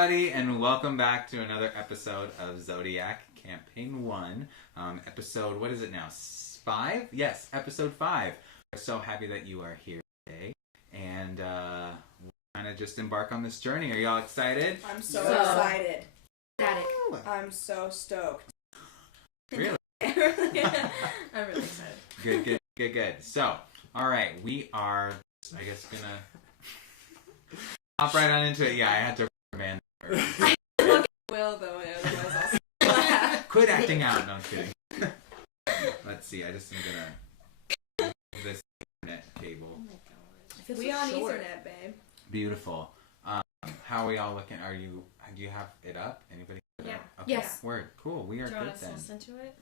everybody, and welcome back to another episode of Zodiac Campaign 1. Episode, what is it now? 5? Yes, episode 5. We're so happy that you are here today, and we'll kind of just embark on this journey. Are y'all excited? I'm so excited. Static. I'm so stoked. Really? I'm really excited. Good. So, alright, we are, I guess, gonna hop right on into it. Yeah, I had to man. Will, though, otherwise I'll Quit acting out. No, I'm kidding. Let's see, I just am gonna move this internet cable. Oh my gosh. We on Ethernet, babe. Beautiful. How are we all looking? Do you have it up? Anybody? Yeah. Okay. Yes. Word. Cool. We are Do you good want us to then. listen to it?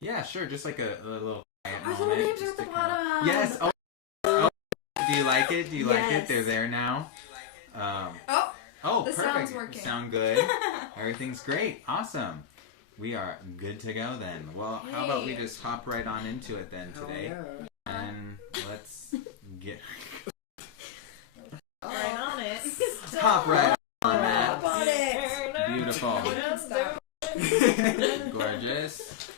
Yeah, sure. Just like a little quiet Our moment. little names are just at the to kinda- bottom. Yes. Oh. Do you like it? Do you like it? Yes. They're there now. Oh, the perfect. sound's working. Sound good. Everything's great. Awesome. We are good to go then. Well, how about we just hop right on into it then today? And let's get Right on it. hop right on that. Hop on it. Beautiful. Stop. Gorgeous.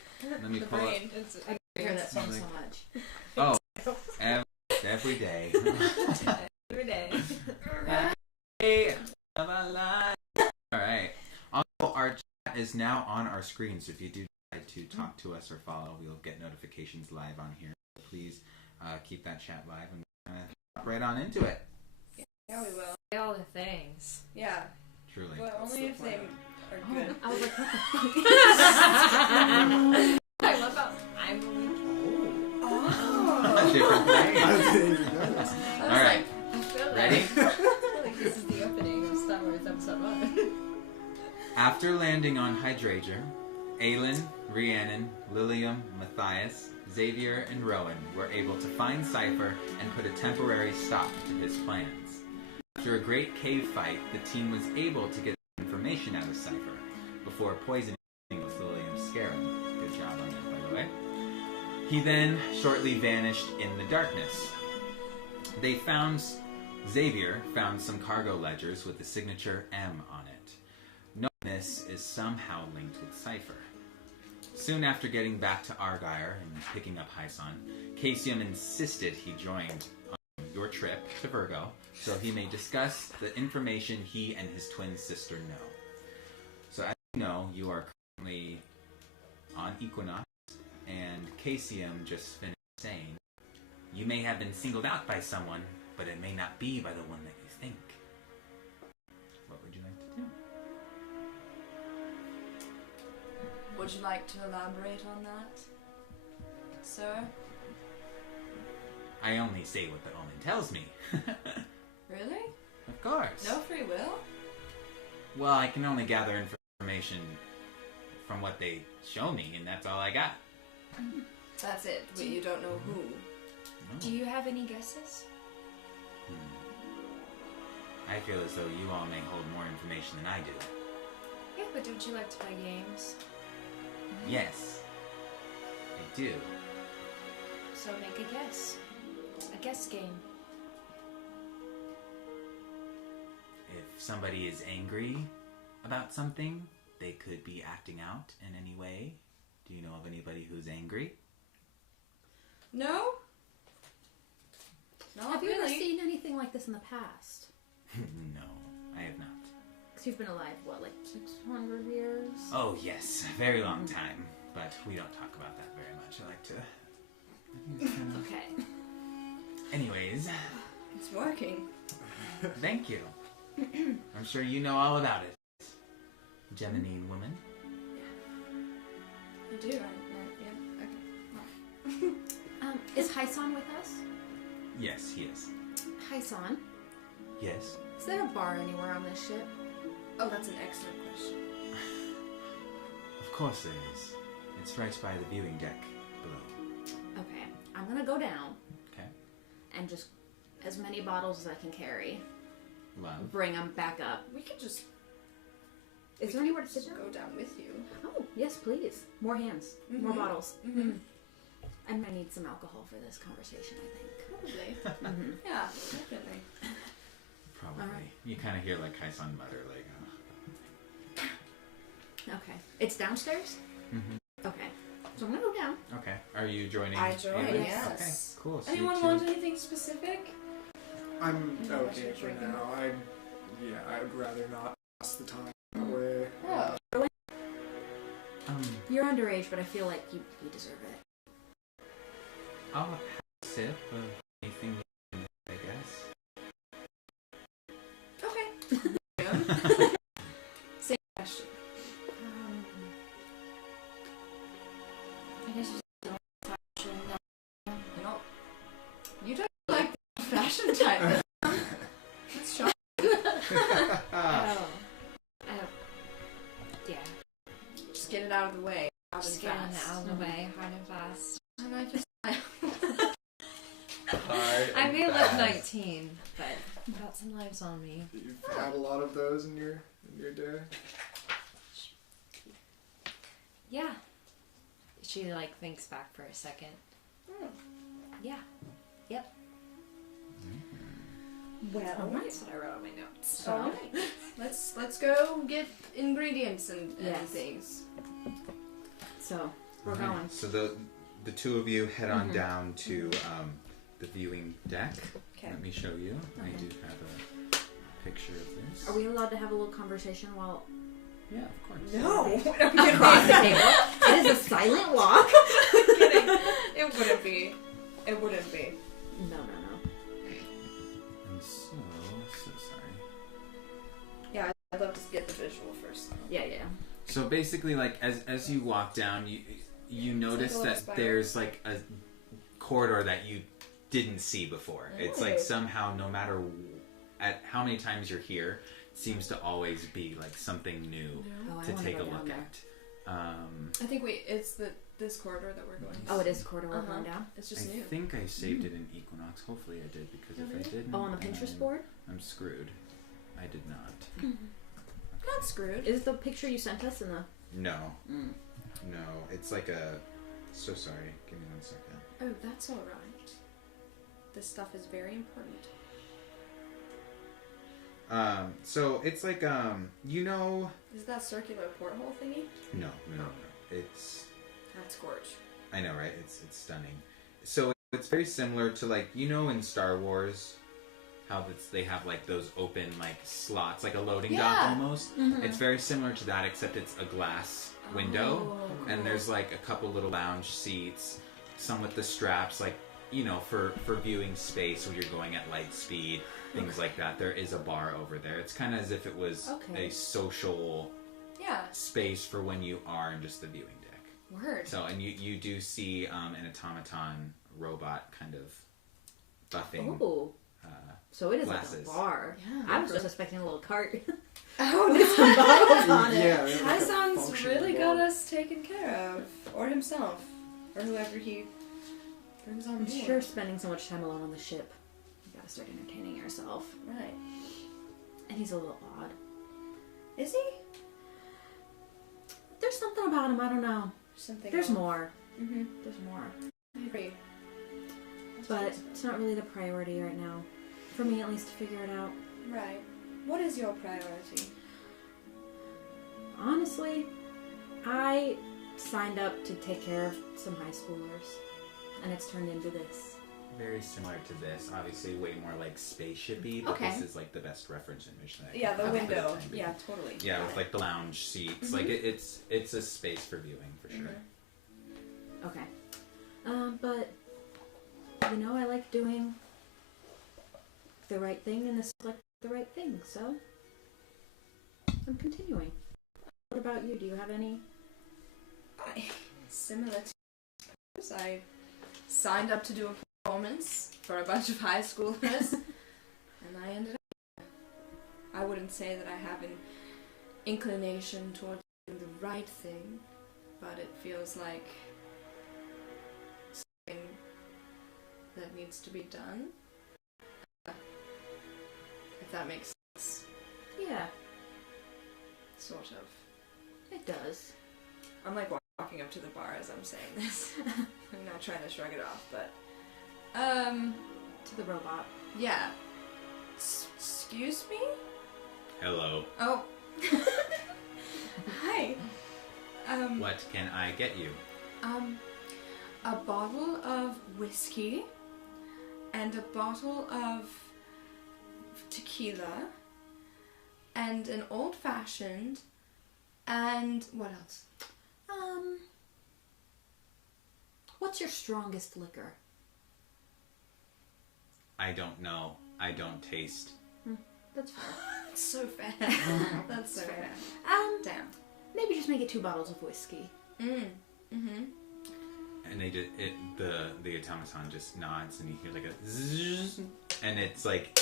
Let me The pull up. brain. I hear that song so much. Oh, every day. Every day. Hey, of a lie. All right. Also, our chat is now on our screen, so if you do decide to talk to us or follow, we'll get notifications live on here. Please keep that chat live and hop right on into it. Yeah, we will. Say all the things. Yeah, Truly. but only if they are good. I was like, I love how I'm Different thing. I didn't even know this. All right. I feel like, Ready? I feel like this is the opening of Star Wars Episode 1. After landing on Hydrangea, Aelin, Rhiannon, Lilium, Matthias, Xavier, and Rowan were able to find Cypher and put a temporary stop to his plans. After a great cave fight, the team was able to get information out of Cypher before poisoning with Lilium's scarab. Good job on that, by the way. He then shortly vanished in the darkness. Xavier found some cargo ledgers with the signature M on it. Knowing this is somehow linked with Cypher. Soon after getting back to Argyre and picking up Hyson, Casium insisted he joined on your trip to Virgo so he may discuss the information he and his twin sister know. So as you know, you are currently on Equinox, and Casium just finished saying, you may have been singled out by someone, but it may not be by the one that you think. What would you like to do? Would you like to elaborate on that, sir? I only say what the omen tells me. Really? Of course. No free will? Well, I can only gather information from what they show me, and that's all I got. That's it, but you don't know who. No. Do you have any guesses? I feel as though you all may hold more information than I do. Yeah, but don't you like to play games? Yes, I do. So make a guess. A guess game. If somebody is angry about something, they could be acting out in any way. Do you know of anybody who's angry? No? Not Have you really. ever seen anything like this in the past? No, I have not. Because you've been alive, what, like 600 years? Oh yes, a very long time, but we don't talk about that very much. I like to... Okay. Anyways, It's working. thank you. I'm sure you know all about it. Geminine woman. I do, yeah, okay. Is Hyson with us? Yes, he is. Hyson, Yes. is there a bar anywhere on this ship? Oh, that's an excellent question. Of course there is. It's right by the viewing deck below. Okay. I'm gonna go down Okay. and just as many bottles as I can carry. Love. Bring them back up. We could just Is there anywhere to sit down? go down with you. Oh, yes, please. More hands. More Mhm. bottles. Mm-hmm. I'm gonna need some alcohol for this conversation, I think. Probably. Mm-hmm. Yeah, definitely. Probably. Alright. You kind of hear like Kaison mutter, like, oh. Okay. It's downstairs? Mm-hmm. Okay. So I'm gonna go down. Okay. Are you joining? I join, Ava? yes. Okay, cool. So Anyone you two- want anything specific? I'm No, okay that's for what you're now. I'd rather not pass the time that way. Oh. You're underage, but I feel like you deserve it. I'll have a sip of anything, I guess. Okay. Same question. I guess it's not fashion. You know, you don't like the fashion type. That's shocking. Oh. Yeah. Just get it out of the way. Just getting it out of the way, hard and fast. And I just... I may look 19, but I've got some lives on me. You've had a lot of those in your day. Yeah. She like thinks back for a second. Yeah. Yep. Well, That's what I wrote on my notes. all right. Let's go get ingredients and Yes. things. So we're Alright, going. So the two of you head on down to the viewing deck. Okay. Let me show you. I do have a picture of this. Are we allowed to have a little conversation while Yeah, of course. No. across the table? It is a silent walk. Kidding. It wouldn't be. It wouldn't be. No. And so sorry. Yeah, I'd love to get the visual first. Yeah. So basically, like as you walk down, you notice like a little that spiral. there's like a corridor that you didn't see before. It's like Ooh. somehow, no matter at how many times you're here, it seems to always be like something new Oh, I to wanna take go a down look there. at. I think it's this corridor that we're going. Oh, it is corridor we're Uh-huh. going down. It's I just new. think I saved it in Equinox. Hopefully I did, because if I didn't, Oh, on the Pinterest I'm- board? I'm screwed. I did not. Not screwed. Is the picture you sent us in the... No. No. It's like a... So sorry. Give me 1 second. Oh, that's all right. This stuff is very important. So it's like, you know... Is that circular porthole thingy? No. It's... That's gorge. I know, right? It's stunning. So it's very similar to, like, you know in Star Wars, how they have, like, those open, like, slots, like a loading dock Yeah. almost? It's very similar to that, except it's a glass window. Oh, And cool. there's, like, a couple little lounge seats, some with the straps, like, you know, for viewing space when you're going at light speed, things like that. There is a bar over there. It's kind of as if it was Okay. a social Yeah. space for when you are in just the viewing deck. Word. So, and you do see an automaton robot kind of buffing. Oh. So it is Glasses. like a bar. Yeah. I was just expecting a little cart. Oh With some bottles on it. Yeah, it's like a Hassan's functional really bar. got us taken care of. Or himself. Or whoever he brings on I'm board. sure spending so much time alone on the ship, you gotta start entertaining yourself. Right. And he's a little odd. Is he? There's something about him, I don't know. Something There's else. more. Mm-hmm. There's more. I agree. But it's not really the priority right now. For me, at least, to figure it out. Right. What is your priority? Honestly, I signed up to take care of some high schoolers. And it's turned into this. Very similar to this. Obviously, way more like spaceshipy, but Okay. this is like the best reference image that I Yeah, can the have for window. time being. Yeah, totally. Yeah, Got with it. like the lounge seats. Like it's a space for viewing for sure. Mhm. Okay. But, you know, I like doing the right thing, and this is like the right thing, so I'm continuing. What about you? Do you have any? Similar to I signed up to do a performance for a bunch of high schoolers, and I ended up. I wouldn't say that I have an inclination towards doing the right thing, but it feels like something that needs to be done. If that makes sense, Yeah, sort of. it does. I'm like walking up to the bar as I'm saying this. I'm not trying to shrug it off, but To the robot. yeah. Excuse me? Hello. Oh. Hi. What can I get you? A bottle of whiskey and a bottle of tequila and an old-fashioned and what else? What's your strongest liquor? I don't know. I don't taste. That's fair. That's so fair. That's so fair. Damn. Maybe just make it 2 bottles of whiskey. Mm-hmm. And they just the automaton just nods, and you hear like a zzz, and it's like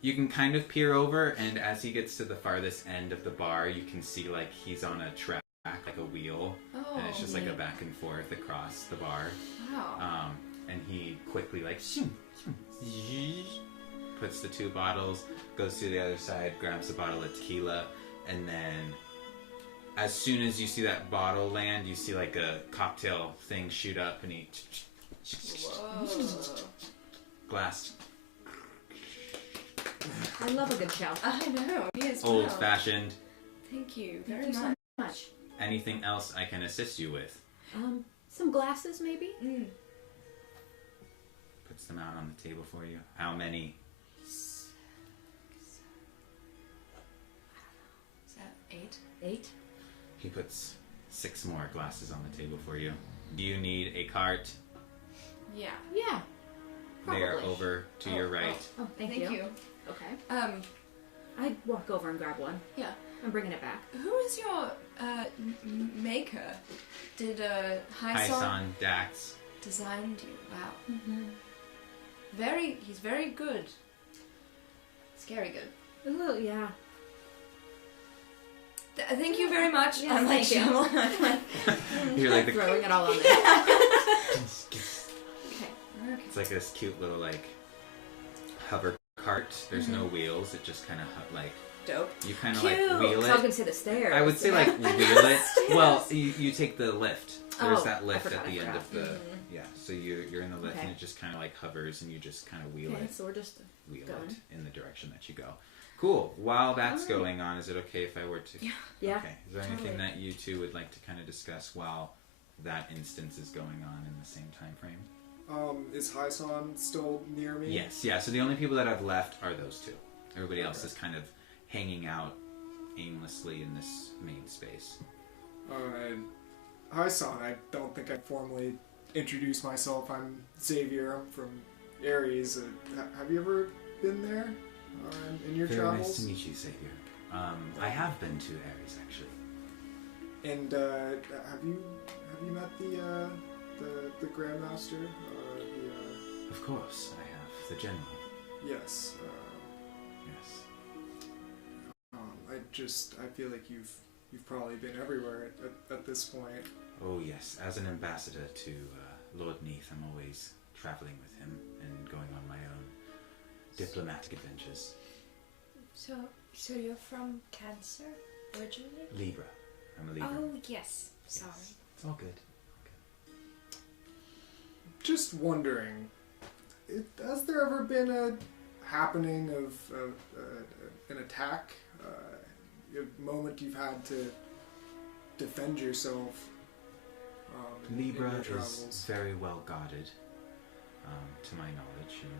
you can kind of peer over, and as he gets to the farthest end of the bar, you can see like he's on a track, like a wheel, and it's just like a back and forth across the bar. Wow. And he quickly like puts the 2 bottles, goes to the other side, grabs a bottle of tequila, and then as soon as you see that bottle land, you see like a cocktail thing shoot up, and he Whoa. glass. I love a good shout. I know. He is Old fashioned. Thank you Thank very you much. so much. Anything else I can assist you with? Some glasses maybe? Puts them out on the table for you. How many? Is that 8? 8? He puts 6 more glasses on the table for you. Do you need a cart? Yeah. Yeah. They are Probably. over to your right. Oh, thank you. Okay. I'd walk over and grab one. Yeah. I'm bringing it back. Who is your maker? Did Hyson Hyson Dax. designed you? Wow. Mm-hmm. He's very good. Scary good. A little, yeah. Thank you very much. Yeah, I'm like, thank you. I'm like, You're like the Throwing it all on there. okay. It's like this cute little like hover cart. There's no wheels. It just kind of like Dope. you kind of Cute. like wheel So I was it. gonna say the stairs. I would say like wheel it. Well, you take the lift. There's Oh, that I lift forgot, at the I end forgot. of the yeah. So you're in the lift, Okay. and it just kind of like hovers, and you just kind of wheel Okay, it. so we're just Wheel going. it in the direction that you go. Cool. While that's Alright. going on, is it okay if I were to? Yeah. Okay. Is there anything Totally. that you two would like to kind of discuss while that instance is going on in the same time frame? Is Hyson still near me? Yes. Yeah. So the only people that have left are those 2. Everybody else is kind of hanging out aimlessly in this main space. Hyson, I don't think I formally introduced myself. I'm Xavier. I'm from Ares. Have you ever been there in your Very travels? nice to meet you, Xavier. I have been to Ares actually. And have you met the Grandmaster? Of course, I have the general. Yes. Yes. I feel like you've probably been everywhere at this point. Oh yes, as an ambassador to Lord Neath, I'm always traveling with him and going on my own diplomatic adventures. So you're from Cancer originally? Libra. I'm a Libra. Oh, yes. Sorry. Yes. It's all good. Just wondering, has there ever been a happening of an attack? A moment you've had to defend yourself? In Libra your is travels? very well guarded, to my knowledge, and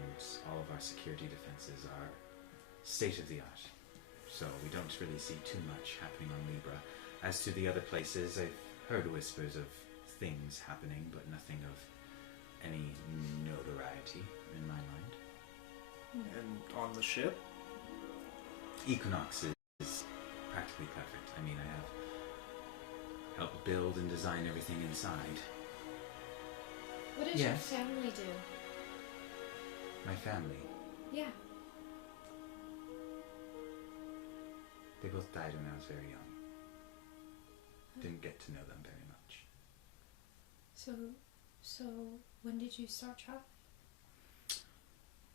all of our security defenses are state of the art. So we don't really see too much happening on Libra. As to the other places, I've heard whispers of things happening, but nothing of any notoriety in my mind. And on the ship? Equinox is practically perfect. I mean, I have helped build and design everything inside. What does your Yes. family do? My family, Yeah. they both died when I was very young. Didn't get to know them very much. So when did you start traveling?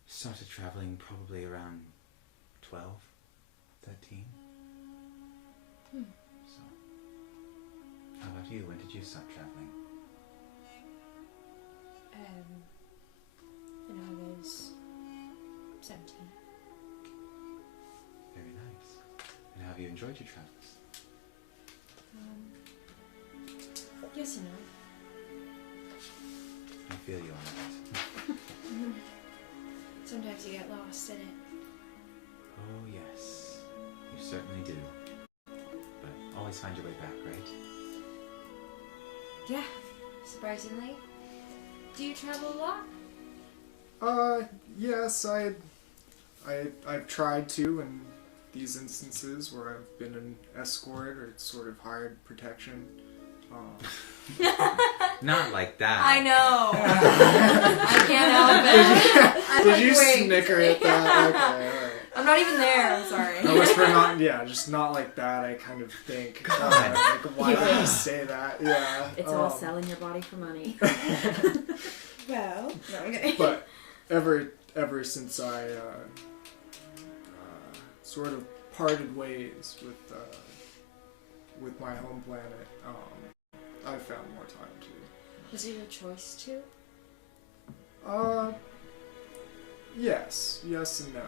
Started traveling probably around 12, 13. So, how about you? When did you start traveling? When I was 17. Very nice. And how have you enjoyed your travels? Yes and no. I feel you on that. Sometimes you get lost in it. Oh, yes. You certainly do. But always find your way back, right? Yeah, surprisingly. Do you travel a lot? Yes, I've tried to in these instances where I've been an escort or sort of hired protection. Not like that. I know. I can't help it. Did you snicker at that? Okay, alright. I'm not even there. I'm sorry. I was for not, just not like that. I kind of think, like, why would you say that? Yeah. It's all selling your body for money. Well, no, I'm kidding. But ever since I sort of parted ways with my home planet, I've found more time to. Was it your choice to? Yes and no.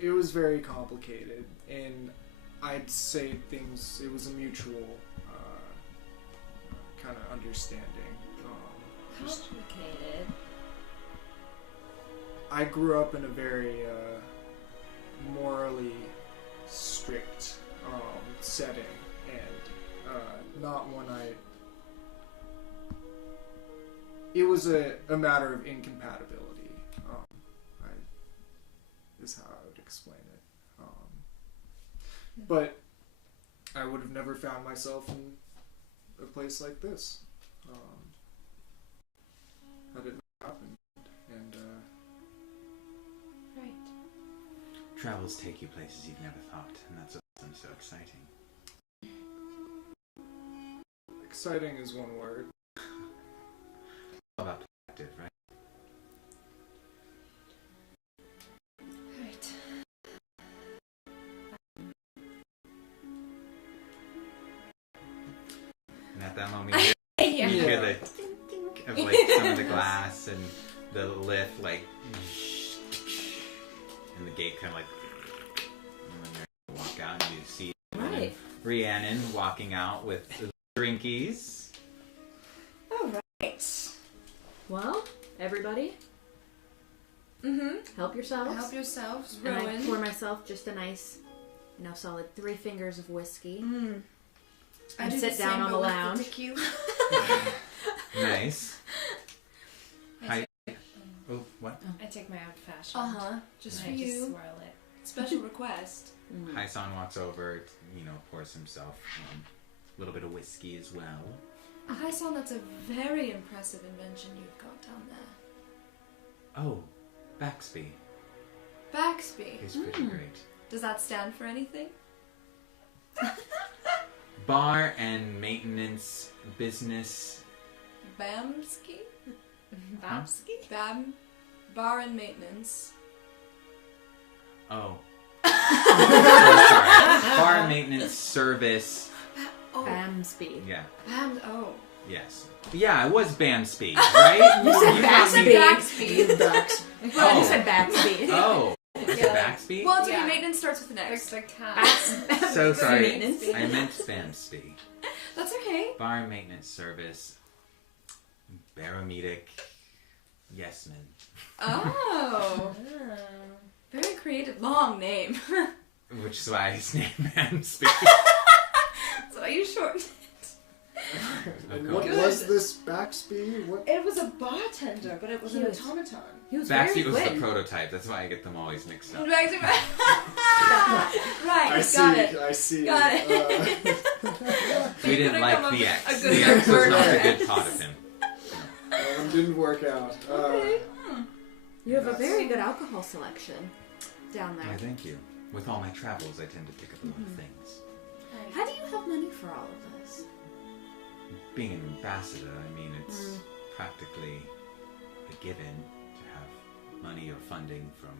It was very complicated, and I'd say it was a mutual kind of understanding. Complicated. I grew up in a very morally strict setting, and not one it was a matter of incompatibility. Is how I would explain it. But I would have never found myself in a place like this had it not happened. And Right. Travels take you places you've never thought, and that's what makes them so exciting. exciting is one word. All about perspective, right? Right. And at that moment, you Yeah. hear the tink of like some of the glass and the lift, like, and the gate kind of like, and then you walk out and you see Right. Rhiannon walking out with the drinkies. All right. Well, everybody, Mm-hmm. help yourselves. Help yourselves, And I Rowan. pour myself just a nice, solid 3 fingers of whiskey. I And do sit the down same, on but the with lounge. tequila. Nice. I Hi. take, Oh, what? I take my old fashioned. Just and for I just you. swirl it. Special request. Mm. Hyson walks over, pours himself a little bit of whiskey as well. I saw that's a very impressive invention you've got down there. Oh, Baxby. Baxby. He's pretty great. Does that stand for anything? Bar and maintenance business. Bamsky? Babsky? Bar and maintenance. Oh. Sorry. Bar and maintenance service. Oh. Bamsby. Yeah. Oh. Yes. Yeah, it was Bamsby, right? You said got me- Baxby. Backs. Well, you said Bamsby. Oh. Was it Baxby? Well, it's okay. Yeah. Maintenance starts with an X. The cat. So sorry. Maintenance. I meant Bamsby. That's okay. Bar and maintenance service. Barometric. Yes, man. Oh. Very creative. Long name. Which is why his name Bamsby. That's why you shortened it. What Good. was this Baxby? What? It was a bartender, but it was an Cute. automaton. He was Baxby very was quick. the prototype. That's why I get them always mixed up. Right, I see. got it. I see. Got it. We didn't could've like come up the with X. a good The X was word not for a it. good thought of him. That one didn't work out. You have a Yes. very good alcohol selection down Why, there. thank you. With all my travels, I tend to pick up a lot of things. How do you have money for all of this? Being an ambassador, I mean, it's practically a given to have money or funding from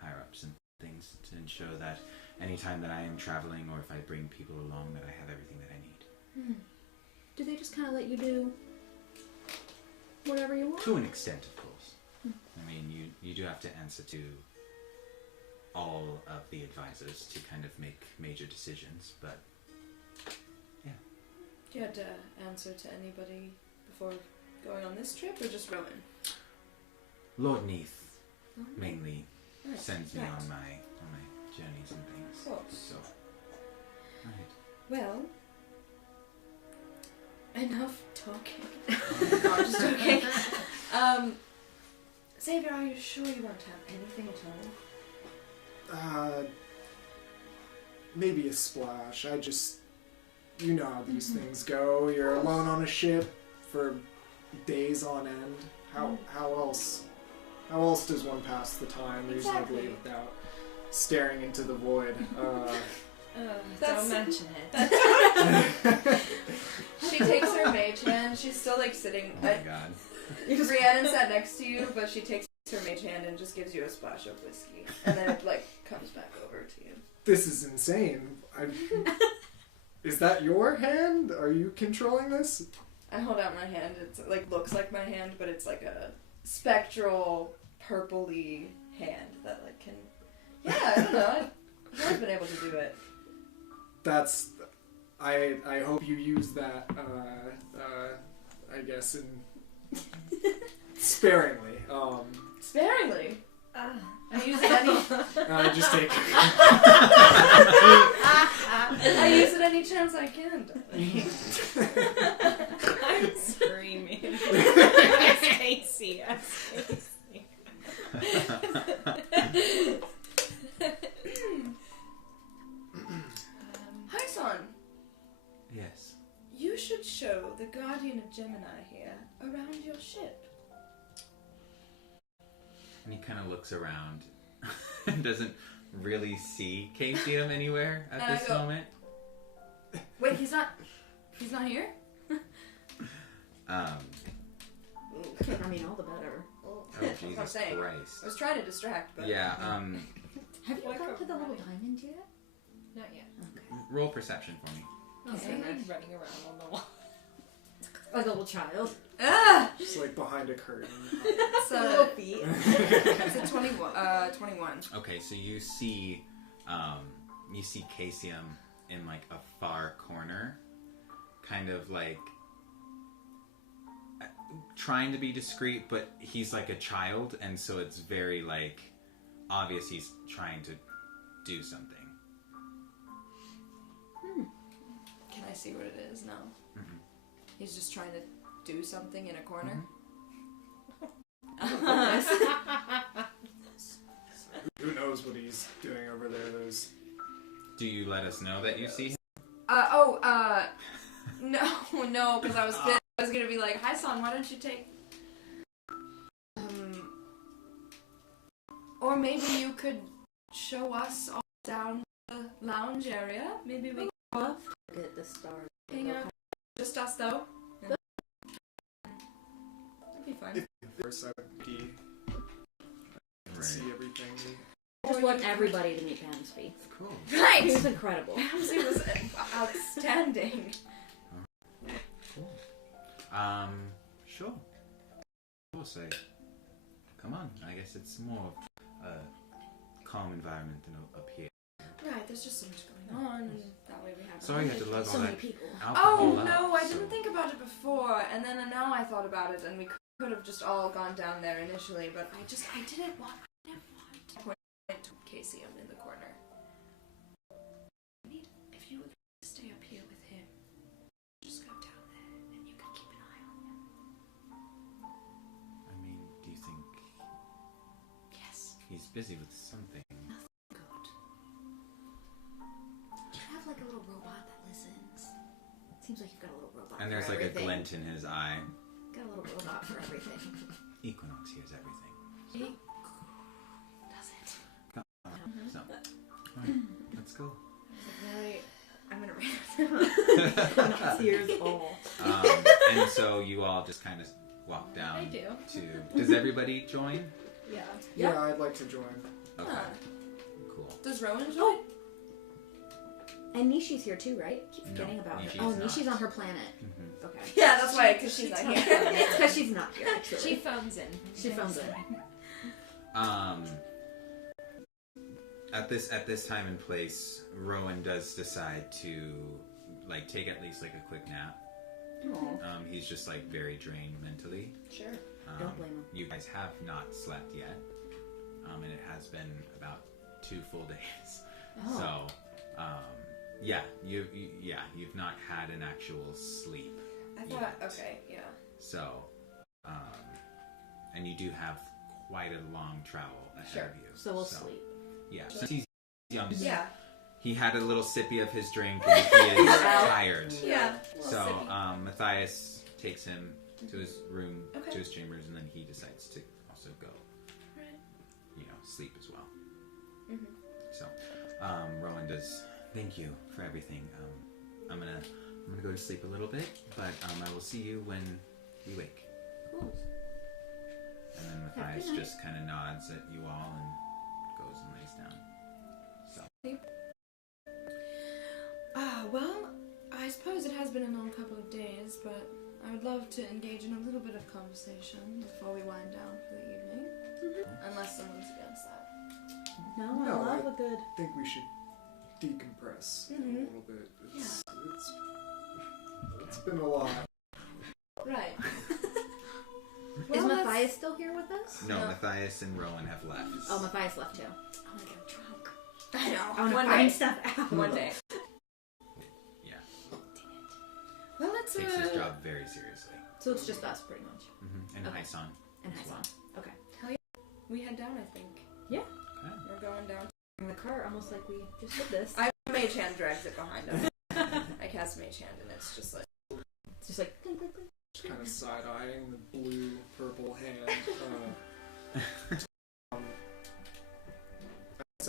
higher-ups and things to ensure that anytime that I am traveling or if I bring people along that I have everything that I need. Do they just kind of let you do whatever you want? To an extent, of course. I mean, you do have to answer to all of the advisors to kind of make major decisions, but yeah. You had to answer to anybody before going on this trip, or just Rowan? Lord Neath Oh, mainly right. sends me Right. on my journeys and things. Of course. So, right. Well, enough talking. No, I'm just joking. Xavier, are you sure you won't have anything at all? Maybe a splash. I just, you know how these things go. You're alone on a ship for days on end. How else does one pass the time reasonably Exactly. without staring into the void? Don't mention it. She takes her mage hand. She's still like sitting. Oh my god. Rhiannon sat next to you, but she takes her mage hand and just gives you a splash of whiskey, and then it like comes back over to you. This is insane. Is that your hand? Are you controlling this? I hold out my hand. It's like looks like my hand, but it's like a spectral, purpley hand that like can. Yeah, I don't know. I've always been able to do it. That's. I hope you use that. I guess in sparingly. Sparingly. I use it I just take. I use it any chance I can. I'm screaming. Stacy, I'm Stacy. Hi, son. Yes. You should show the Guardian of Gemini here around your ship. And he kind of looks around and doesn't really see KCM anywhere at And I this go- moment. Wait, he's not here? Um, I mean, all the better. oh, That's what I'm Jesus saying. I Christ. was trying to distract, but Yeah, Have you Like got a to the little rabbit. diamond yet? Not yet. Okay. roll perception for me. Okay. Okay. I'm running around on the wall. Like a little child. ah, Just like behind a curtain. it's Little a, feet. it's a 21. 21. Okay, so you see KCM in like a far corner, kind of like trying to be discreet, but he's like a child, and so it's very like obvious he's trying to do something. Can I see what it is? No. Mhm. He's just trying to do something in a corner. Who knows what he's doing over there? Those. Do you let us know that you see him? No, because I was gonna be like, hi, son, why don't you take. Or maybe you could show us all down the lounge area. Maybe we can Love to get the stars. hang out. Just us, though. Yeah. That'd be fun. Of course, I would be. See everything. I just want everybody to meet Pamsby. Cool. Right! He was incredible. Ramsey was outstanding. Cool. Sure. We'll say, come on. I guess it's more of a calm environment than up here. Right, there's just so much going on, and that way we have. Sorry you had to lug all So many that people. alcohol Oh up, no, I so- didn't think about it before, and then now I thought about it, and we could have just all gone down there initially, but I didn't want to point to Casey in the corner. If you would stay up here with him, just go down there, and you can keep an eye on him. I mean, do you think Yes, he's busy with something? good. Do you have like a little robot that listens? Seems like you've got a little robot. And for there's like a everything. glint in his eye. Got a little robot for everything. Equinox hears everything. He does it. So, alright, let's go. Really, I'm gonna read it. Here's all. And so you all just kind of walk down I do. to... Does everybody join? Yeah. Yeah, I'd like to join. Okay, Huh. cool. Does Rowan join? And Nishi's here too, right? Keep No, forgetting about Nishi's her. Oh, not. Nishi's on her planet. Mhm. Okay. Yeah, that's why, because she's not here. It's because she's not here, actually. She phones in. She phones in. At this time and place, Rowan does decide to like take at least like a quick nap Aw. He's just like very drained mentally. Sure. Don't blame him. You guys have not slept yet, and it has been about 2 full days. Oh. So, yeah, you've not had an actual sleep. I thought, yet. okay, yeah. So, and you do have quite a long travel ahead of you. So we'll sleep. Yeah, since he's young, Yeah. he had a little sippy of his drink and he is tired. Yeah. So, Matthias takes him to his room, Okay. to his chambers, and then he decides to also go, Right. sleep as well. Mm-hmm. So, Rowan does thank you for everything. I'm gonna go to sleep a little bit, but I will see you when you wake. Cool. And then Matthias just kind of nods at you all and goes and lays down. So, Well, I suppose it has been a long couple of days, but I would love to engage in a little bit of conversation before we wind down for the evening. Mm-hmm. Unless someone's against that. No, No, I love a good. I think we should decompress a Mhm. little bit. It's been a lot. Right. Is Matthias still here with us? no, No. Matthias and Rowan have left. Oh, Matthias left too. I want to get drunk. I know. I want to One find day. stuff out. One day. Yeah, Well, let's takes his job very seriously. So it's just us, pretty much. And Okay. Hyson. And as well. Hyson. Okay. We head down, I think. Yeah. Okay. We're going down. In the car, almost like we just did this. Mage Hand drags it behind us. I cast Mage Hand and it's just like... It's just like clink, clink, clink. Just kind of side-eyeing the blue-purple hand.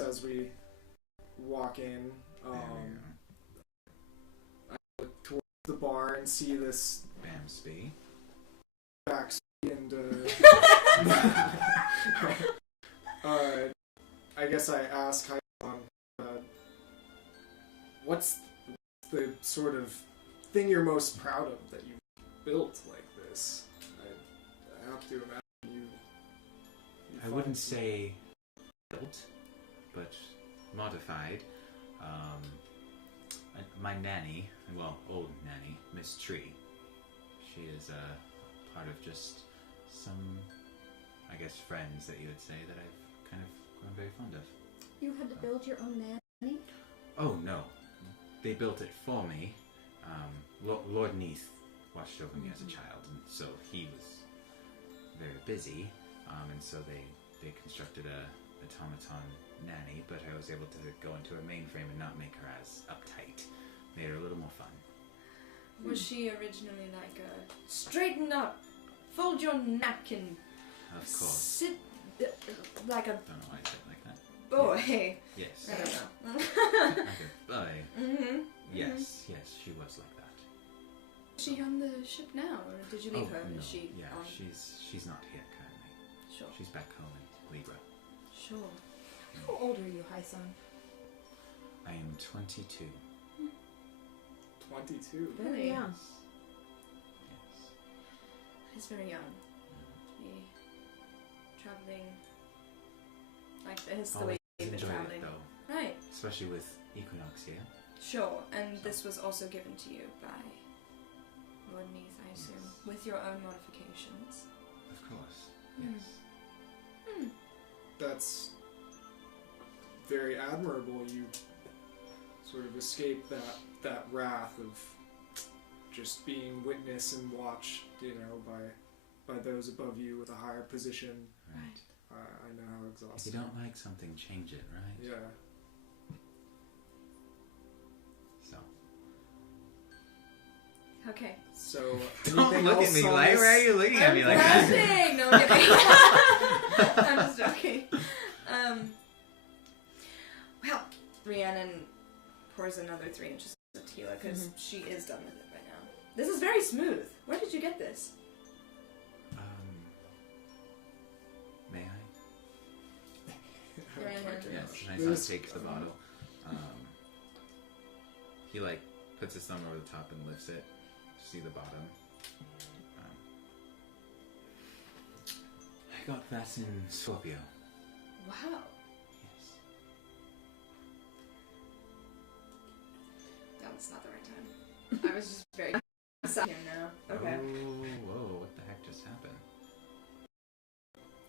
As we walk in, There we I look towards the bar and see this go. Bamsby. backseat and I guess I ask Hyson, what's the sort of thing you're most proud of that you built like this? I have to imagine you I wouldn't say built, but modified. My nanny, well, old nanny, Miss Tree. She is part of just some, I guess, friends that you would say that I've kind of grown very fond of. You had to build your own nanny? Oh no, they built it for me. Lord Neath watched over me as a child, and so he was very busy, and so they constructed a automaton nanny, but I was able to go into her mainframe and not make her as uptight. Made her a little more fun. Was she originally like a straighten up, fold your napkin, Of course. sit like a Don't know why I said it like that. boy? Yes. I don't know. Like a boy. Mm-hmm. Yes, she was like that. Is she on the ship now, or did you leave her? No. Is she Yeah, on? she's not here currently. Sure. She's back home in Libra. Sure. How old are you, Hyson? I am 22. 22. Really? young. Yes. He's very young to be traveling like this. The way Always you've been enjoyed traveling. it though, Right. especially with Equinox here. Sure. And this was also given to you by Lord Neath, I assume, Yes. with your own modifications. Of course. Hmm. Yes. That's very admirable. You sort of escaped that wrath of just being witnessed and watched, by those above you with a higher position. Right. I know how If exhausting. you don't like something, change it, right? Yeah. So. Okay. So Don't anything look else at me on like. this? Why are you looking at I'm me like that? blushing! No, I'm kidding. I'm just joking. Well, Rhiannon pours another 3 inches of tequila because she is done with it by now. This is very smooth. Where did you get this? May I? Rhiannon. Yes. This- Hyson takes the bottle. He puts his thumb over the top and lifts it to see the bottom. I got that in Scorpio. Wow. Yes. No, it's not the right time. I was just very sad here now.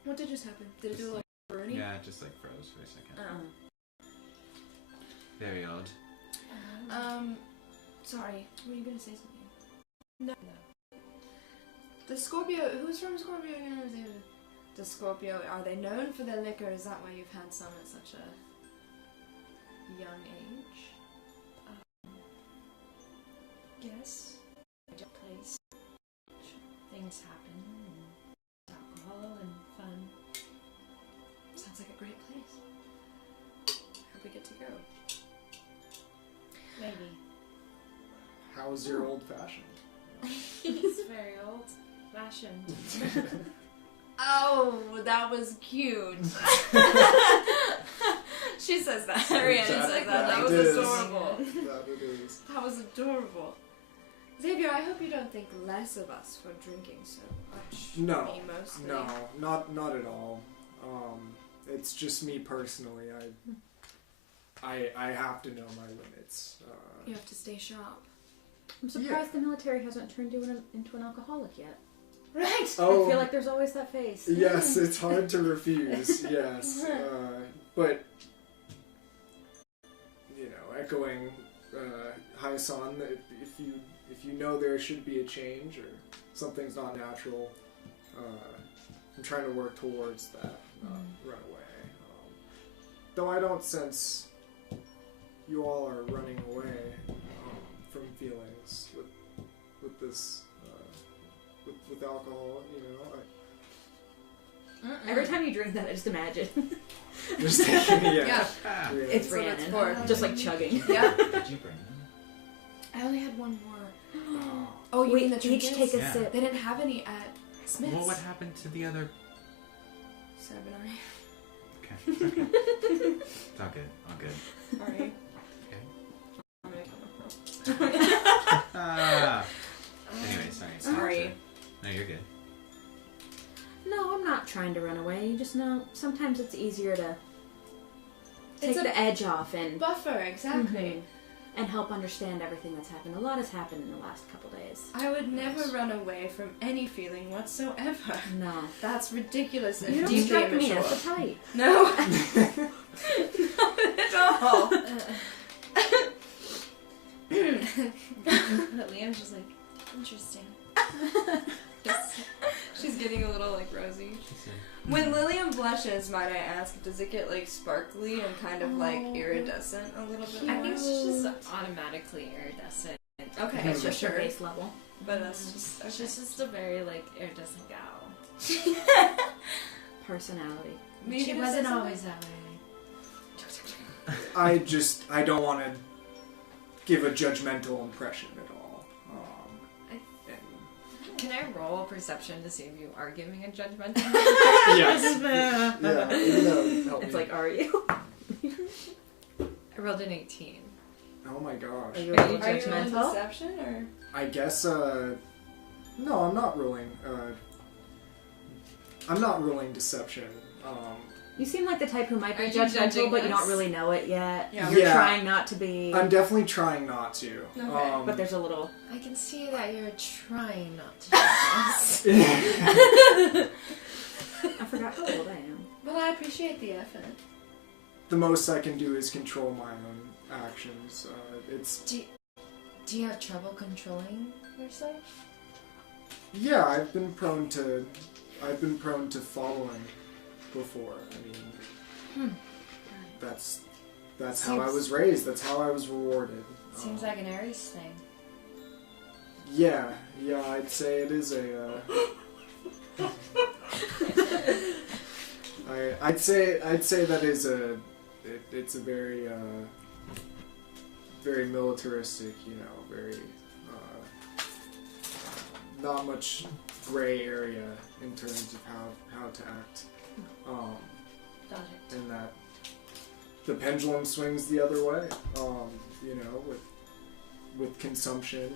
What did just happen? Did it do like Rooney? Yeah, it just like froze for a second. Very odd. Sorry. Were you gonna say something? No. The Scorpio. Who's from Scorpio? The Scorpio. Are they known for their liquor? Is that why you've had some at such a young age? Yes. Place. Things happen. And alcohol and fun. Sounds like a great place. Hope we get to go. Maybe. How's your old fashioned? It's very old-fashioned. Oh, that was cute. She says that. Ariana says that. That was adorable. That it is. That was adorable. Xavier, I hope you don't think less of us for drinking so much. No. Me mostly. No, not at all. It's just me personally. I have to know my limits. You have to stay sharp. I'm surprised the military hasn't turned you into an alcoholic yet. Right. Oh, I feel like there's always that phase. yes, it's hard to refuse. Yes, but echoing Hai-san, if you know there should be a change or something's not natural, I'm trying to work towards that. Run away. Though I don't sense you all are running away from feelings with this with alcohol. Every time you drink that, I just imagine. Just thinking, Yeah. It's So it's Rhiannon. for- Just like chugging. Yeah. Did you bring them? I only had one more. Oh. Oh, you mean the Each trinkets? take a Yeah. sip. They didn't have any at Smith's. Well, what happened to the other? 7 Okay. It's all good. All good. Sorry. Okay. Anyway, sorry. Sorry. No, you're good. No, I'm not trying to run away. You just know sometimes it's easier to take It's a the edge off and buffer, exactly. and help understand everything that's happened. A lot has happened in the last couple days. I would never run away from any feeling whatsoever. No. That's ridiculous and You don't deeply strike me immature. as the type. No. Not at all. Liam's just like, interesting. She's getting a little like rosy. She said, When Lillian blushes, might I ask, does it get like sparkly and kind of like iridescent a little bit I more? think she's just automatically iridescent. Okay, It's for just your sure. base level. But that's just okay. She's just a very like iridescent gal. Personality. Me She gonna wasn't say something? always that way. I don't want to give a judgmental impression at all. And Can I roll perception to see if you are giving a judgmental? yes, yeah, maybe that would help It's me. like, are you? I rolled an 18. Oh my gosh. Are you Are really you Are you rolling judgmental? deception or? I guess, no, I'm not ruling, I'm not ruling deception. You seem like the type who might be Are you judgmental, judging but you us? don't really know it yet. Yeah. You're Yeah. trying not to be. I'm definitely trying not to. Okay. But there's a little. I can see that you're trying not to judge us. I forgot how old I am. Well, I appreciate the effort. The most I can do is control my own actions. It's Do you have trouble controlling yourself? yeah. I've been prone to following before. I mean, that's how I was raised. That's how I was rewarded. Seems like an Aries thing. Yeah. I'd say it is a. I'd say that is a. It's a very very militaristic. Very not much gray area in terms of how to act. Got it. And that the pendulum swings the other way. With consumption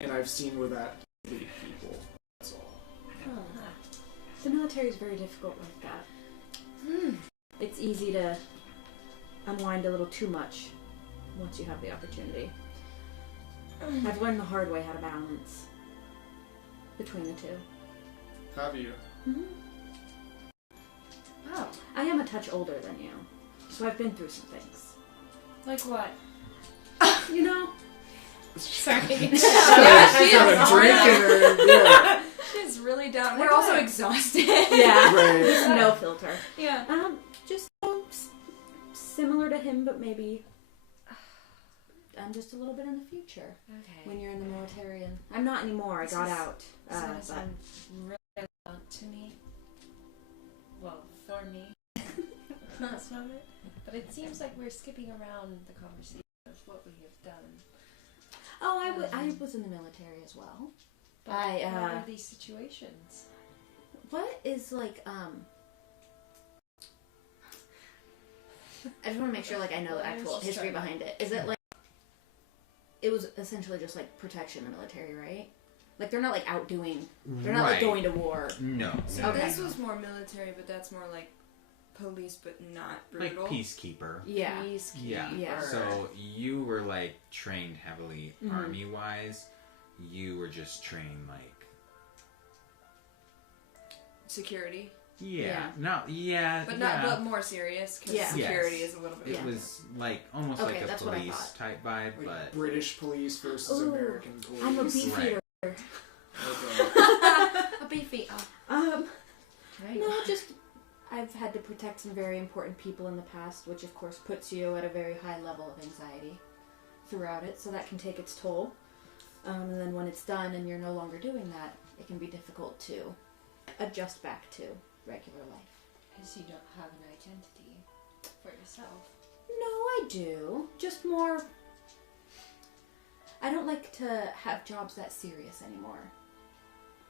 and I've seen where that lead people. That's all. The military is very difficult like that. It's easy to unwind a little too much once you have the opportunity. I've learned the hard way how to balance. between the two. Have you? Mm-hmm. Wow. I am a touch older than you, so I've been through some things. Like what? You know? Sorry. She's she got is a drink in her. Yeah. She's really down. We're also exhausted. Yeah. Right. Just no filter. Yeah. Just similar to him, but maybe I'm just a little bit in the future. Okay. When you're in the military, and I'm not anymore. I got out. This is gonna But sound really relevant to me. Well, for me. Not some of it. But it seems like we're skipping around the conversation of what we have done. I was in the military as well. But what are these situations? What is like I just want to make sure like I know the actual history behind it. Is it like it was essentially just like protection in the military, right? Like they're not like out doing. They're not like going to war. No. So no, this no. was more military, but that's more like police, but not Like brutal. peacekeeper. Yeah. Yeah. Yeah. So you were like trained heavily Mhm. army wise. You were just trained like Security, but but more serious because Yeah. security Yes. is a little bit. It Yeah. was like almost Okay, like a that's what I police thought. type vibe, Like but British police versus Ooh, American police. I'm a beef Right. eater. Okay. A beefy. No, just I've had to protect some very important people in the past, which of course puts you at a very high level of anxiety throughout it, so that can take its toll. And then when it's done and you're no longer doing that, it can be difficult to adjust back to regular life. Because you don't have an identity for yourself. No, I do. Just more. I don't like to have jobs that serious anymore.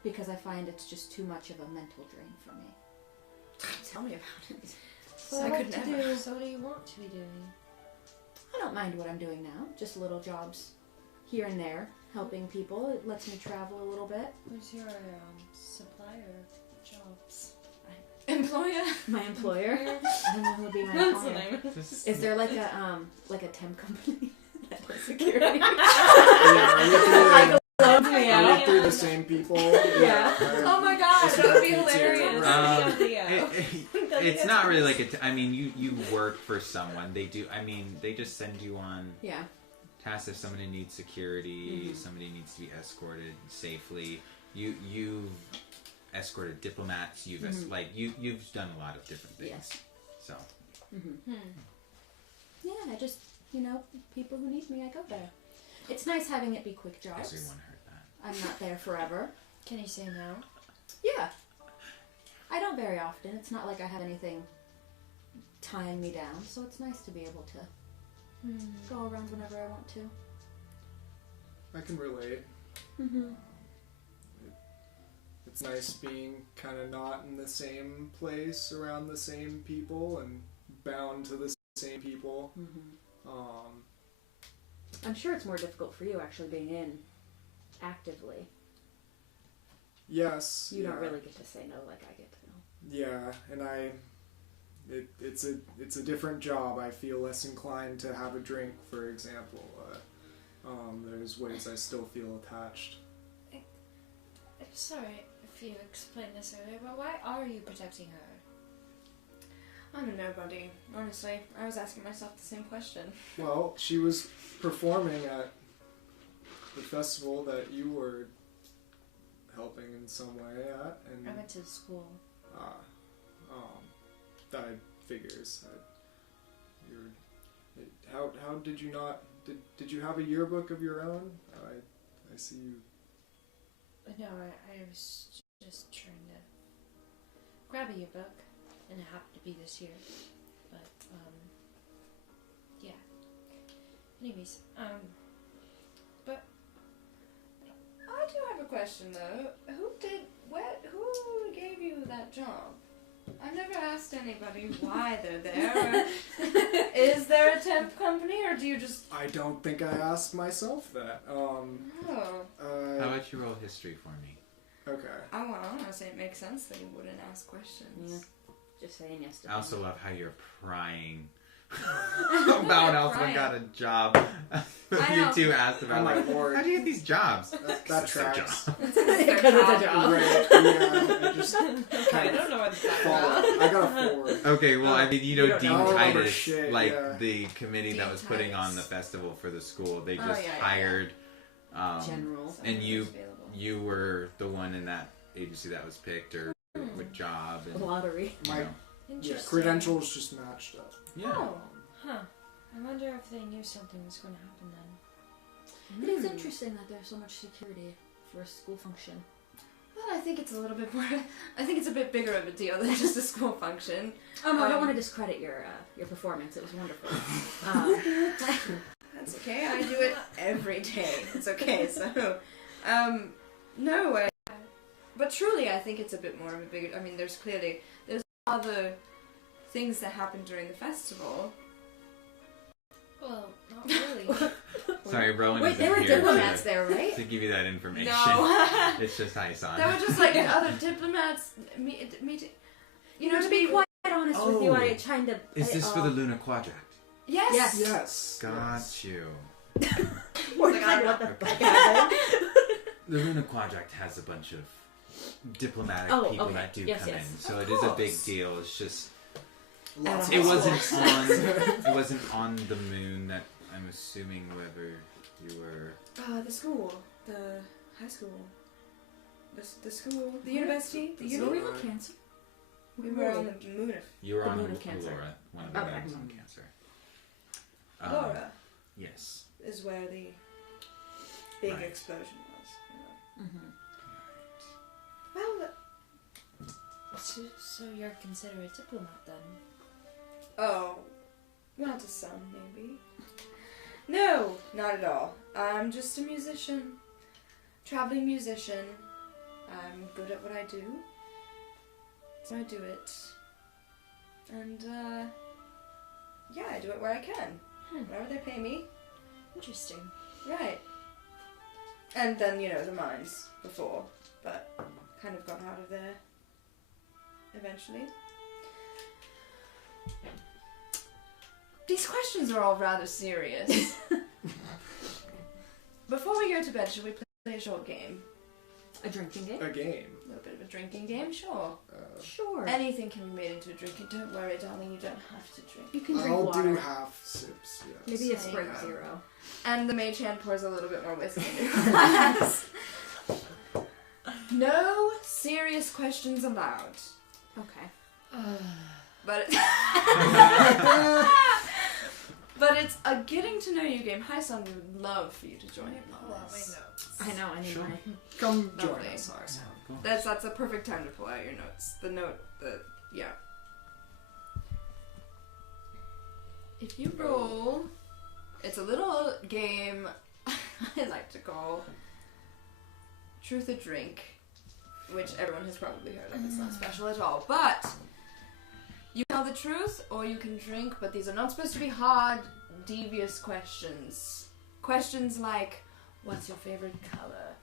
Because I find it's just too much of a mental drain for me. Tell me about it. So I I could like to never. do. So what do you want to be doing? I don't mind what I'm doing now. Just little jobs here and there, helping people. It lets me travel a little bit. Who's your supplier jobs? Employer. My employer. I don't know who would be my That's the employer. name. just, Is there like a temp company that does security? Yeah, Loans me are we out. through the same people? Yeah. Oh my god, This that would be is hilarious. it's not really like I mean, you work for someone. They do. I mean, they just send you on Yeah. tasks if somebody needs security, Mhm. somebody needs to be escorted safely. You've escorted diplomats. You've you've done a lot of different things. Yes. So Mm-hmm. Yeah, I just, people who need me, I go there. It's nice having it be quick jobs. everyone heard that. I'm not there forever. Can you say no? Yeah. I don't very often. It's not like I have anything tying me down, so it's nice to be able to go around whenever I want to. I can relate. Mm-hmm. It's nice being kind of not in the same place around the same people and bound to the same people. Mm-hmm. Um, I'm sure it's more difficult for you actually being in actively. yes. You yeah. don't really get to say no like I get to. Yeah, and it's a different job. I feel less inclined to have a drink, for example. There's ways I still feel attached. I'm sorry if you explained this earlier, but why are you protecting her? I'm a nobody, honestly. I was asking myself the same question. Well, she was performing at the festival that you were helping in some way at, and I went to school. that figures. How did you not? Did you have a yearbook of your own? I see you. No, I was just trying to grab a yearbook, and it happened to be this year. But, yeah. Anyways, but I do have a question though. Who gave you that job? I've never asked anybody why they're there. Is there a temp company, or do you just? I don't think I asked myself that. Oh, How about you roll history for me? Okay. I want to say it makes sense that you wouldn't ask questions. Yeah. Just saying yes to I also love how you're prying about else one Right. got a job. I You know. two asked about Oh my like, lord. how do you get these jobs? That It's their tracks. job. Because it's a job. Right, yeah, I just I kind don't of know what to talk fall. about. I got a 4. Okay, well, I mean, You Dean don't know. I don't remember Titus, shit, like yeah. the committee that Dean was putting on the Titus. festival for the school, they Oh, just yeah, yeah, hired. General. And you- Available. You were the one in that agency that was picked, or with job, and Lottery. you My know. Interesting. credentials just matched up. Yeah. Oh, huh. I wonder if they knew something was going to happen then. It is interesting that there's so much security for a school function. Well, I think it's a little bit more. I think it's a bit bigger of a deal than just a school function. Oh no, I don't Um, want to discredit your performance. It was wonderful. That's okay. I do it every day. It's okay. So, no. But truly, I think it's a bit more of a bigger. I mean, there's other things that happen during the festival. Well, not really. Sorry, Rowan Wait, isn't there were here diplomats to, there, right? to give you that information. No. It's just Hyson. There were just like other diplomats meeting. You know, to be quite honest with you, Oh. I kind of. Is this for the Lunar Quadrant? Yes. Yes. Yes. Got yes. you. We're Like, like, what the fuck happened? The Lunar Quadrant has a bunch of diplomatic Oh, people okay. that do Yes, come yes. in, so Of it is a big course. deal. It's just Lots It of wasn't schools. it wasn't on the moon. That I'm assuming whoever you were. The school, the high school, the school, the university, the The Were we uni. school. on Cancer? We were on the moon of You were The on moon of Cancer. Aurora, one of the Okay. moons on Cancer. Laura. Yes. Is where the big Right. explosion was. Mm-hmm. Well, So you're considered a diplomat then? oh, well, to some maybe. No, not at all. I'm just a musician, traveling musician. I'm good at what I do, so I do it. And yeah, I do it where I can, wherever they pay me. Interesting. Right. And then, the mines before, but kind of got out of there eventually. These questions are all rather serious. Before we go to bed, should we play a short game? A drinking game? A game. A little bit of a drinking game? Sure. Sure. Anything can be made into a drinking. Don't worry, darling, you don't have to drink. You can drink I'll water. do half sips. Yes. Maybe a There you Sprite go. Zero. And the mage hand pours a little bit more whiskey into her glass. No serious questions allowed. Okay. But but it's a getting to know you game. Hi, son, we would love for you to join in Pull on out my this. notes. I know, I need Sure. my... Come join Lovely. us, Hyson. That's a perfect time to pull out your notes. Yeah. If you roll, it's a little game I like to call Truth or Drink, which everyone has probably heard of. It's not special at all, but you tell the truth or you can drink. But these are not supposed to be hard, devious questions. Questions like, "What's your favorite color?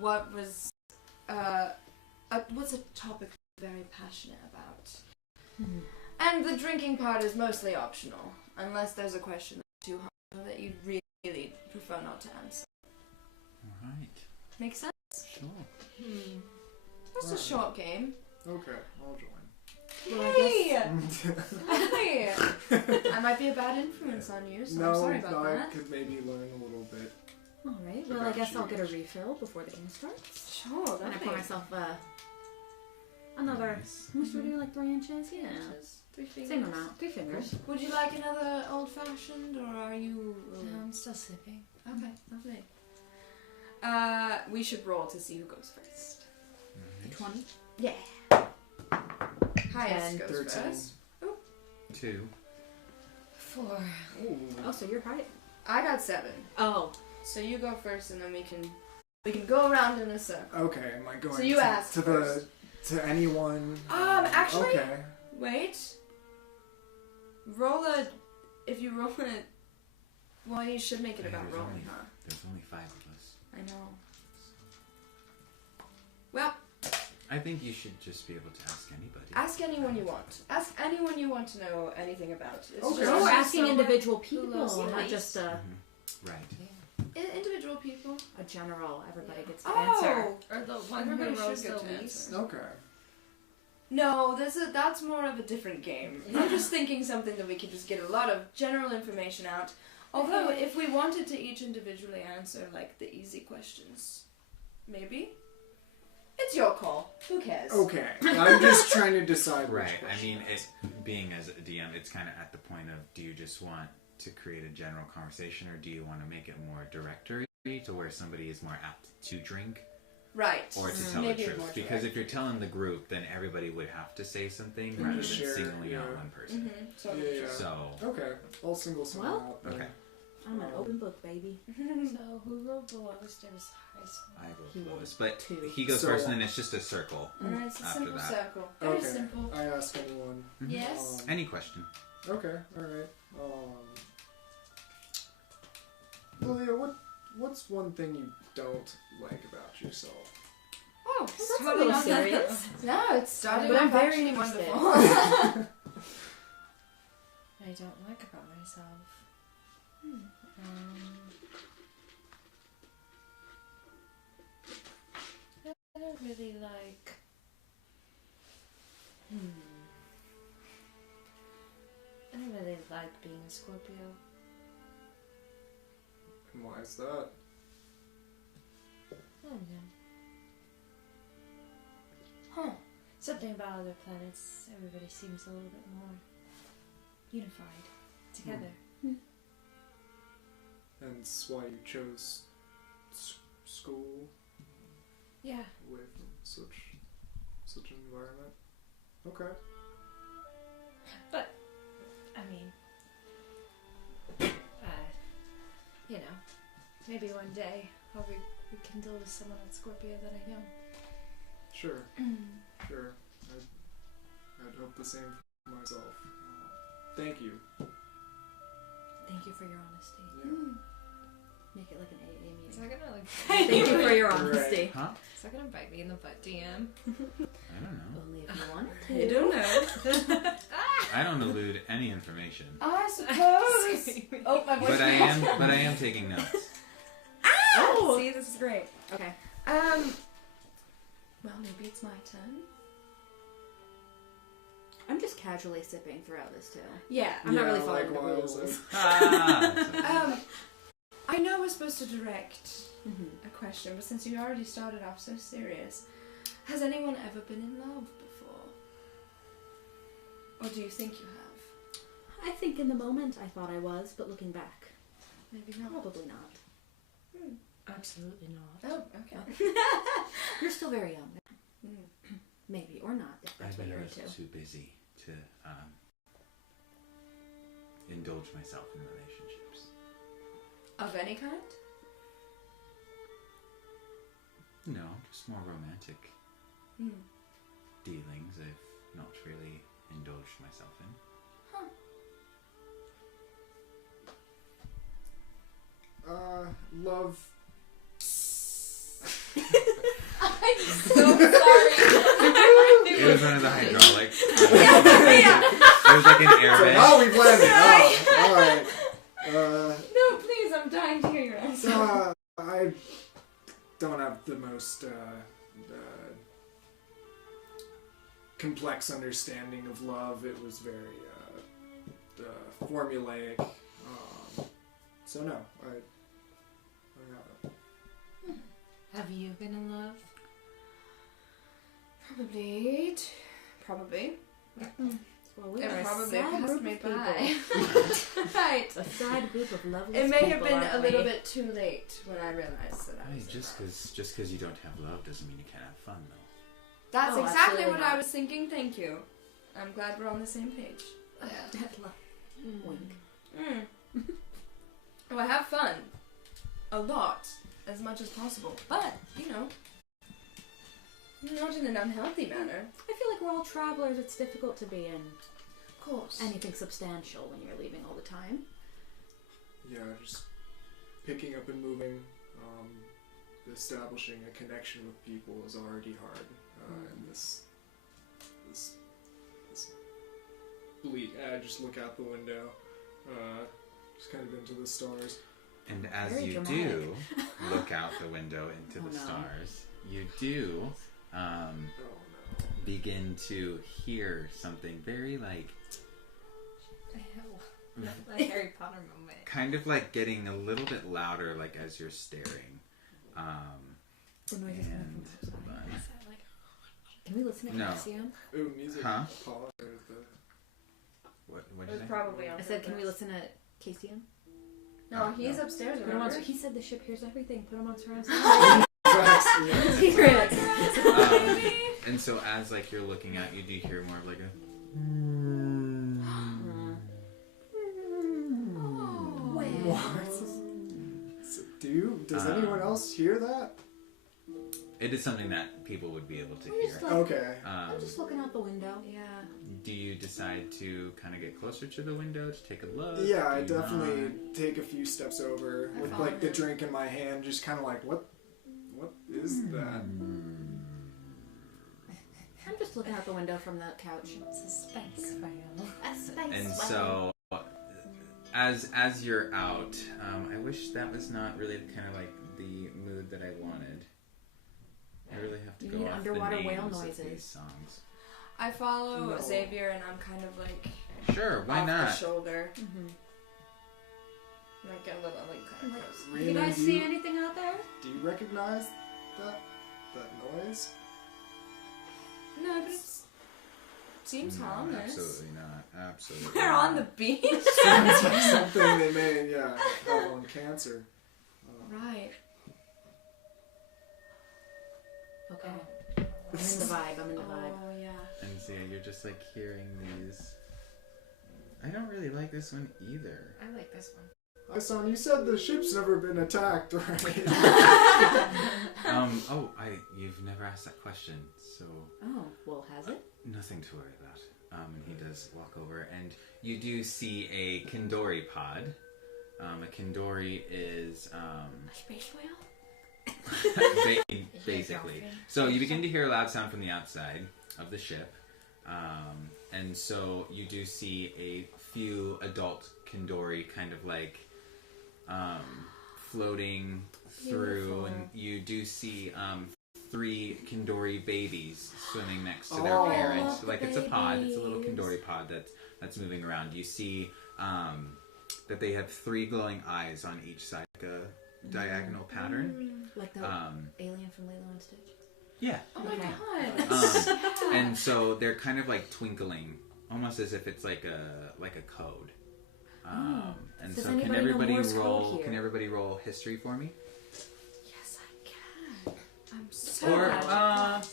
What was what's a topic you're very passionate about?" Mhm. And the drinking part is mostly optional, unless there's a question that's too hard that you really prefer not to answer. All right. Make sense? Sure. It's a Alright. short game. Okay, I'll join. Well, I Hey! I might be a bad influence on you, so no, I'm sorry about I that. could maybe learn a little bit. Alright, well, I guess I'll get a refill before the game starts. Sure, And I lovely. pour myself another... Nice. How much do we do, like 3 inches? Yeah. Inches. 3 fingers. Same amount. 3 fingers. Would you like another old fashioned, or are you? No, I'm still sleeping. Okay, lovely. We should roll to see who goes first. Alright. 20. Yeah. Highest 10, goes 13. first. 2. 4. Ooh. Oh, so you're high. I got 7. Oh. So you go first, and then we can go around in a circle. Okay, am I going So you to, asked to first. to anyone? Actually, Okay. wait. If you roll it, well, you should make it Yeah, about there's rolling, only- huh? There's only 5 of us. I know. Well, I think you should just be able to ask anybody. Ask anyone you want. Ask anyone you want to know anything about. It's Okay. just Oh, we're Just asking someone individual who loves people, not mice. just Right. individual people. a general. Everybody gets to Oh, answer. Or the one who everybody rose should the get to least. answer. Okay. No, that's more of a different game. I'm just thinking something that we could just get a lot of general information out. Although, if we wanted to each individually answer, like, the easy questions, maybe? It's your call. Who cares? Okay. I'm just trying to decide which Right. I question mean, to ask. being as a DM, it's kind of at the point of, do you just want to create a general conversation, or do you want to make it more directory to where somebody is more apt to drink Right. or to tell Maybe the more truth? Because direct. if you're telling the group, then everybody would have to say something rather than Share, singling out yeah. one person. Mm-hmm. So, Yeah. So, Okay. I'll single someone Well, out. then. okay. I'm an open book, baby. So who wrote the lowest? It was high school. I He go will lowest, but too. he goes So- first, and then it's just a circle. And it's a After simple that. circle. Very Okay. simple. I ask anyone. Mhm. Yes. Any question? Okay. All right. Lilia, what's one thing you don't like about yourself? Oh, That's a starting little off serious. No, it's starting But I'm off very actually interested. wonderful. I don't like about myself. I don't really like. I don't really like being a Scorpio. And why is that? I don't know. Huh. Something about other planets, everybody seems a little bit more unified together. And it's why you chose school Yeah. away from such an environment. Okay. I mean, you know, maybe one day I'll rekindle with someone at Scorpio that I know. Sure. Sure. I'd hope the same for myself. Thank you. Thank you for your honesty. Yeah. Make it like an AA Is meeting. that gonna like? Thank you for your Right. honesty. Huh? Is that gonna bite me in the butt, DM? I don't know. Only if you want I to. don't know. I don't elude any information, I suppose. Oh, my voice. but I am taking notes. Oh, see, this is great. Okay. Well, maybe it's my turn. I'm just casually sipping throughout this too. Yeah. I'm not really Yeah, following the likewise. rules. Ah, I know we're supposed to direct Mm-hmm. a question, but since you already started off so serious, has anyone ever been in love before? Or do you think you have? I think in the moment I thought I was, but looking back, Maybe not. probably not. Absolutely not. Oh, okay. You're still very young. Mm. Maybe, or not, if I that's what bet you're I was into. too busy to indulge myself in relationships. Of any kind? No, just more romantic Hmm. dealings I've not really indulged myself in. Love. I'm so sorry. It was one of the hydraulics. Yeah. It was like an So airbag. now we've landed. Oh, alright. No, please, I'm dying to hear your answer. I don't have the most complex understanding of love. It was very formulaic. So no, I haven't. Have you been in love? Probably. Well, we It are a probably sad passed group me of people. by. Right. A sad group of lovely It may have people, been aren't a little we? bit too late when I realized that I Hey, was in just love. because you don't have love doesn't mean you can't have fun, though. That's Oh, exactly absolutely what not. I was thinking. Thank you. I'm glad we're on the same page. Dead love. Wink. Mm. Oh, I have fun. A lot. As much as possible. But, not in an unhealthy manner. I feel like we're all travelers. It's difficult to be in Of course. anything substantial when you're leaving all the time. Yeah, just picking up and moving. establishing a connection with people is already hard. And this bleak. I just look out the window, just kind of into the stars. And as Very you dramatic. do look out the window into the no. stars, you do Oh no. begin to hear something very like A Harry Potter moment. kind of like getting a little bit louder, like as you're staring. The noise is And coming from hold outside. on. Is that like Can we listen to No. Cassian? Ooh, music. Huh? Pause. What It did was you say? probably on I said, can we purpose. listen to Cassian? No, he's No. upstairs. Put him on. Remember? He said the ship hears everything. Put him on surround sound. Yeah. Secret. And so as like you're looking out, you do hear more of like a What? So, does anyone else hear that? it is something that people would be able to We're hear. just like, Okay. I'm just looking out the window. Yeah. Do you decide to kind of get closer to the window to take a look? Yeah, I Do you definitely not? take a few steps over I with follow like the him. drink in my hand, just kind of like, what is that? I'm just looking out the window from the couch. suspense file. And so, as you're out, I wish that was not really kind of like the mood that I wanted. I really have to You go need off underwater the whale names of noises. these songs. I follow No. Xavier, and I'm kind of like Sure, why off the not? shoulder, Mm-hmm. like a little, like kind of close. You Raymond, guys see anything out there? do you recognize that noise? No, but it seems No, harmless. absolutely not. Absolutely. We're not. on the beach. Sounds like something they may, have on cancer. Right. Okay. I'm in the vibe. I'm in the vibe. Oh yeah. And so yeah, you're just like hearing these. I don't really like this one either. I like this one. Son, you said the ship's never been attacked, right? You've never asked that question, so Oh, well, has it? nothing to worry about. And he does walk over, and you do see a Kindori pod. A Kindori is A space whale? basically. So you begin to hear a loud sound from the outside of the ship, and so you do see a few adult Kindori kind of like floating through, Beautiful. and you do see 3 Kindori babies swimming next to their Oh. parents. The Like it's a pod. It's a little babies. Kindori pod that's moving around. You see that they have 3 glowing eyes on each side, like a diagonal pattern. Like the alien from Lilo and Stitch? Yeah. Oh my Okay. god. And so they're kind of like twinkling, almost as if it's like a code. And Does so can anybody know everybody Morse code roll? here? Can everybody roll history for me? Yes, I can. I'm so Or glad.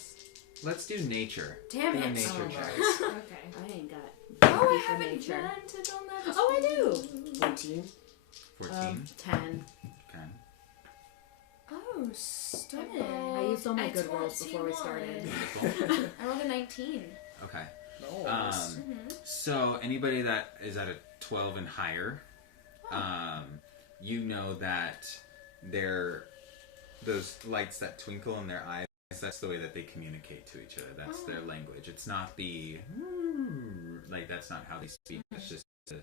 let's do nature. Damn Do a it. nature Oh, check. Okay. I ain't got Oh, I for haven't nature. granted on that. Oh, I do. 14? 14. 10. Okay. Oh, stunning. I used all my I good rolls before we 21. started. Beautiful. I rolled a 19. Okay. Nice. So anybody that is at a 12 and higher, you know that those lights that twinkle in their eyes, that's the way that they communicate to each other. That's their language. It's not the like that's not how they speak. It's just a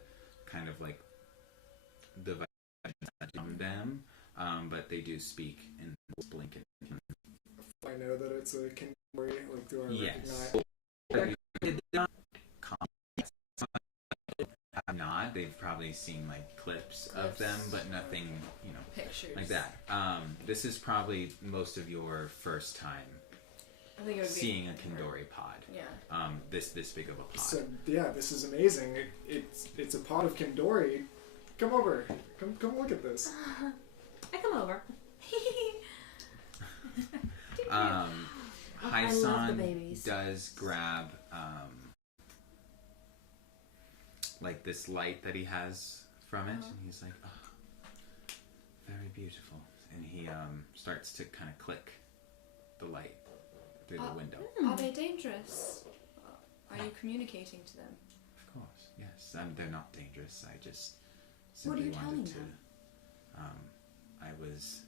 kind of like the vibration from them. But they do speak in blink. I know that it's a Kindori, like, do I Yes. recognize? Have not. They've probably seen like clips of them, but nothing, Pictures. like that. This is probably most of your first time I think it would be. seeing a Kindori pod. Yeah. This big of a pod. So, yeah, this is amazing. It's a pod of Kindori. Come over. Come look at this. I come over. I love the Hyson babies. does grab like this light that he has from it, and he's like, oh, very beautiful. And he starts to kind of click the light through the window. Are they dangerous? Are you communicating to them? Of course, yes. They're not dangerous. I just What are simply you telling wanted to. them? I was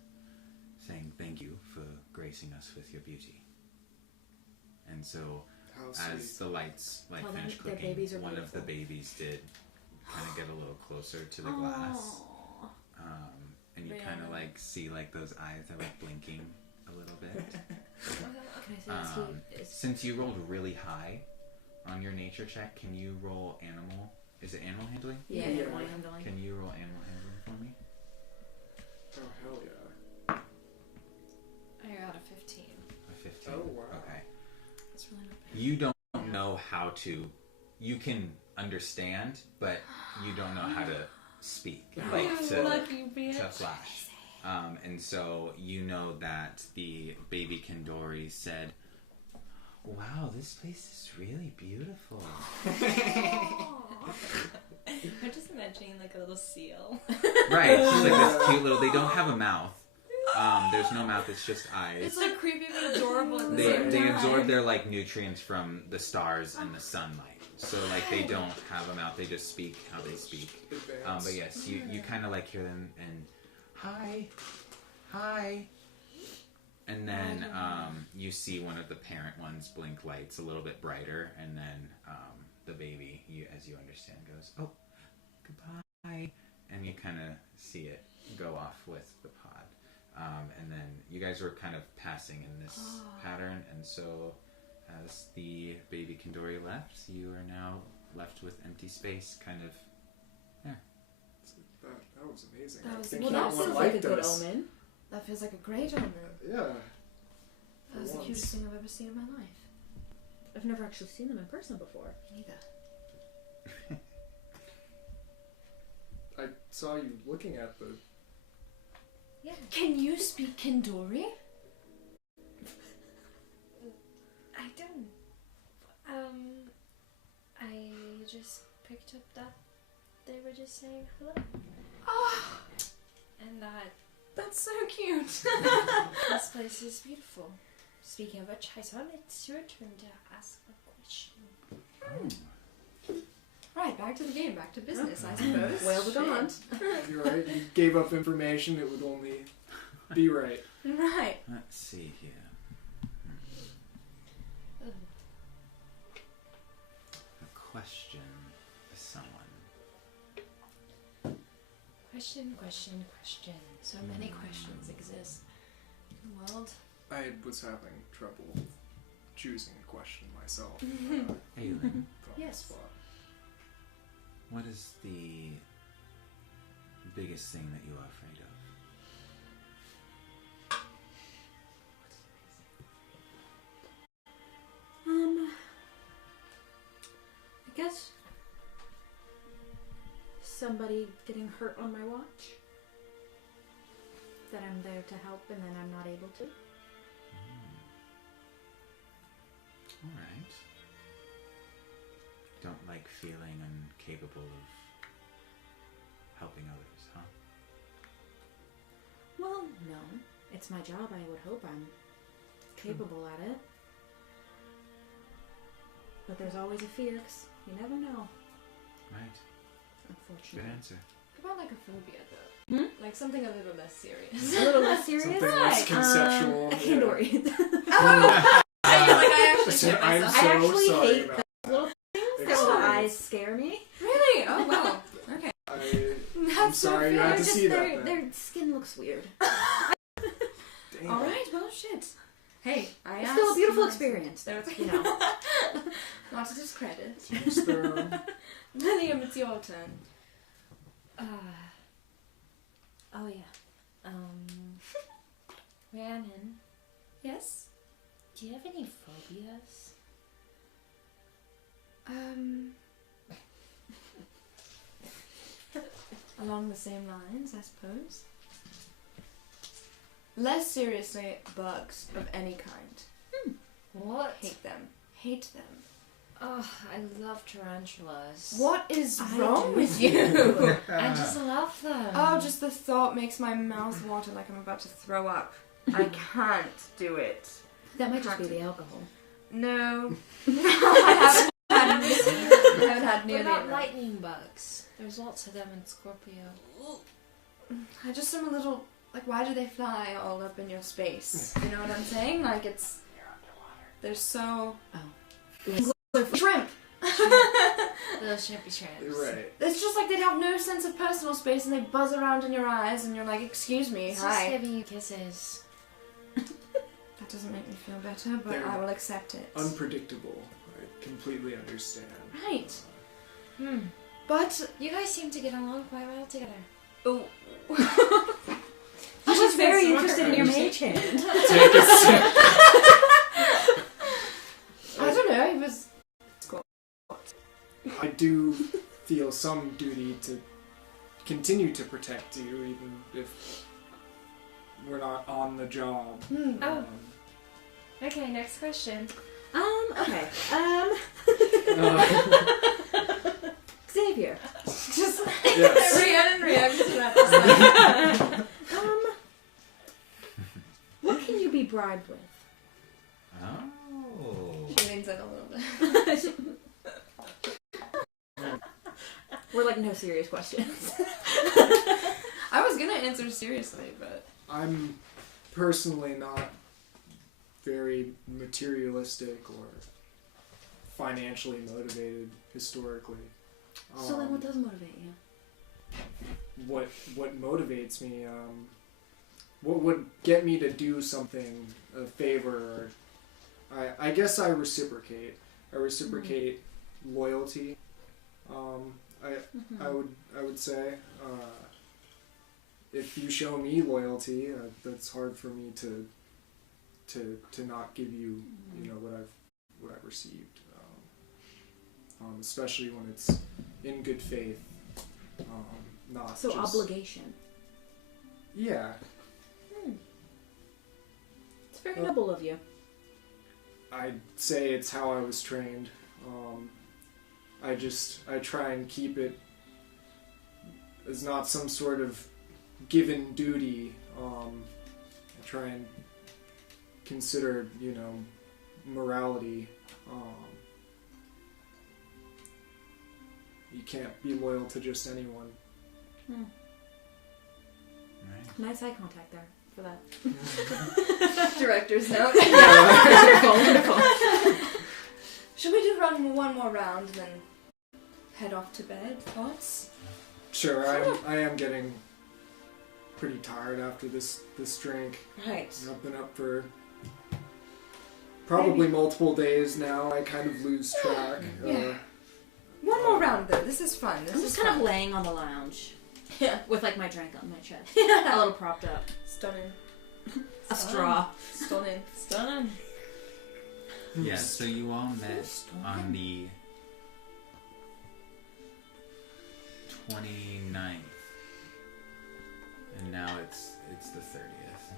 saying thank you for gracing us with your beauty. And so, How as sweet. the lights Tell them finish their cooking, babies are one of the beautiful. babies did kind of get a little closer to the glass. Aww. And you kind of like see like those eyes are like blinking a little bit. Can I say is he Since you rolled really high on your nature check, can you roll animal? Is it animal handling? Yeah, Yeah. one handling. Can you roll animal handling for me? Oh, hell yeah. I got a 15. A 15. Oh, wow. Okay. That's really not bad. You don't know how to. You can understand, but you don't know how to speak. Like to Lucky bitch. flash. And so you know that the baby Kendori said, "Wow, this place is really beautiful." I'm just imagining like a little seal. Right, it's just like this cute little. They don't have a mouth. There's no mouth. It's just eyes. It's like creepy but adorable at the They same time. absorb their like nutrients from the stars and the sunlight. So like they don't have a mouth. They just speak how they speak. Advanced. But yes, you kind of like hear them and hi, and then you see one of the parent ones blink lights a little bit brighter, and then the baby, as you understand, goes, "Oh, goodbye," and you kind of see it go off with the pod, and then you guys were kind of passing in this pattern, and so as the baby Kendori left, you are now left with empty space, kind of. That was amazing. That I was- think Well, no that one feels like a liked good us. omen. That feels like a great omen. Yeah. That was the once. cutest thing I've ever seen in my life. I've never actually seen them in person before. Neither. I saw you looking at the. Yeah. Can you speak Kendori? I don't. I just picked up that they were just saying hello. Oh, And that that's so cute. this place is beautiful. Speaking of which, Hyson, it's your turn to ask a question. Right, back to the game, back to business, I suppose. Well done. Shit. You're right. You gave up information. It would only be right. Right. Let's see here. A question for someone. Question. So many questions exist in the world. I was having trouble choosing a question myself. Aylin, From the Yes. spot. what is the biggest thing that you are afraid of? I guess somebody getting hurt on my watch. That I'm there to help and then I'm not able to. Alright. Don't like feeling incapable of helping others, huh? Well, no. It's my job. I would hope I'm capable at it. But there's always a fear, 'cause you never know, Right. Good unfortunately. answer. What about like a phobia though? Hmm? Like something a little less serious. A little less serious? Something less conceptual. A Kendori. Oh! I actually Listen, shit I'm myself. I so actually sorry hate about those little things. Their Experience. little eyes scare me. Really? Oh wow. Okay. I'm That's so sorry you fair. had to Just see that. their, then. their skin looks weird. Damn. All right. Well, shit. Hey, I It's asked. still a beautiful you. experience, though. There You know. Not to discredit. Teach their own. William, it's your turn. Oh yeah. Rhiannon, Yes. do you have any phobias? Along the same lines, I suppose. Less seriously, bugs of any kind. What? Hate them. Hate them. Oh, I love tarantulas. What is I wrong do. with you? I just love them. Oh, just the thought makes my mouth water like I'm about to throw up. I can't do it. That might just be the alcohol. No. I haven't had What nearly about enough. lightning bugs? There's lots of them in Scorpio. I just am a little like, why do they fly all up in your space? You know what I'm saying? Like, it's... They're so... Shrimp! Little shrimpy shrimps. Right. It's just like they'd have no sense of personal space and they buzz around in your eyes and you're like, excuse me, It's just hi. giving you kisses. That doesn't make me feel better, but They're I will accept it. Unpredictable. I completely understand. Right. But you guys seem to get along quite well together. Oh. I was very interested in your mage hand. Take a sip. I don't know, he was... I do feel some duty to continue to protect you, even if we're not on the job. Oh. Okay, next question. Okay. Xavier. Just Yes. Rhiannon reacts to that. What can you be bribed with? Oh. She leans in a little bit. We're like, no serious questions. I was gonna answer seriously, but... I'm personally not very materialistic or financially motivated historically. So then what does motivate you? What motivates me? What would get me to do something, a favor? Or I guess I reciprocate. I reciprocate loyalty. I would say if you show me loyalty, that's hard for me to not give you, you know, what I've received. Especially when it's in good faith. Not So just, obligation. Yeah. It's very noble of you. I'd say it's how I was trained. I try and keep it as not some sort of given duty. I try and consider, you know, morality. You can't be loyal to just anyone. Right. Nice eye contact there for that. Director's note. Wonderful, wonderful. Should we do one more round and then head off to bed? Thoughts? Sure, I am getting pretty tired after this drink. Right. I've been up for probably multiple days now. I kind of lose track. Yeah. One more round though. This is fun. I'm just kind of laying on the lounge. Yeah. With like my drink on my chest. A little propped up. Stunning. A straw. Stunning. Stunning. Yeah, so you all met on the 29th. And now it's the 30th.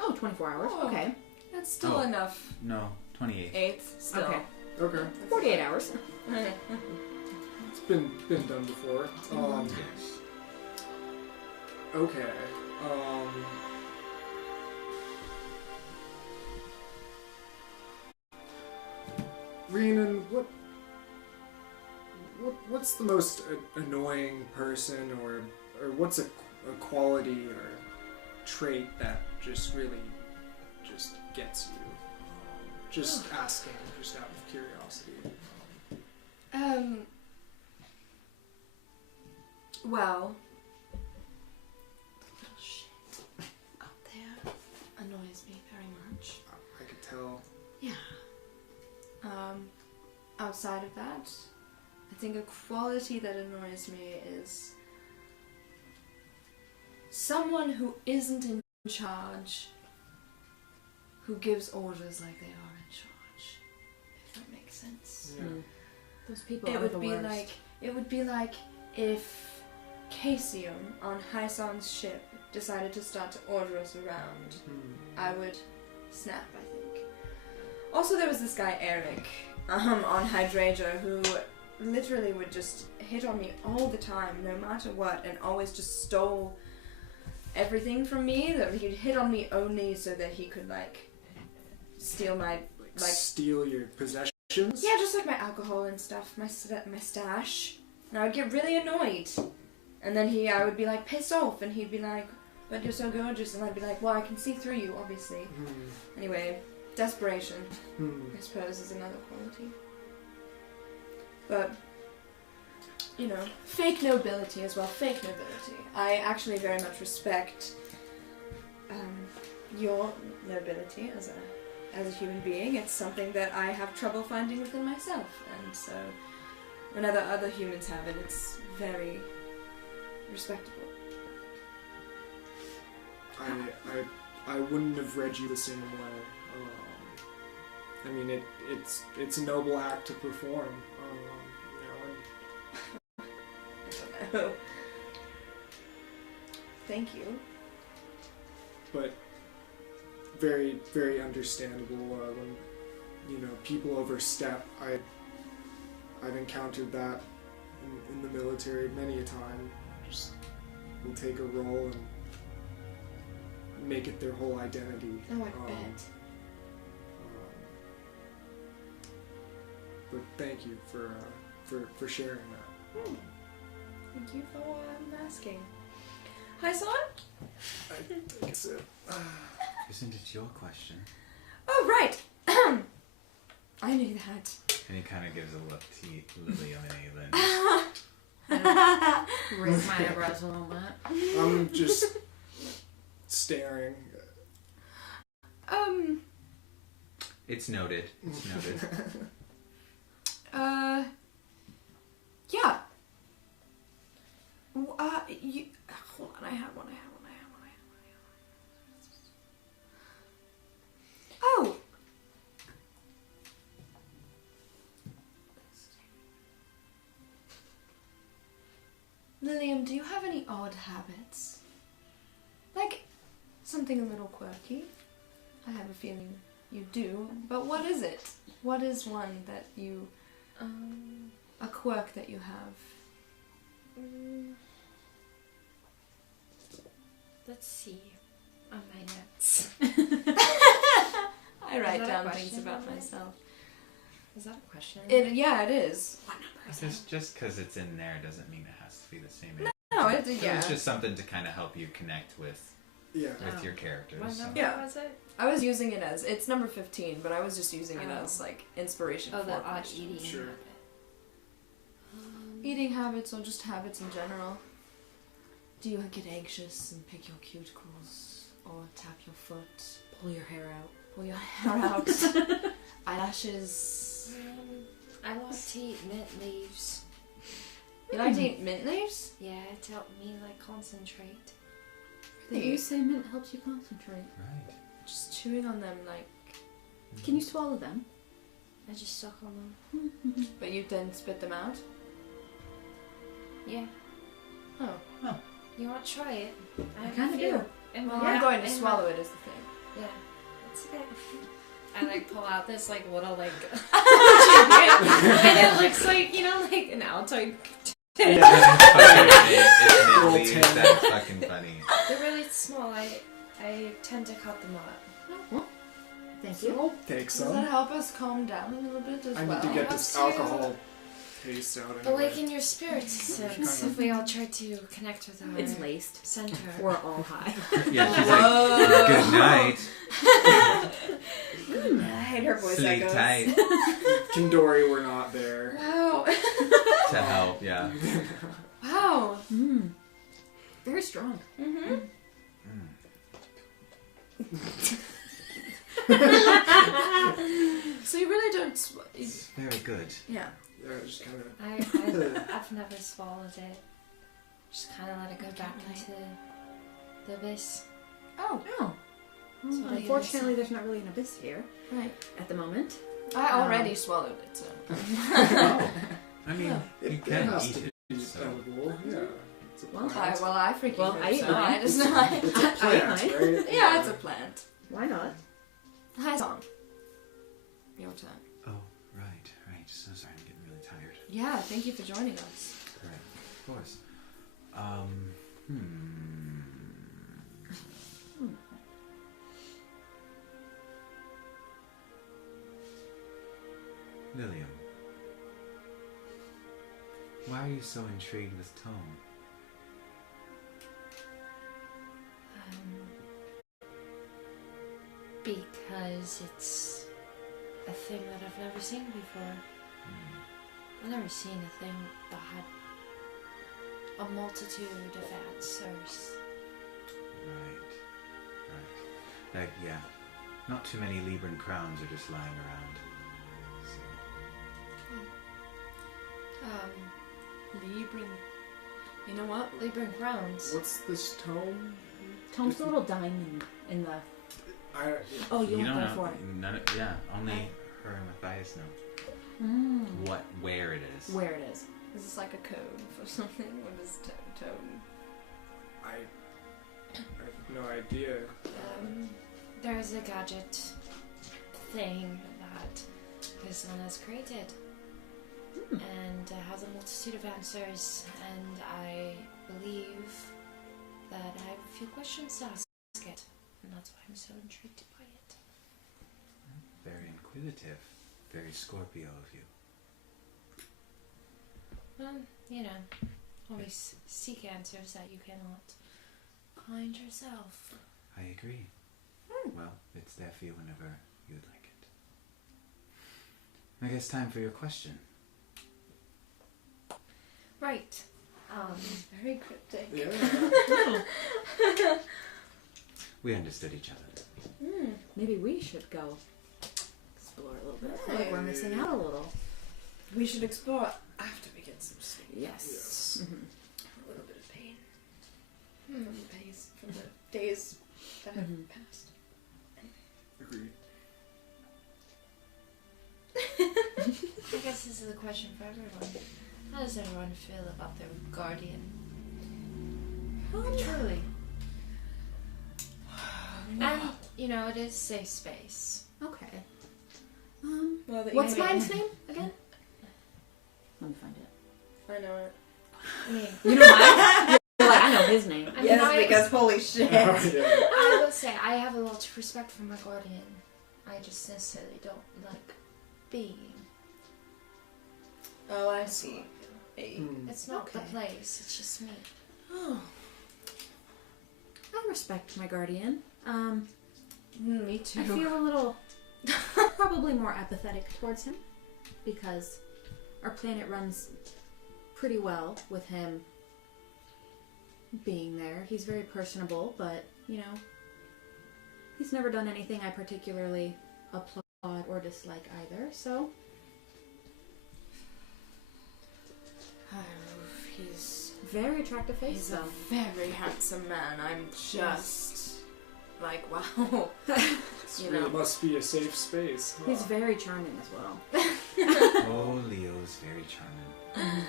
Oh, 24 hours. Oh. Okay. That's still Oh. enough. No, 28th. 8th. Still. Okay. Okay. 48 hours. It's been done before. Yes. Okay. Rhiannon, what's the most annoying person, or what's a quality or trait that just really just gets you? Just asking, just out of curiosity. Well, the little shit out there annoys me very much. I could tell. Yeah. Outside of that, I think a quality that annoys me is someone who isn't in charge, who gives orders like they are in charge. If that makes sense. Yeah. Those people It are would the be worst. like if Casium on Hyson's ship decided to start to order us around. I would snap, I think. Also, there was this guy Eric on Hydrangea who literally would just hit on me all the time, no matter what, and always just stole everything from me. That he'd hit on me only so that he could like steal my steal your possessions. yeah, just like my alcohol and stuff, my stash. And I would get really annoyed. And then I would be like pissed off, and he'd be like, but you're so gorgeous. And I'd be like, well, I can see through you, obviously. Anyway, desperation, I suppose, is another quality. But, you know, fake nobility as well, fake nobility. I actually very much respect your nobility as a human being. It's something that I have trouble finding within myself, and so whenever other humans have it, it's very respectable. I wouldn't have read you the same way. I mean, it's a noble act to perform. You know, Thank you. but very, very understandable when, you know, people overstep. I've encountered that in the military many a time. Just will take a role and make it their whole identity. Oh, I bet. But thank you for sharing that. Thank you for asking. Hi, Son? I think it's it. Isn't it your question? Oh, right. I knew that. And he kind of gives a look to Lily and Aylin. Raise my eyebrows a little bit. I'm just staring. It's noted. It's noted. Yeah. You, hold on, I have one. Oh! Lilium, do you have any odd habits? Like, something a little quirky? I have a feeling you do, but what is it? What is one that you... a quirk that you have? Let's see. On my notes. I write that a down question, things about by the way? myself. Is that a question? Yeah, it is. What number is it? Just because it's in there doesn't mean it has to be the same age. No, it's yeah. It's just something to kind of help you connect with Yeah. your characters. What so. number Yeah. was it? I was using it as it's number 15, but I was just using it as like inspiration Oh, for the odd questions. eating Sure. habit. Eating habits or just habits in general. Do you get anxious and pick your cuticles or tap your foot? Pull your hair out. Pull your hair out. Eyelashes. I like to eat mint leaves. You like to eat mint leaves? Yeah, to help me like concentrate. Did you say mint helps you concentrate? Right. Just chewing on them like, Can you swallow them? I just suck on them. but you then spit them out? Yeah. Oh. You want to try it? I kinda do. And Well, I'm going to swallow it is the thing. Yeah. It's okay. I like pull out this like little like and it looks like, you know, like an Altoid. It's That's fucking funny. They're really small. I tend to cut them up. Thank you. I'll take Does some. that help us calm down a little bit as I well? need to get this alcohol taste out anyway. Awaken your spirits. So if we all try to connect with our It's laced. center. We're all high. Yeah, she's like, good night. I hate her voice Sleep echoes. tight. Kindori were not there. Wow. To help, yeah. Wow. Very strong. Mm-hmm. So you really don't... It's very good. Yeah. Yeah, just kind of. I've never swallowed it. Just kind of let it go back into the abyss. Oh. Oh. That's what I Unfortunately, there's not really an abyss here Right. at the moment. I already swallowed it, so... I mean, you It can has eat to it. be So. edible. Yeah. It's a Well, plant. I freaking Well, hope I ate so. mine. I just It's a plant, right? Yeah, it's a plant. Why not? Hi, Song. Your turn. Oh, right. So sorry, I'm getting really tired. Yeah, thank you for joining us. Right, of course. Lilium, why are you so intrigued with Tome? because it's a thing that I've never seen before. I've never seen a thing that had a multitude of answers. Right. Like, yeah. Not too many Libran crowns are just lying around. Libran. You know what? Libran crowns. What's this tome? Tome's the little diamond in the. Oh, you don't went there know. for it. Only her and Matthias know where it is. Where it is. Is this like a code for something? What is tone? I have no idea. There's a gadget thing that this one has created. And has a multitude of answers, and I believe that I have a few questions to ask it, and that's why I'm so intrigued by it. Very inquisitive. Very Scorpio of you. Well, you know, always seek answers that you cannot find yourself. I agree. Well, it's there for you whenever you'd like it. I guess time for your question. Right. Very cryptic. Yeah. We understood each other. Maybe we should go explore a little bit. I feel like we're missing out a little. We should explore after we get some sleep. Yes. Mm-hmm. A little bit of pain. From the days that have passed. Agreed. I guess this is a question for everyone. How does everyone feel about their guardian? Truly. And, you know, it is safe space. Okay. Well, What's mine's name again? Let me find it. I know it. Me. You know mine? You're like, I know his name. I mean, because holy shit. I will say, I have a lot of respect for my guardian. I just necessarily don't like being. Oh, I see. It's not the place, it's just me. Oh. I respect my guardian. Me too. I feel a little, probably more apathetic towards him because our planet runs pretty well with him being there. He's very personable, but, you know, he's never done anything I particularly applaud or dislike either, so... He's Very attractive face, He's though. a very handsome man. I'm just like, wow. You know. It must be a safe space. Huh? He's very charming as well. Oh, Leo's very charming.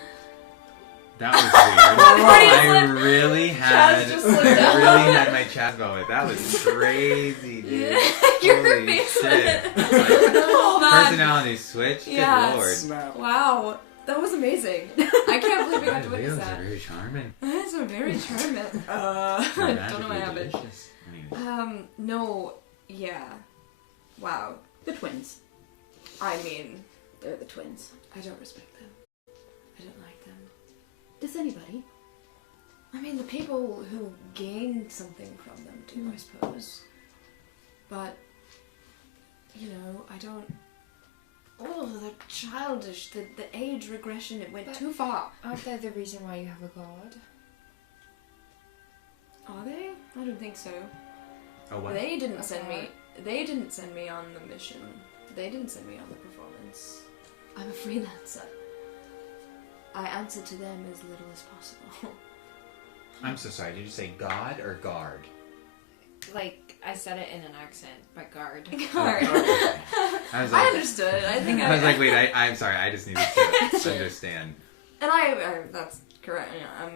That was weird. I really had my Chaz moment. That was crazy, dude. Your Holy face shit. Hold on. Personality switch? Yes. Good lord. Snap. Wow. That was amazing. I can't believe we got to witness Leo's that. very charming. That's a very charming. I don't know what happened. Delicious. Anyway. No. Yeah. Wow. The twins. I mean, They're the twins. I don't respect them. I don't like them. Does anybody? I mean, the people who gain something from them do, I suppose. But, you know, I don't... Oh, the childish, the age regression, it went too far. Aren't they the reason why you have a god? Are they? I don't think so. Oh, what? They didn't send me. They didn't send me on the mission. They didn't send me on the performance. I'm a freelancer. I answer to them as little as possible. I'm so sorry. Did you say God or guard? Like, I said it in an accent, but guard. Guard. I was I like, understood. I think I was like, wait, I'm sorry. I just needed to understand. And I that's correct. Yeah,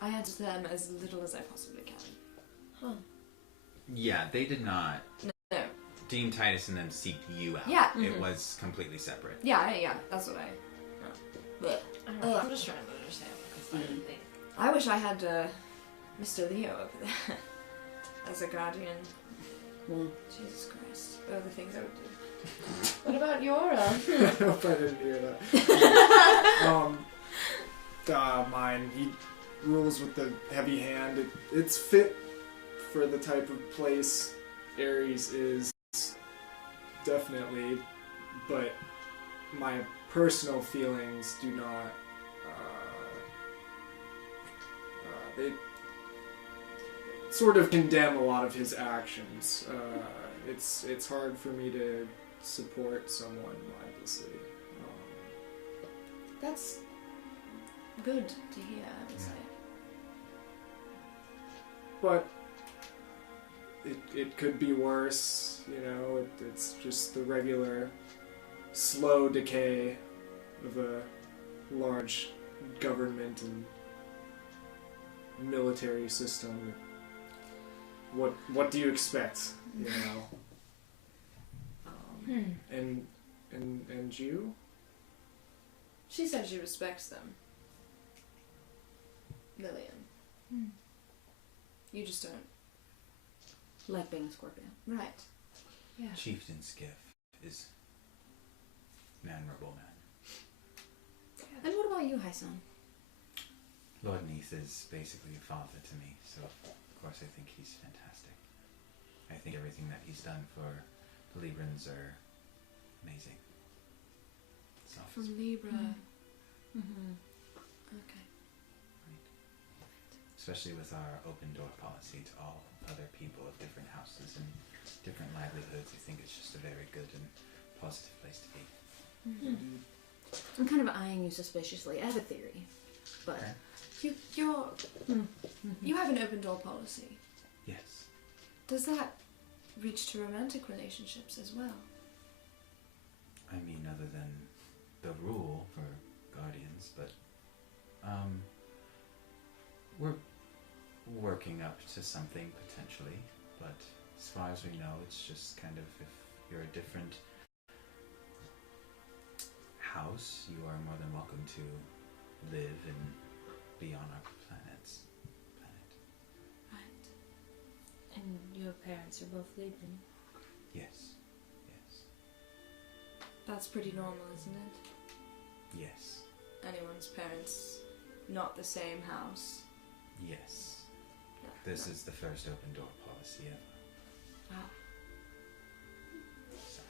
I answer to them as little as I possibly can. Huh. Yeah, they did not. No. Dean Titus and them seek you out. Yeah. It was completely separate. Yeah. That's what I. But I'm just trying to understand because I didn't think. I wish I had Mr. Leo over there as a guardian. Jesus Christ. Oh, the things I would do. What about Yora? I hope I didn't hear that. Mine. He rules with the heavy hand. It's fit for the type of place Ares is. definitely, but my personal feelings do not. They sort of condemn a lot of his actions. It's hard for me to support someone mindlessly. That's good to hear, I would say. But it could be worse, you know. It's just the regular slow decay of a large government and military system. What do you expect, you know? And you? She said she respects them. Lillian. You just don't. Like being a Scorpion. Right. Yeah. Chieftain Skiff is an admirable man. And what about you, Hyson? Lord Neath is basically a father to me, so of course I think he's fantastic. I think everything that he's done for the Librans are amazing. So, From Libra. Mm-hmm. Okay. especially with our open door policy to all other people of different houses and different livelihoods, I think it's just a very good and positive place to be. Mm-hmm. I'm kind of eyeing you suspiciously. I have a theory, but Okay. You have an open door policy. Yes. Does that reach to romantic relationships as well? I mean, other than the rule for guardians, but we're working up to something potentially, but as far as we know, it's just kind of, if you're a different house, you are more than welcome to live and be on our planet. Right. And your parents are both Libran. Yes. Yes. That's pretty normal, isn't it? Yes. Anyone's parents, not the same house. Yes. Yeah, This no. is the first open door policy ever. Wow. So,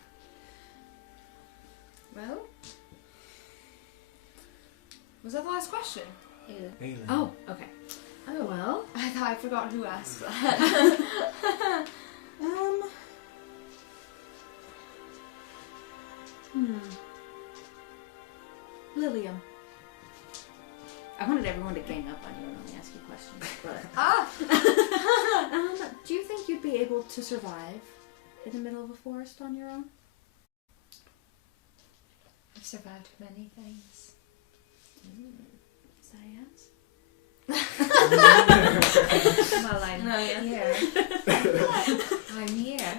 Well, was that the last question? Aelin. oh, okay. Oh well. I thought I forgot who asked that. Lilium. I wanted everyone to gang up on you and only ask you questions, but do you think you'd be able to survive in the middle of a forest on your own? I've survived many things. Is that a yes? Well, I'm No, yeah. here. I'm here.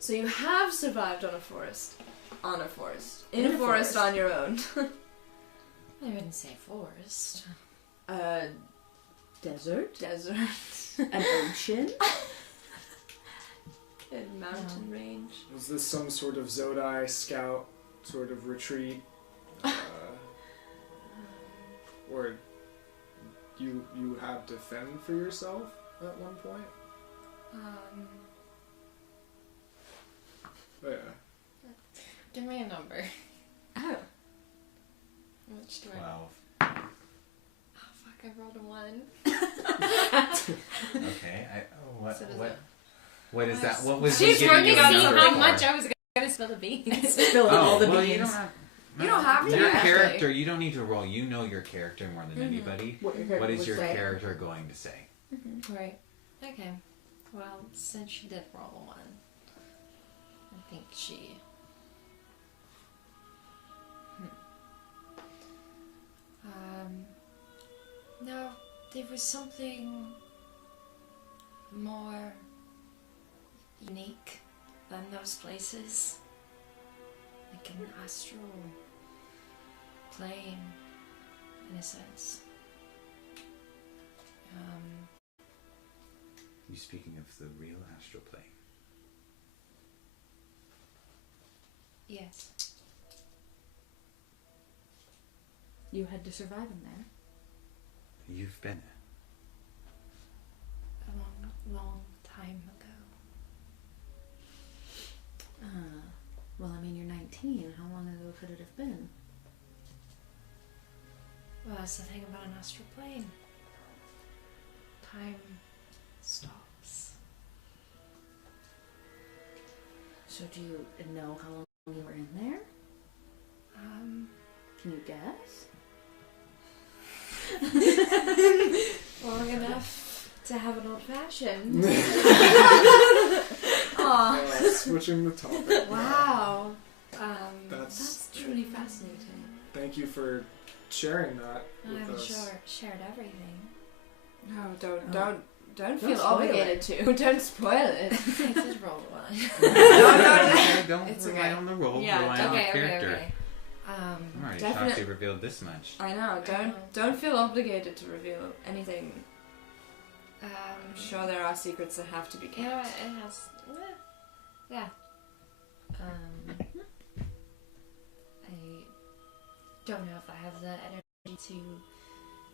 So you have survived on a forest. On a forest. In a forest on your own. I wouldn't say forest. Desert? Desert. An ocean? And mountain range. Was this some sort of Zodai scout sort of retreat? Or you had to fend for yourself at one point? Oh, yeah. Give me a number. Oh. Which do 12. Oh fuck! I rolled a 1. Okay. What? So does What? it- What is that? What was She's he giving working you a on seeing number how for? much I was gonna spill the beans. Spilling all the well, beans. You don't have. You don't have to, Your actually. character. You don't need to roll. You know your character more than anybody. What What is your say? character going to say? Right. Okay. Well, since she did roll a 1, I think she. No, there was something more unique than those places. Like an astral plane, in a sense. You speaking of the real astral plane? Yes. You had to survive in there. You've been there. A long, long time ago. Well, I mean, you're 19. How long ago could it have been? Well, that's the thing about an astral plane. Time stops. So do you know how long you were in there? Can you guess? Long enough to have an old fashioned. Aw. Switching the topic. Wow. That's. That's truly fascinating. Thank you for sharing that I with haven't us. shared everything. No, don't Don't feel spoil obligated to. Don't spoil it. I just rolled one. Okay, don't It's rely okay. on the roll. Yeah, rely on the Okay, okay, character. okay. I'm already Definite- shocked you revealed this much. I know. Don't feel obligated to reveal anything. I'm sure there are secrets that have to be kept. You know what? It has. Yeah. I don't know if I have the energy to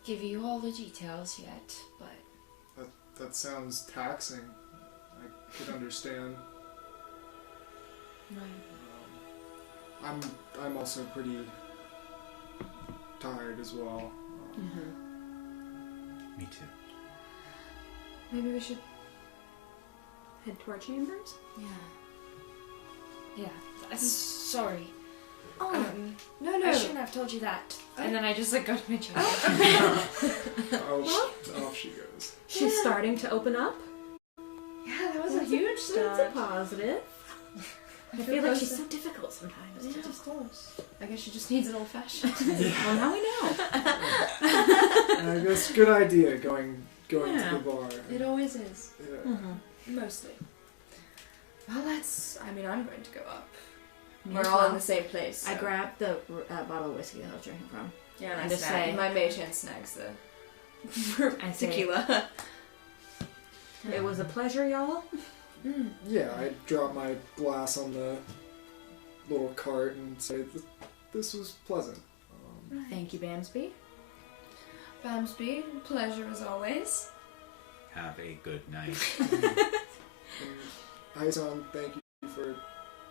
give you all the details yet, but That sounds taxing. I could understand. I'm also pretty tired as well. Me too. Maybe we should. Head to our chambers? yeah. Sorry. Oh no. I shouldn't have told you that. And then I just like go to my chair. Off she goes. She's starting to open up? Yeah, that was a huge That's start. a positive. I feel like she's so difficult sometimes. Yeah, of course. I guess she just needs an old fashioned. Well, now we know. I guess good idea going to Yeah. the bar. It always is. Yeah. Mostly. Well, I'm going to go up. Me We're as all well. in the same place. I so- grabbed the bottle of whiskey that I was drinking from. Yeah, and and I just snag. say- My mage hand snags the I say- tequila. It was a pleasure, y'all. Yeah, I drop my glass on the little cart and say, this was pleasant. Thank you, Bamsby. Bamsby, pleasure as always. Have a good night. Haizan, thank you for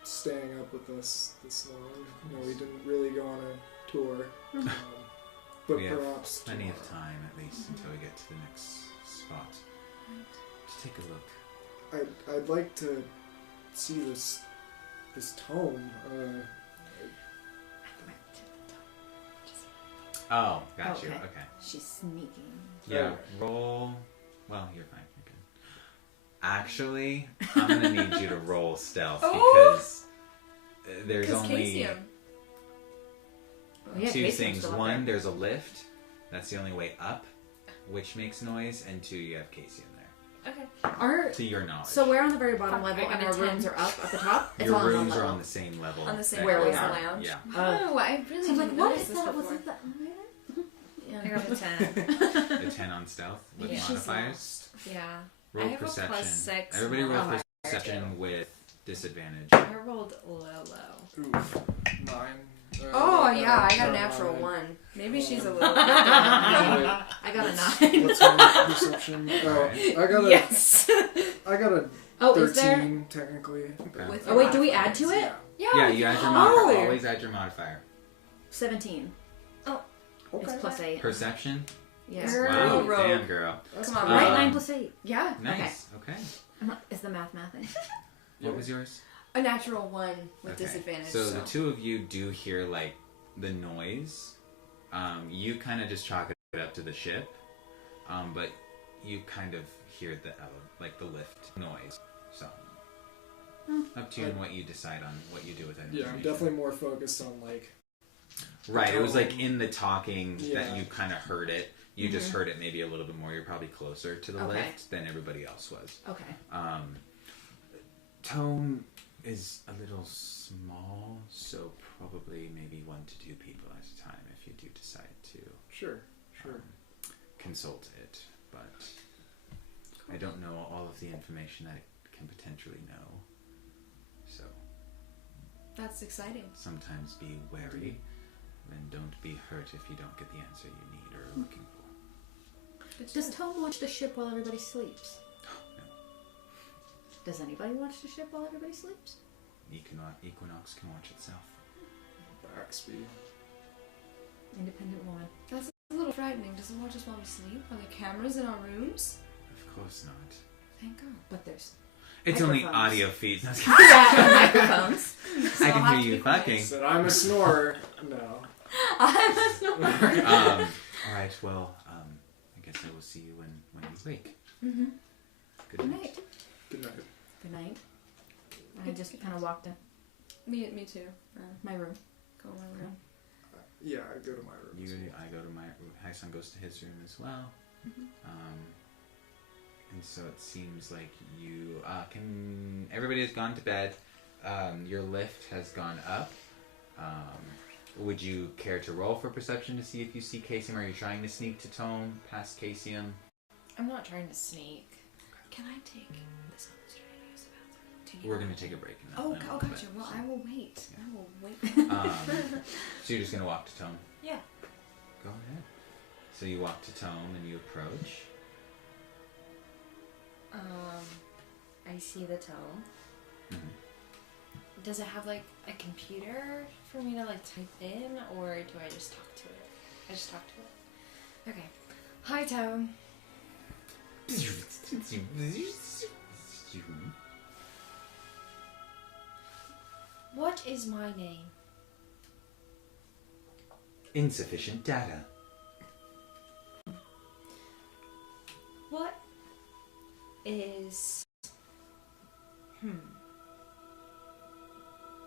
staying up with us this long. You know, we didn't really go on a tour. But We have perhaps Plenty of tomorrow. time, at least, until we get to the next spot. To take a look. I'd like to see this tome. Oh, got you. Okay. Okay. She's sneaking. Yeah, Okay. roll. Well, you're fine. You're good. Actually, I'm gonna need you to roll stealth Oh! because there's Because only Casium. Oh, yeah, two Casium's things. still up One, there. there's a lift. That's the only way up, which makes noise. And two, you have Casium there. Okay. To your knowledge. So we're on the very bottom Fuck, level, I got and a our 10. rooms are up at the top. It's your all on rooms one are level. on the same level. On the same that Where level we as the are. lounge. Yeah. Oh, I really So I'm like, didn't what notice if this that was before. like the elevator? I Yeah. got a 10. A 10 on stealth with Yeah. She's modifiers. Yeah. Roll I have a perception. +6 Everybody roll modifier, perception too. with disadvantage. I rolled low. Oof. 9. Oh, yeah, I got a no, natural 9. 1. Maybe she's a little bit I got a 9. What's my perception? Oh, I got a Yes. I got a Oh, 13 is there? technically. Okay. With Oh, wait, do we add to it? Yeah. Yeah, you add your modifier. Oh. Always add your modifier. 17. Okay. It's plus 8. Perception? Yeah. Girl. Wow, rogue. damn girl. That's Come on, cool. Right? Um, 9 plus 8. Yeah. Nice. Okay. Is the math mathing? What was yours? A natural 1 with Okay. disadvantage. So the two of you do hear like the noise. You kind of just chalk it up to the ship, but you kind of hear the the lift noise. So up to you and what you decide on what you do with that Yeah, information. I'm definitely more focused on like. Right, it was like in the talking Yeah. that you kind of heard it. You just heard it maybe a little bit more. You're probably closer to the Okay. lift than everybody else was. Okay. Tone is a little small, so probably maybe 1 to 2 people at a time if you do decide to Sure. consult it. But I don't know all of the information that it can potentially know. So That's exciting. sometimes be wary and don't be hurt if you don't get the answer you need or are looking for. Does Tome watch the ship while everybody sleeps? No. Does anybody watch the ship while everybody sleeps? Equinox can watch itself. Baxby. Independent woman. That's a little frightening. Does it watch us while we sleep? Are there cameras in our rooms? Of course not. Thank God. But there's It's only Microphones. audio feeds. microphones. I can hear you fucking. Said I'm a snorer. No. I'm a snorer. Alright, well, I guess I will see you when you wake. Mm-hmm. Good Good night. night. Good night. Good night. I just kind of walked in Me too. my room. Go in my room. Yeah, I go to my room. as well. I go to my Hyson goes to his room as well. Mhm. And so it seems like you can. Everybody has gone to bed. Your lift has gone up. Would you care to roll for perception to see if you see Casium? Are you trying to sneak to Tome past Casium? I'm not trying to sneak. Can I take this opportunity to use the bathroom? Do you We're want- gonna take a break. And Oh, then oh, we'll gotcha. bed, Well, so. I will wait. Yeah. I will wait. So you're just gonna walk to Tome? Yeah. Go ahead. So you walk to Tome and you approach. I see the tome. Mm-hmm. Does it have like a computer for me to like type in, or do I just talk to it? I just talk to it. Okay. Hi, tome. What is my name? Insufficient data. What is...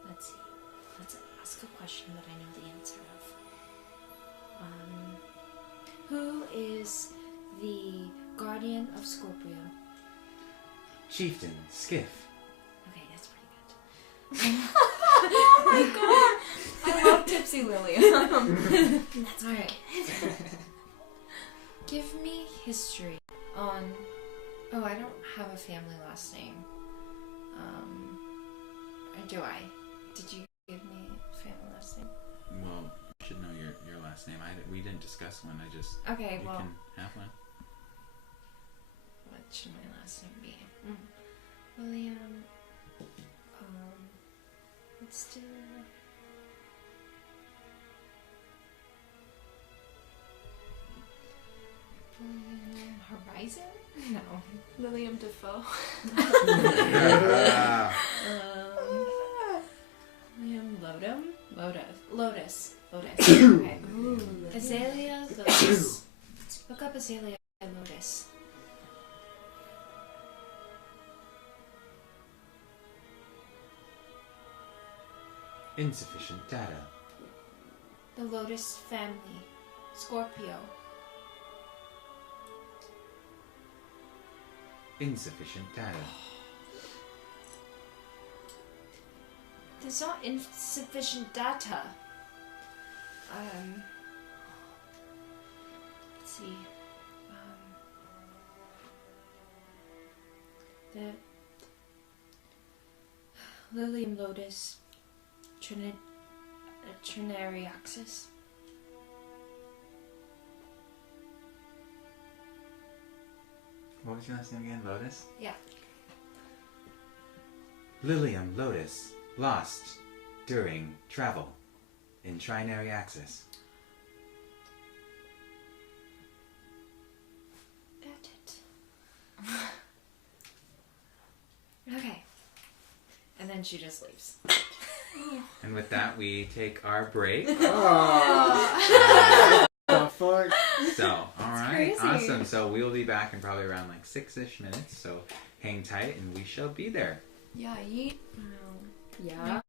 Let's see. Let's ask a question that I know the answer of. Who is the guardian of Scorpio? Chieftain, Skiff. Okay, that's pretty good. Oh my God! I love Tipsy Lily. That's alright. Give me history on... Oh, I don't have a family last name. Or do I? Did you give me a family last name? Well, you should know your last name. We didn't discuss one. I just... Okay, you well... can have one. What should my last name be? William... let's do... Horizon? No. Lilliam Defoe. William Lodum? Lotus. Okay. Azalea Lotus. Look up Azalea Lotus. Insufficient data. The Lotus family. Scorpio. Insufficient data. There's not insufficient data. Let's see. The Lilium Lotus Trinary axis. What was your last name again? Lotus? Yeah. Lilium Lotus. Lost during travel in trinary axis. Got it. Okay. And then she just leaves. And with that, we take our break. Oh. The fuck? So, alright, crazy. awesome. So we will be back in probably around like 6-ish minutes. So hang tight and we shall be there. Yeah, yeet. Yeah.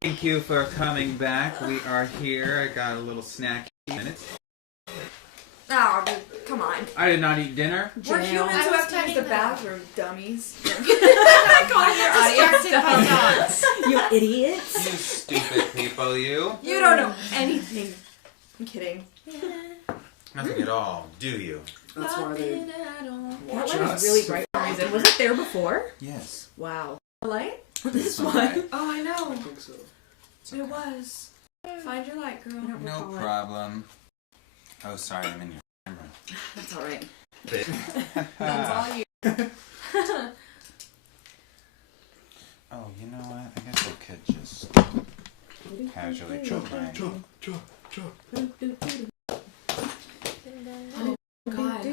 Thank you for coming back. We are here. I got a little snack in minutes. Oh, dude, come on. I did not eat dinner. We're humans I who was have to use typing the that. bathroom, dummies. Distracted by dogs. You idiots. You stupid people, you. You don't know anything. I'm kidding. Nothing at all, do you? That's why they That watch one us. is really bright for some reason. Was it there before? Yes. Wow. The light? This one. one. Oh, I I know. think so. It was. Find your light, girl. I don't No recall it. problem. Oh, sorry, I'm in your camera. That's alright. That's all you. Oh, you know what? I guess I could just casually put my... God.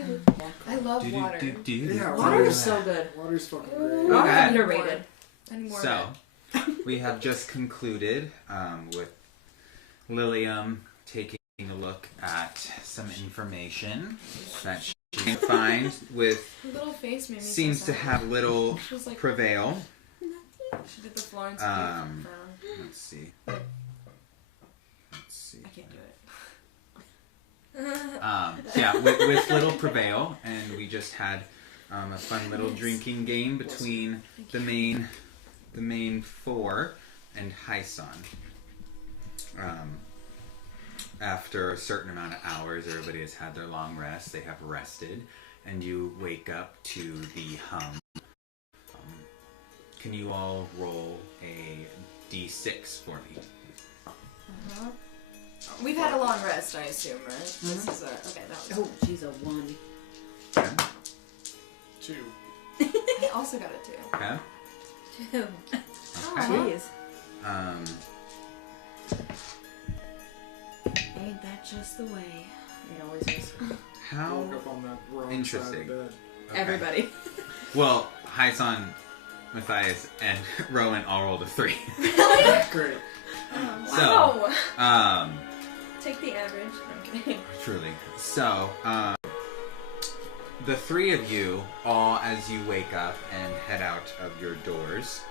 I love water. Yeah, Water is so good. Water's fucking great. Ooh. Okay. Underrated. Any more? So, we have just concluded with Lilium taking a look at some information that she can find with Her little face made me seems so to sad. have little She was like, prevail. she did the Florence Um, frown. Let's see. Let's see. I can't do it. So yeah, with little prevail, and we just had a fun little drinking game between the main four and Hyson. After a certain amount of hours, everybody has had their long rest. They have rested, and you wake up to the hum. Can you all roll a d6 for me? We've had a long rest, I assume, right? This is our... Okay, that was... Oh, she's a 1. Okay. 2. I also got a 2. Okay. 2. Okay. Jeez. Ain't that just the way? It always is. I How woke up on that wrong interesting. side of the bed. Okay. Everybody. Well, Hyson, Matthias, and Rowan all rolled a 3. Great. So, Wow. Take the average. I'm kidding. truly. So, the three of you, all as you wake up and head out of your doors,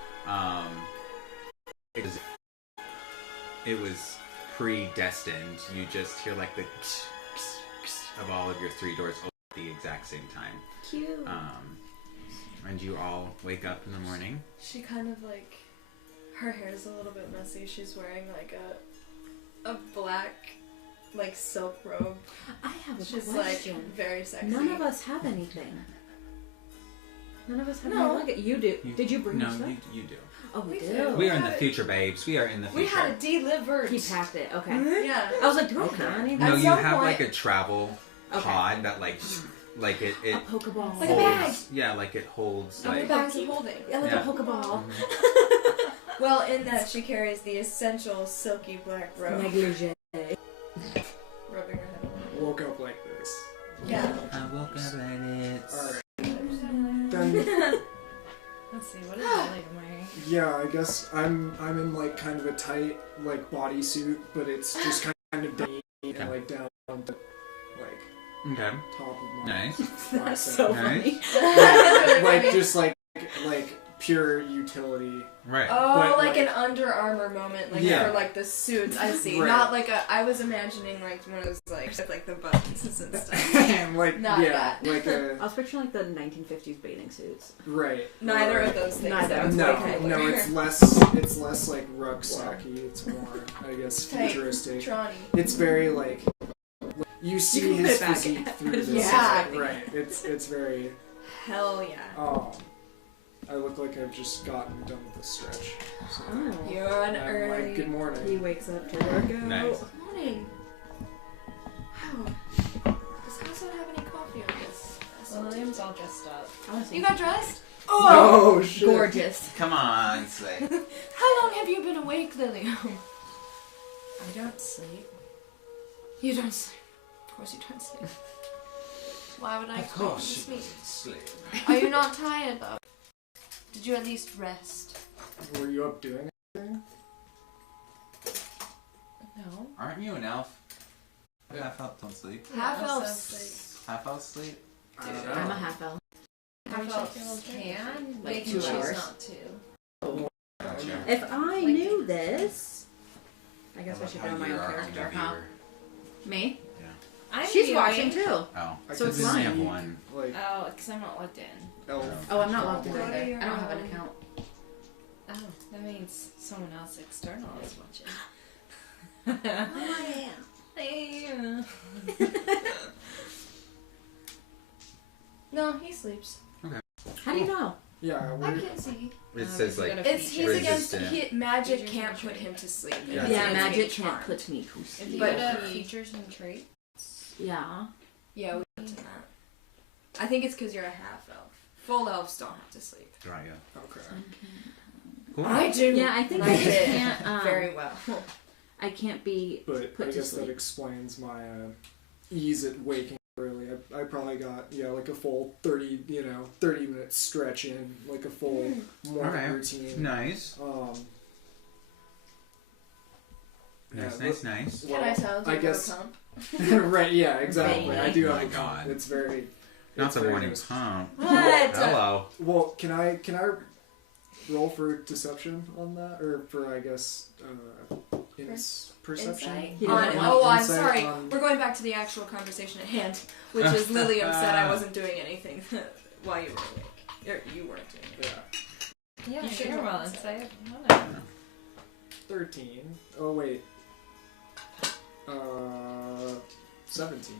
it was predestined. You just hear like the of all of your 3 doors open at the exact same time. Cute. And you all wake up in the morning. She kind of like... Her hair's a little bit messy. She's wearing like a black like silk robe. I have a She's question. like very sexy. None of us have anything. None of us have No. any luggage. You do. Did you bring No, your stuff? you do. Oh, we We do. do. We are in the future, babes. We are in the future. We had it delivered. He packed it. Okay. Yeah. I was like, do I have anything? No, At you some have point- like a travel Okay. pod that like it A Pokeball. Like a bag. holds. Yeah, like it holds Like like. bags of holding. Yeah, like Yeah. a Pokeball. Well, in that she carries the essential silky black robe. Negligee. Rubbing her head. Woke up like this. Yeah. I woke up and it's. Alright. Then, Let's see, what is Lily wearing? yeah, I guess I'm in like kind of a tight like bodysuit, but it's just kind of dainty and like down to like Okay. top of my Nice. That's bicep. so Nice. funny. like just like pure utility. Right. Oh, But, like like- an Under Armour moment, like Yeah. for like the suits. I see. Right. Not like a. I was imagining like one of those like the buttons and stuff. like Not yeah, that. like I a was picturing like the 1950s bathing suits. right. Neither right. of those things. Neither. That was No, way cooler. no, it's less like rucksacky. It's more, I guess, Tight. futuristic. Tronny. It's very like you see can put his it back. physique through this. Yeah. Right. It's very. Hell yeah. Oh, I look like I've just gotten done with a stretch. So, Oh. You're an I'm early. like, good He morning. wakes up to work out. Nice. Morning. Wow. Does house not have any coffee on this? William's all dressed up. You got dressed? Oh shit! Gorgeous. Come on, Slay. How long have you been awake, Lily? I don't sleep. You don't sleep. Of course you don't sleep. Why would I expect you to sleep? Sleep. Are you not tired though? Did you at least rest? Were you up doing anything? No. Aren't you an elf? Half elf don't sleep. Half also elves. Half elf sleep. I don't I'm a know. half elf. Half elves can, Like they can 2 choose hours. not to. Gotcha. If I knew this, I guess I love should how know my you're own our character, only huh? viewer. Me? I'm She's viewing. watching too. Oh, I So can it's see I only mine. have one. Like Oh, because I'm not logged in. elf. Oh, I'm not logged in Go to either. your I don't have an own- account. Oh, that means someone else external is watching. No, he sleeps. How do you know? Yeah, I we're, can't see. It says like It's he's Resistant. against magic Features can't and put traits. him to sleep. Yeah. It's Yeah, against magic being can't charmed. put me to If sleep. you But go to he- features and traits, Yeah. Yeah, we looked at that. I think it's because you're a half elf. Full elves don't have to sleep. Right, yeah. okay. Cool. do. Yeah, I think And I did can't. very well. I can't be. But Put I to guess that sleep. explains my ease at waking early. I probably got like a full 30 minute stretch in, like a full morning Alright. routine. Nice. Yeah, Nice. Can I tell? Do I you have a guess- pump? right, yeah, exactly. I do Oh have my a God. pump. It's very Not it's the very morning nice. pump. What? Hello. Well, can I roll for deception on that, or for I guess perception? Insight? He On, doesn't want oh, I'm insight sorry. on- We're going back to the actual conversation at hand, which is Lilium said I wasn't doing anything while you were awake. Or you weren't doing it. Yeah, yeah, You should sure. roll Well, insight. inside. 13. Oh wait, 17.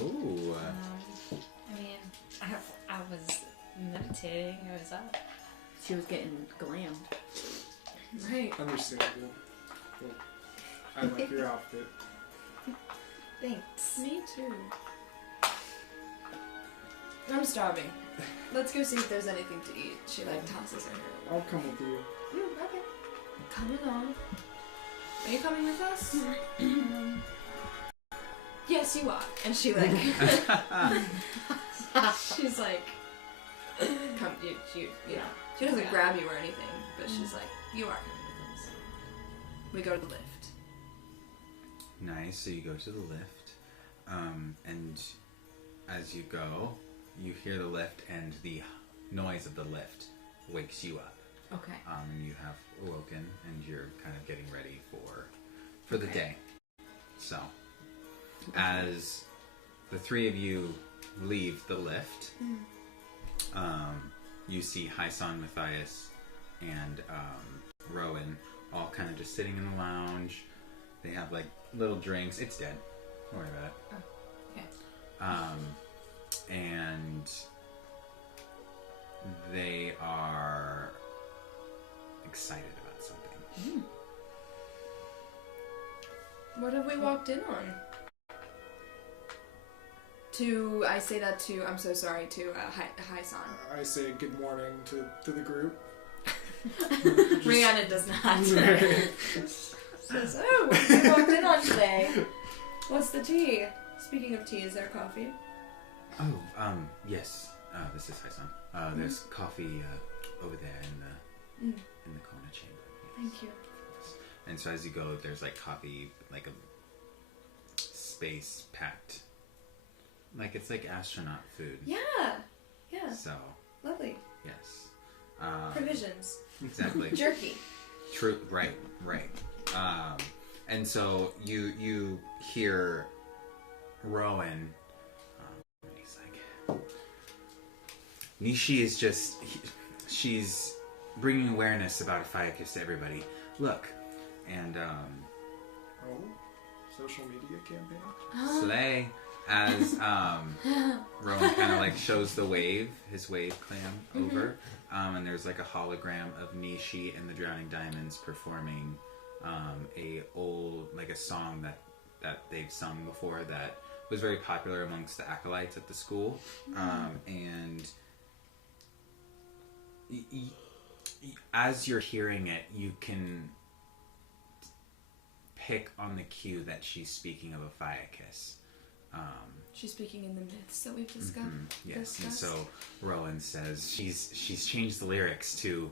Oh. I mean, I was meditating. I was up. She was getting glammed. Right. Understandable. Well, I like your outfit. Thanks. Me too. I'm starving. Let's go see if there's anything to eat. She tosses her hair. I'll come with you. Okay. Come along. Are you coming with us? Yes, you are. And she she's like, come, you know. She doesn't grab you or anything, but she's like, you are coming with us. We go to the lift. Nice. So you go to the lift, and as you go, you hear the lift, and the noise of the lift wakes you up. Okay. And you have awoken, and you're kind of getting ready for the day. So, as the three of you leave the lift, you see Hyson, Matthias, and Rowan all kind of just sitting in the lounge. They have like little drinks. It's dead. Don't worry about it. Oh, okay. And they are excited about something. What have we walked in on? I say that to, I'm so sorry, to Hyson. I say good morning to the group. Rihanna does not. Says, oh, what have we walked in on today? What's the tea? Speaking of tea, is there coffee? Oh, yes. This is Hyson. There's coffee over there in the corner chamber. Thank you. And so as you go, there's like coffee, like a space packed, like it's like astronaut food. Yeah. Yeah. So Lovely. yes. Provisions. Exactly. Jerky. True. Right. And so you hear Rowan. And he's like, Nishi is just she's bringing awareness about Ophiuchus to everybody. Look, and Oh, social media campaign. Slay as Rowan kind of like shows the wave, his wave clam over, and there's like a hologram of Nishi and the Drowning Diamonds performing a song that they've sung before that was very popular amongst the acolytes at the school, and as you're hearing it, you can pick on the cue that she's speaking of Ophiuchus. She's speaking in the myths that we've discussed. Yes, and so Rowan says she's changed the lyrics to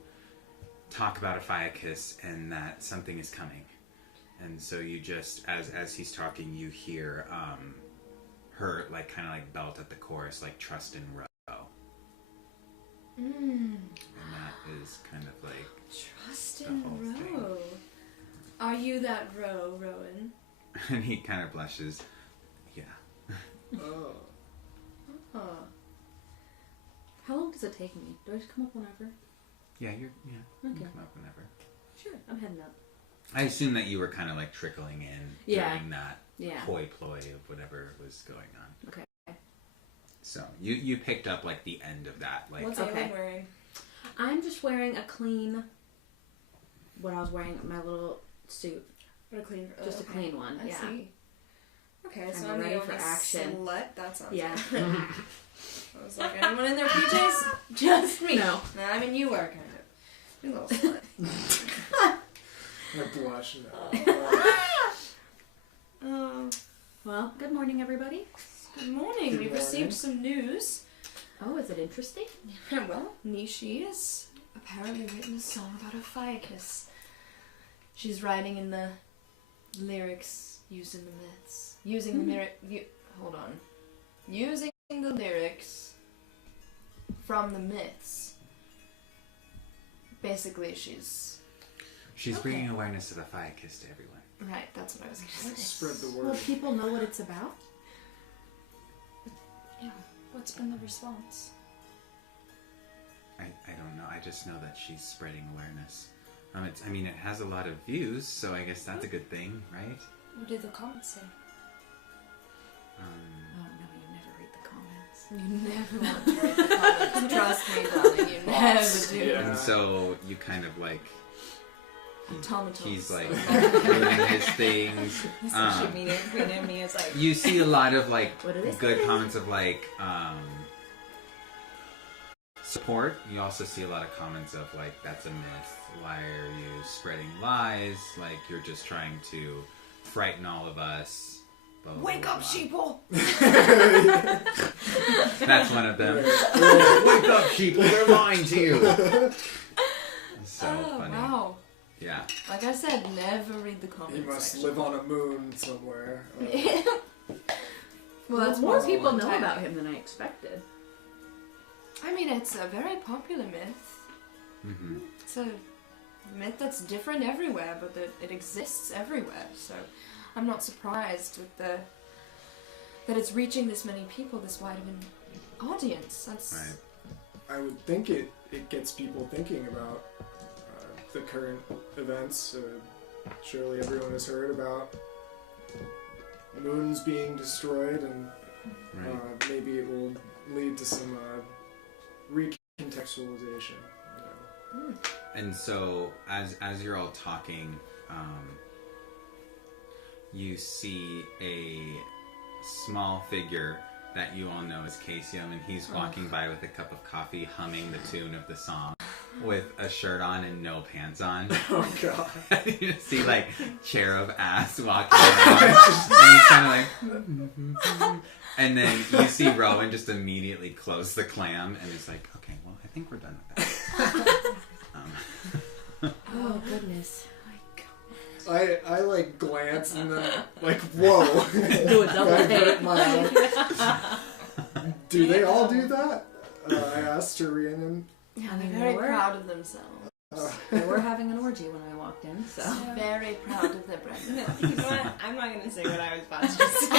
talk about Ophiuchus and that something is coming. And so you just, as he's talking, you hear her like kind of like belt at the chorus, like trust in Row. And that is kind of like Trust you that row, Rowan? And he kind of blushes. Yeah. Oh. Huh. How long does it take me? Do I just come up whenever? Yeah, you Okay. can come up whenever. Sure, I'm heading up. I assume that you were kind of like trickling in Yeah. during that Yeah. hoi ploy of whatever was going on. Okay. So you picked up like the end of that. Like, What's Okay. Aelin wearing? I'm just wearing a clean. What I was wearing, my little suit. What a clean. Just a clean one. I yeah. see. Okay, so I'm I'm ready the for only action. slut. That sounds Yeah. good. I was like, anyone in their PJs? Just me. No. Nah, I mean, you are kind of. You little slut. I blush now. Oh, Well, good morning, everybody. good morning. Good We've morning. received some news. Oh, is it interesting? Well, Nishi has apparently written a song about a fire kiss. She's writing in the lyrics used in the myths. Using the hold on. Using the lyrics from the myths. Basically, she's she's bringing awareness of the fire kiss to everyone. right. That's what I was gonna say. Spread the Will word. people know what it's about? Yeah. What's been the response? I don't know. I just know that she's spreading awareness. It has a lot of views, so I guess that's a good thing, right? What did the comments say? Oh no, you never read the comments. You never want to read the comments. Trust me, darling. You never do. Yeah. And so you kind of like Automatons. he's like doing his things. Queen and me is like. You see a lot of like What do they good say? comments of like support. You also see a lot of comments of like, that's a myth. Why are you spreading lies? Like, you're just trying to frighten all of us. Blah, blah, Wake blah, up, blah. sheeple! That's one of them. Wake up, sheeple! They're lying to you. So funny. Wow. Yeah. Like I said, never read the comments. He must section. live on a moon somewhere. Well, that's more possible people know entirely. about him than I expected. I mean, it's a very popular myth. Mm-hmm. It's a myth that's different everywhere, but that it exists everywhere. So I'm not surprised with that it's reaching this many people, this wide of an audience. That's Right. I would think it gets people thinking about the current events. Surely everyone has heard about moons being destroyed, and Right. maybe it will lead to some recontextualization. You know. And so, as you're all talking, you see a small figure that you all know as Casium, and he's walking by with a cup of coffee, humming the tune of the song, with a shirt on and no pants on. Oh god. You just see like cherub ass walking around, and he's kind of like, and then you see Rowan just immediately close the clam, and he's like, okay, well, I think we're done with that. Oh goodness. I like glance and then like whoa. Do a double I take. hurt my Do they all do that? I asked her, Rhiannon. yeah, I mean, they're very we're- proud of themselves. They were having an orgy when I walked in, so. Very proud of their brand. You know what? I'm not going to say what I was about to just say. I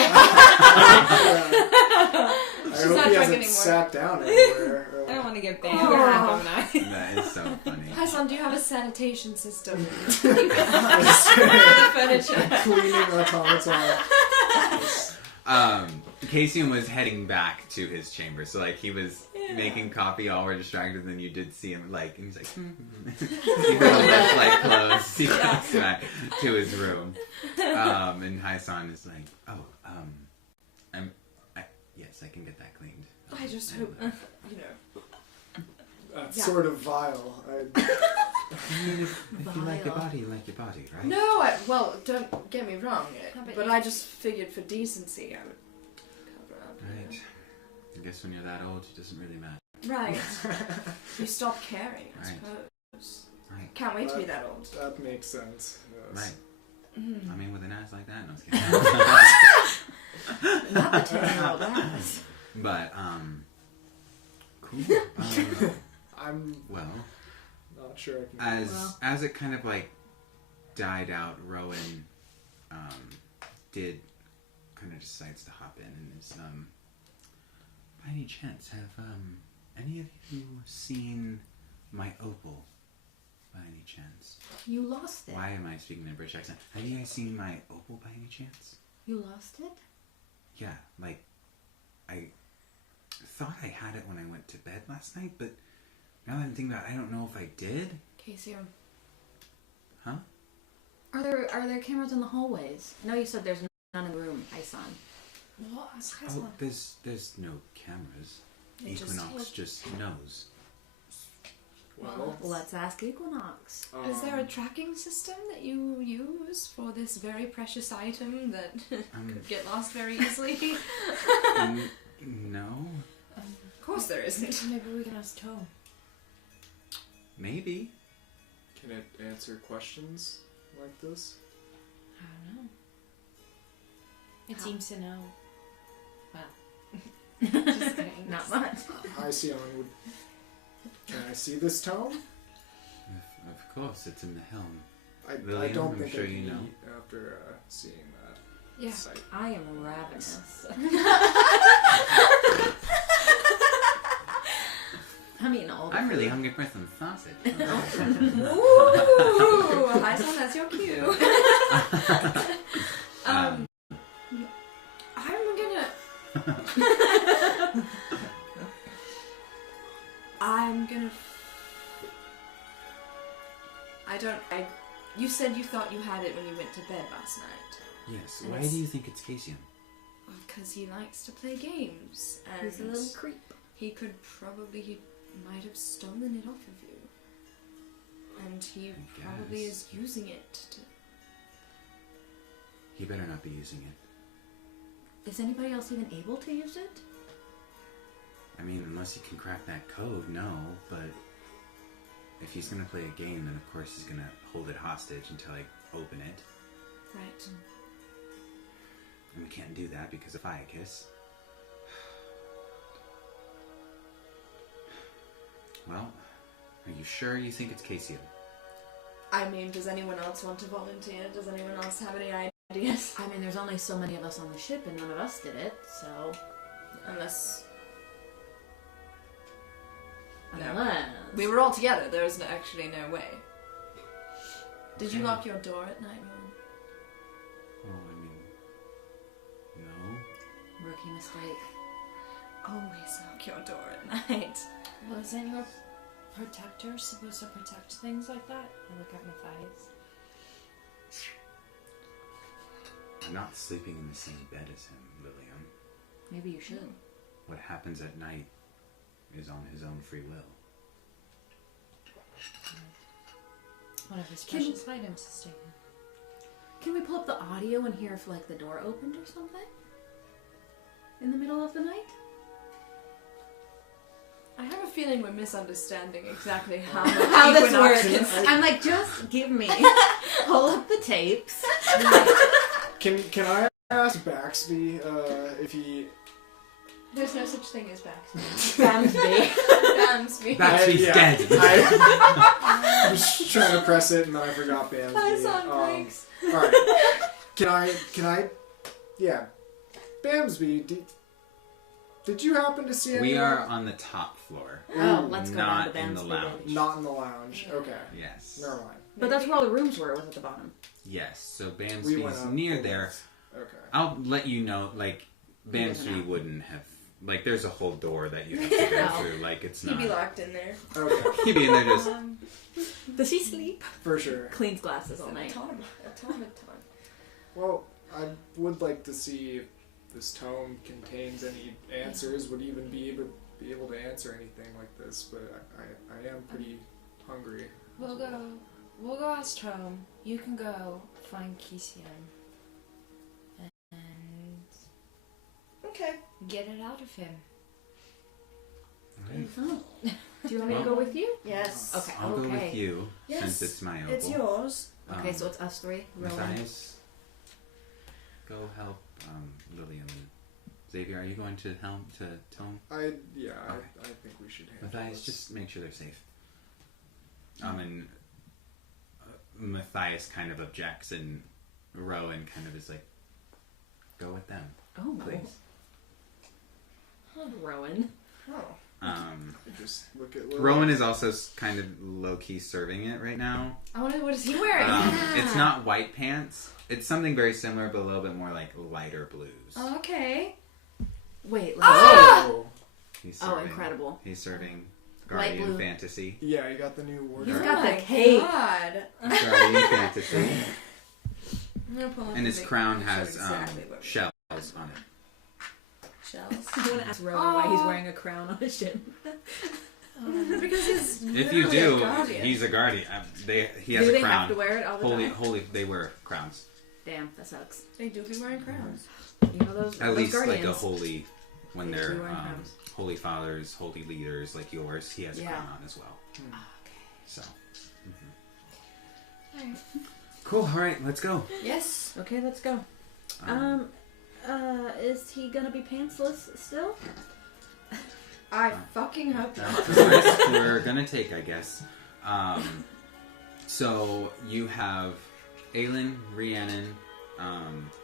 She's hope not he drunk hasn't anymore. sat down anywhere. I don't want to get banned Oh. for half of That is so funny. Hi, son, do you have a sanitation system? Cleaning automaton. Casium was heading back to his chamber, so like he was making coffee, all were distracted, and then you did see him like, and he's like, he the lips like closed, he goes back to his room. And Hai-san is like, yes, I can get that cleaned. I just hope, you know. That's Yeah. sort of vile. I mean, if you like your body, you like your body, right? No, well, don't get me wrong, but but you- I just figured for decency I would cover up. you Right. I guess when you're that old, it doesn't really matter. know. Right. You stop caring, I Right. suppose. Right. Can't wait to be that old. That makes sense. Yes. Right. Mm. I mean, with an ass like that, no, I'm just kidding. Not the 10-year-old ass. But, cool. I'm Well, not sure I can. as it kind of like died out, Rowan did kind of decides to hop in and is by any chance have any of you seen my opal? By any chance? You lost it. Why am I speaking in a British accent? Have you guys seen my opal by any chance? You lost it? Yeah, like I thought I had it when I went to bed last night, but now that I'm thinking about it, I don't know if I did. Casey, Huh? Are there cameras in the hallways? I know you said there's none in the room, Ison. What? Oh, there's no cameras. It just Equinox hit. just knows. Well, Let's ask Equinox. is there a tracking system that you use for this very precious item that could get lost very easily? No. Of course there isn't. Maybe we can ask Tom. Maybe. Can it answer questions like this? I don't know. It How? seems to know. Well, just kidding. Not much. Hi, Sion. Can I see this tome? Of course, it's in the helm. I William, don't I'm think sure I can you know. eat after seeing that Yeah. sight. I am ravenous. I'm eating all the I'm really food. hungry for some sausage. Ooh, Hyson, that's your cue. I'm gonna. I'm gonna. You said you thought you had it when you went to bed last night. Yes. And Why it's- do you think it's Casium? Because he likes to play games. And He's a little creep. he might have stolen it off of you. And he I probably guess. is using it to. He better not be using it. Is anybody else even able to use it? I mean, unless he can crack that code, no. But if he's gonna play a game, then of course he's gonna hold it hostage until I open it. Right. And we can't do that because of Fiacus. Well, are you sure you think it's Casium? I mean, does anyone else want to volunteer? Does anyone else have any ideas? I mean, there's only so many of us on the ship, and none of us did it. So, Unless unless we were all together, there was actually no way. Did you Okay. lock your door at night, Mom? Oh, I mean, no. rookie mistake. Always lock your door at night. Well, isn't your protector supposed to protect things like that? I look at Matthias. I'm not sleeping in the same bed as him, Lilium. Maybe you should. What happens at night is on his own free will. One of his Can- precious items is taken. Can we pull up the audio and hear if, like, the door opened or something? In the middle of the night? I have a feeling we're misunderstanding exactly how, How this Equinox works. is- I'm like, just give me. Pull up the tapes. Can I ask Baxby if he? There's no such thing as Baxby. Bamsby. Bamsby. Baxby's dead. I was trying to press it and then I forgot Bamsby. Hyson breaks. All right. Can I? Yeah. Bamsby, did you happen to see We anyone? are on the top floor. Oh, let's go Not down in to the Bamsby. lounge. then. Not in the lounge. Okay. Yes. Never mind. But that's where all the rooms were, was at the bottom. Yes. So We went Bamsby's up near the there. list. Okay. I'll let you know. Like He doesn't Bamsby know. wouldn't have. Like there's a whole door that you have to go Oh. through. Like it's He'd not. be locked in there. Okay. He'd be in there just. Does he sleep? For sure. Cleans glasses all night. Atomic time. Well, I would like to see if this tome contains any answers. Would even be able to answer anything like this, but I am pretty hungry. We'll go ask Tom. You can go find Kisian. And Okay. get it out of him. Alright. Oh. Do you want me to go with you? Yes. Okay. I'll go with Okay. you Yes, since it's my opal. It's yours. Okay, so it's us three. Rowan. Matthias, go help Lilium and Xavier. Are you going to helm to Tome? I Okay. think we should handle Matthias, this. just make sure they're safe. And Matthias kind of objects, and Rowan kind of is like, go with them, Oh, please. Rowan. Oh. Just look at Lily. Rowan is also kind of low-key serving it right now. I wonder what is he wearing? It's not white pants. It's something very similar, but a little bit more like lighter blues. Okay. Wait. Oh! He's Oh, serving, incredible. He's serving Light Guardian blue. Fantasy. Yeah, you got the new He's wardrobe. got Oh the my cape. God. Guardian Fantasy. I'm gonna pull up And the his big crown picture has exactly what we- shells on it. shells. I want to ask Rowan why he's wearing a crown on his chin. Because he's If you literally do, a guardian. he's a guardian. He has Do a they crown. have to wear it all the time? Holy, they wear crowns. Damn, that sucks. They do be wearing crowns. You know those At those least guardians. like a holy, when They they're do wear crowns. holy fathers, holy leaders like yours, he has a Yeah. crown on as well. Okay. So. Alright. Cool. All right, let's go. Yes. Okay, let's go. Is he gonna be pantsless still? I fucking hope not. That's the risk we're gonna take, I guess. So you have Aelin, Rhiannon,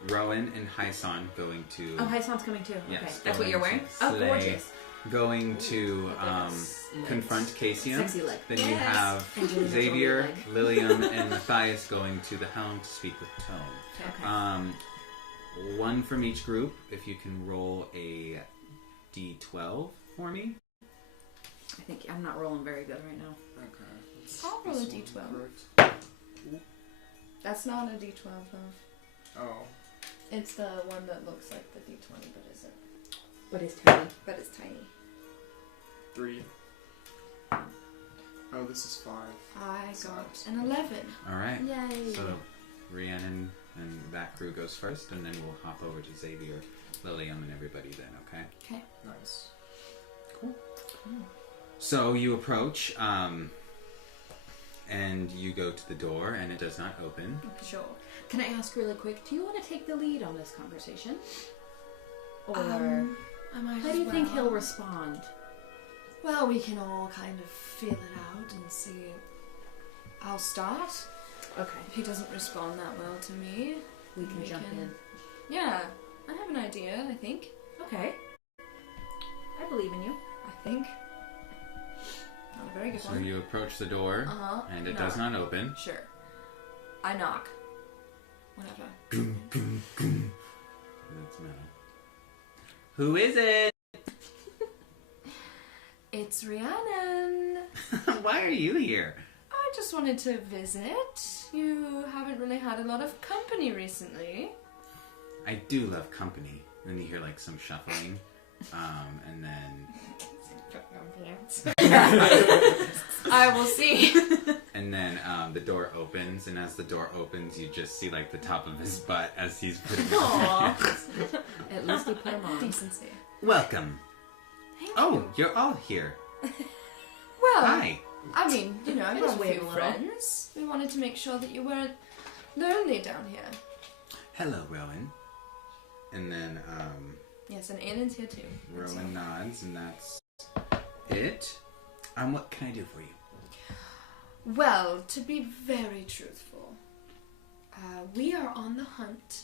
Rowan, and Hyson going to. Oh, Hysan's coming too. Yes, Okay, that's what going you're wearing. to Oh, slay. gorgeous. Going to confront Casium. Sexy leg. Then you Yes. have Angelina Xavier, Jolie leg. Lilium, and Matthias going to the helm to speak with Tone. Okay. One from each group. If you can roll a d12 for me. I think I'm not rolling very good right now. Okay. I'll roll a This d12. one correct. That's not a d12 though. Oh. It's the one that looks like the d20 but isn't. But it's tiny. But it's tiny. 3. Oh, this is 5. I got Sucks. an 11. All right. Yay. So Rhiannon and that crew goes first, and then we'll hop over to Xavier, Lilium, and everybody then. Okay. Okay. Nice. So you approach, and you go to the door, and it does not open. Sure. Can I ask really quick? Do you want to take the lead on this conversation? Or I might how as do you think well. he'll respond? Well, we can all kind of feel it out and see. I'll start. Okay. If he doesn't respond that well to me, We can jump in. Yeah, I have an idea, I think. Okay. I believe in you. I think. Not a very good So one. you approach the door, Uh-huh. and it No. does not open. Sure. I knock. Whatever. That's metal. Who is it? It's Rhiannon. Why are you here? I just wanted to visit. You haven't really had a lot of company recently. I do love company. Then you hear like some shuffling, and then I will see. the door opens, and as the door opens, you just see like the top of his butt as he's putting it Aw. on. At least he put him on. Decency. Welcome. Thank Oh, you. you're all here. Well, Hi. I mean, you know, I've Just got a wave few a little. friends. We wanted to make sure that you weren't lonely down here. Hello, Rowan. And then Yes, and Aelin's here too. Rowan nods, and that's it. What can I do for you? Well, to be very truthful, we are on the hunt,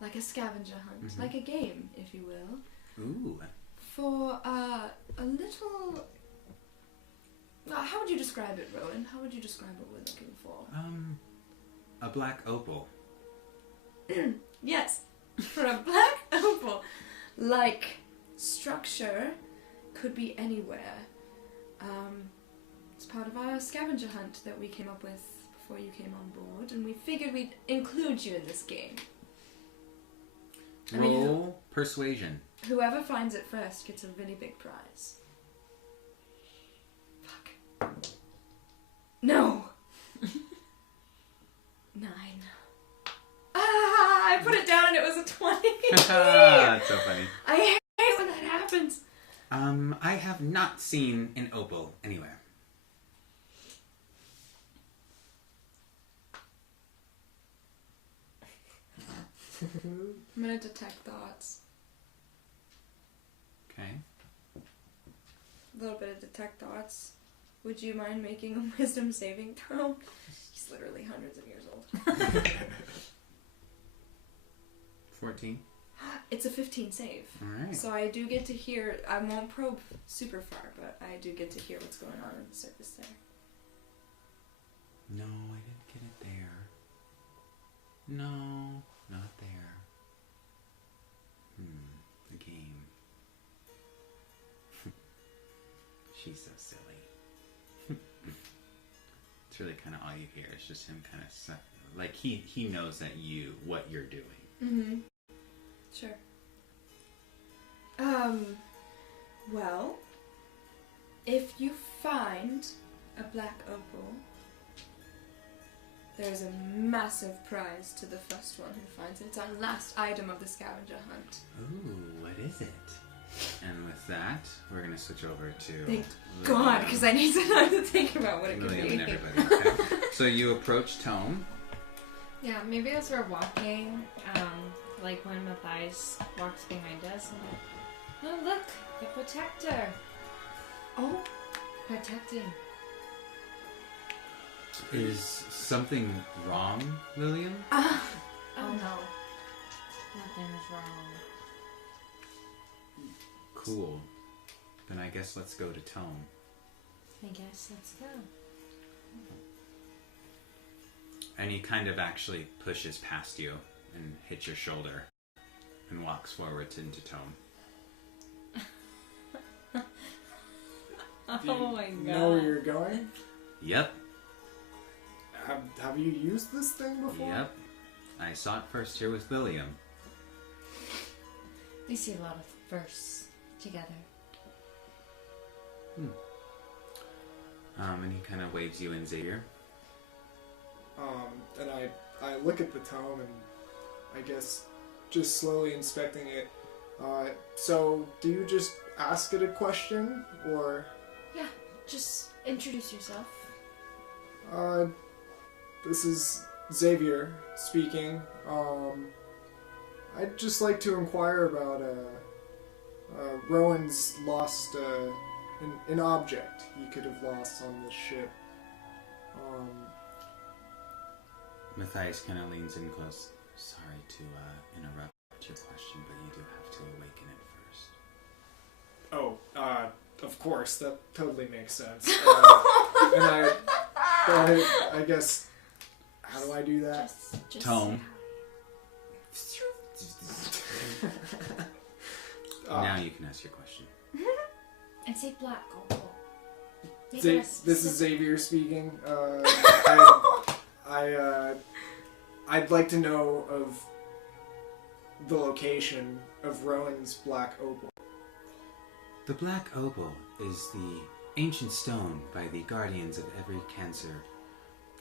like a scavenger hunt, Mhm. like a game, if you will, Ooh. for a little. How would you describe it, Rowan? How would you describe what we're looking for? A black opal. Yes, for a black opal, like structure, could be anywhere. It's part of our scavenger hunt that we came up with before you came on board, and we figured we'd include you in this game. I mean, Roll persuasion. Whoever finds it first gets a really big prize. Fuck. No! 9. I put it down and it was a 20! That's so funny. I hate when that happens. I have not seen an opal anywhere. I'm gonna detect thoughts. Okay. A little bit of detect thoughts. would you mind making a wisdom saving throw? He's literally hundreds of years old. 14. It's a 15 save. Alright. So I do get to hear, I won't probe super far, but I do get to hear what's going on in the surface there. No, I didn't get it there. No, not there. The game. She's so silly. It's really kind of all you hear. It's just him kind of like he knows that what you're doing. Mm-hmm. Sure. Well, if you find a black opal, there's a massive prize to the first one who finds it. It's our last item of the scavenger hunt. Ooh, what is it? And with that, we're going to switch over to... Thank God, because I need some time to think about what it could William and be. everybody. Okay. So you approach Tome. Yeah, maybe as we're walking, like when Matthias walks behind us, and oh look, the protector. Oh, Protecting. Is something wrong, William? Oh no. Nothing's wrong. Cool. Then I guess let's go to Tome. I guess let's go. And he kind of actually pushes past you and hits your shoulder and walks forward into Tome. Do you Oh my god. know where you're going? Yep. Have you used this thing before? Yep. I saw it first here with William. We see a lot of firsts together. And he kind of waves you in, Xavier. And I look at the tome and I guess just slowly inspecting it. So do you just ask it a question or? Yeah, just introduce yourself. This is Xavier speaking. I'd just like to inquire about Rowan's lost an object he could have lost on this ship. Matthias kind of leans in close. Sorry to interrupt your question, but you do have to awaken it first. Oh, of course, that totally makes sense. And I guess, how do I do that? Just Tome. Now you can ask your question. And say black opal. This is Xavier speaking. I'd like to know of the location of Rowan's black opal. The Black Opal is the ancient stone by the guardians of every cancer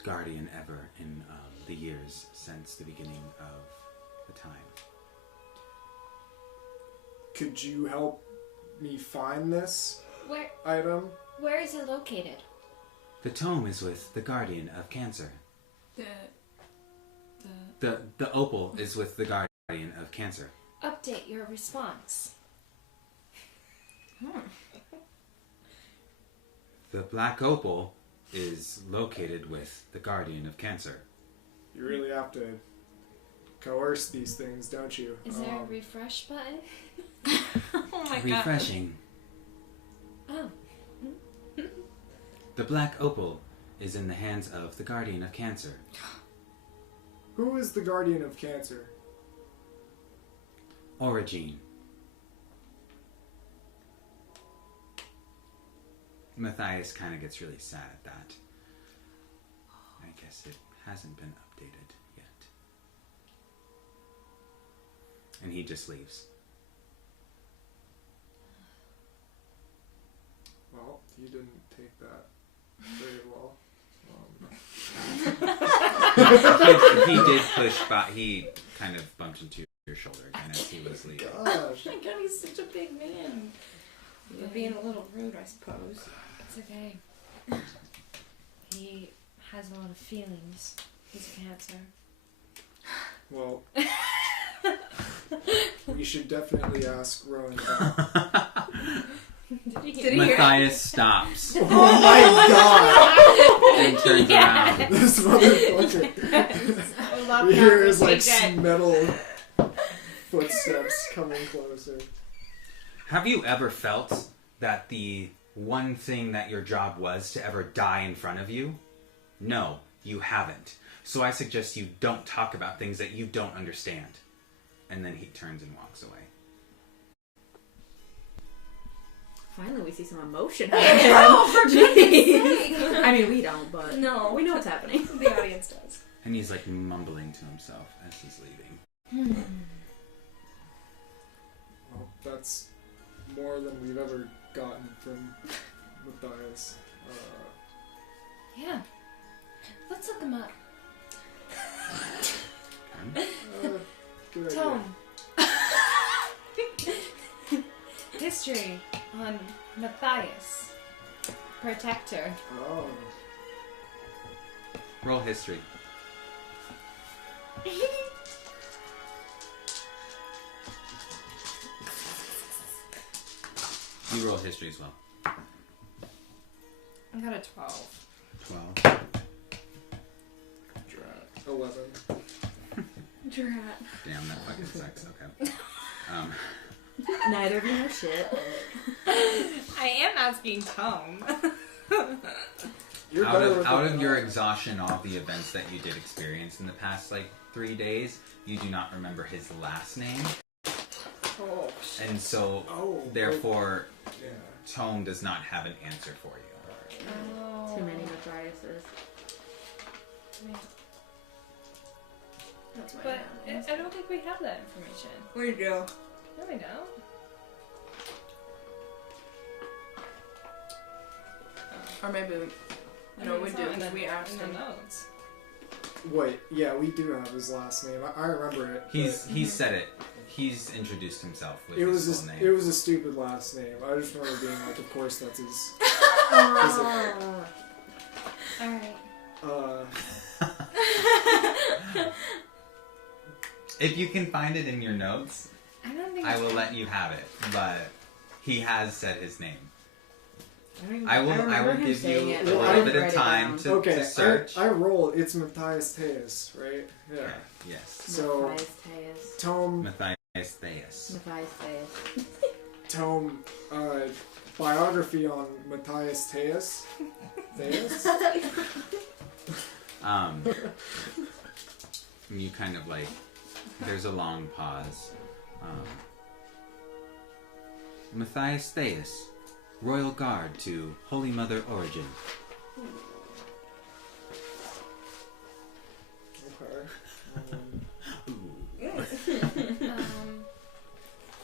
guardian ever in the years since the beginning of the time. Could you help me find this Where item? is it located? The tome is with the guardian of cancer. The opal is with the guardian of cancer. Update your response. The Black Opal is located with the guardian of cancer. You really have to coerce these things, don't you? Is there a refresh button? Oh my god. Refreshing. Oh. The Black Opal is in the hands of the guardian of cancer. Who is the guardian of cancer? Origine. Matthias kind of gets really sad at that. I guess it hasn't been updated yet. And he just leaves. Well, you didn't take that very well. He did push by. He kind of bumped into your shoulder again as he was leaving. Gosh. Oh my god, he's such a big man. For being a little rude, I suppose. It's okay. He has a lot of feelings. He's a cancer. Well, we should definitely ask Rowan that. Did you Did he hear it? Matthias stops Oh my god! and turns around. This motherfucker. I love You hear his like conversation. metal footsteps coming closer. Have you ever felt that the one thing that your job was to ever die in front of you? No, you haven't. So I suggest you don't talk about things that you don't understand. And then he turns and walks away. Finally, we see some emotion. Oh, for Jeez. I mean, we don't, but No. we know what's happening. The audience does. And he's like mumbling to himself as he's leaving. Well, that's more than we've ever gotten from Matthias. Yeah. Let's look them up. Good idea. Tome. History on Matthias. Protector. Oh. Roll history. You roll history as well. I got a 12. 12. 11. Drat. Damn, that fucking sucks. Okay. Neither of you know shit. I am asking Tome. You're Out better of with out the of your knowledge. exhaustion, all the events that you did experience in the past like 3 days, you do not remember his last name, Oh. and so Oh. therefore, Yeah. Tome does not have an answer for you. Oh. Too many Matthiases. That's my But name. I don't think we have that information. We do. No, we don't. Or maybe we... No, we it's do, not in because the- we asked in the him. notes. Wait, yeah, we do have his last name. I remember it. He's said it. He's introduced himself with It his was full a, name. it was a stupid last name. I just remember being like, of course that's his. Alright. If you can find it in your notes, I don't think I it's will let you have it. But he has said his name. I I will remember him give saying you it, a but I little didn't bit of write it time down. to Okay, search. I roll. It's Matthias Teus, right? Yeah. Okay, yes. So Matthias Teus. Tome, Matthias Theus. Matthias Teus. Tome, biography on Matthias Teus. Theus. You kind of like, there's a long pause. Matthias Theus, Royal Guard to Holy Mother Origin. Okay.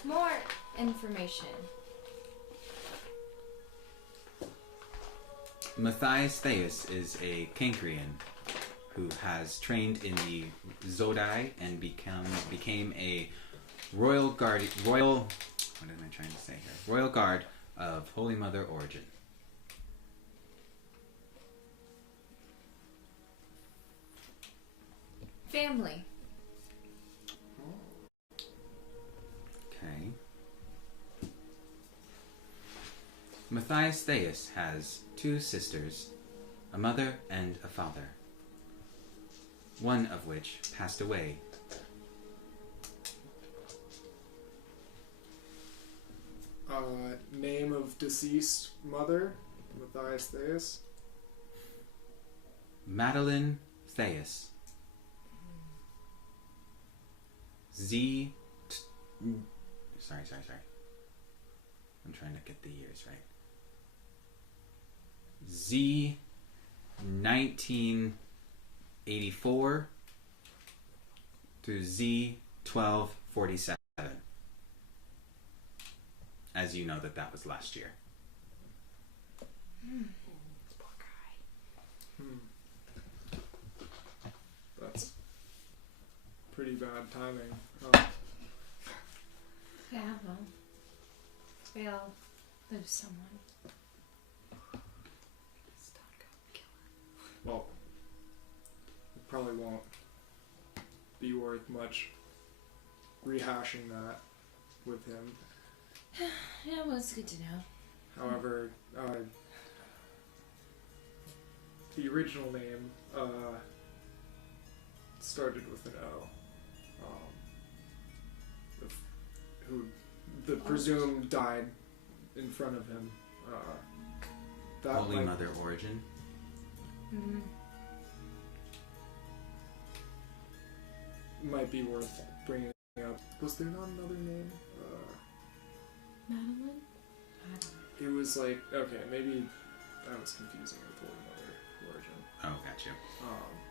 more information. Matthias Theus is a Cancrean who has trained in the Zodai and became a Royal Guard. What am I trying to say here? Royal Guard of Holy Mother Origin. Family. Okay. Matthias Theus has 2 sisters, a mother and a father, one of which passed away. Name of deceased mother, Matthias Theus. Madeline Theus. Sorry. I'm trying to get the years right. Z 1984 to Z 1247. As you know that was last year. That's pretty bad timing. Yeah, well. We all lose someone. Well, it probably won't be worth much rehashing that with him. Yeah, well, it's good to know. However, the original name started with an O. Who the presumed died in front of him. That Holy Mother Origin. Mm-hmm. might be worth bringing up. Was there not another name? Madeline? It was like, okay, maybe I was confusing with Holy Mother Origin. Oh, got you.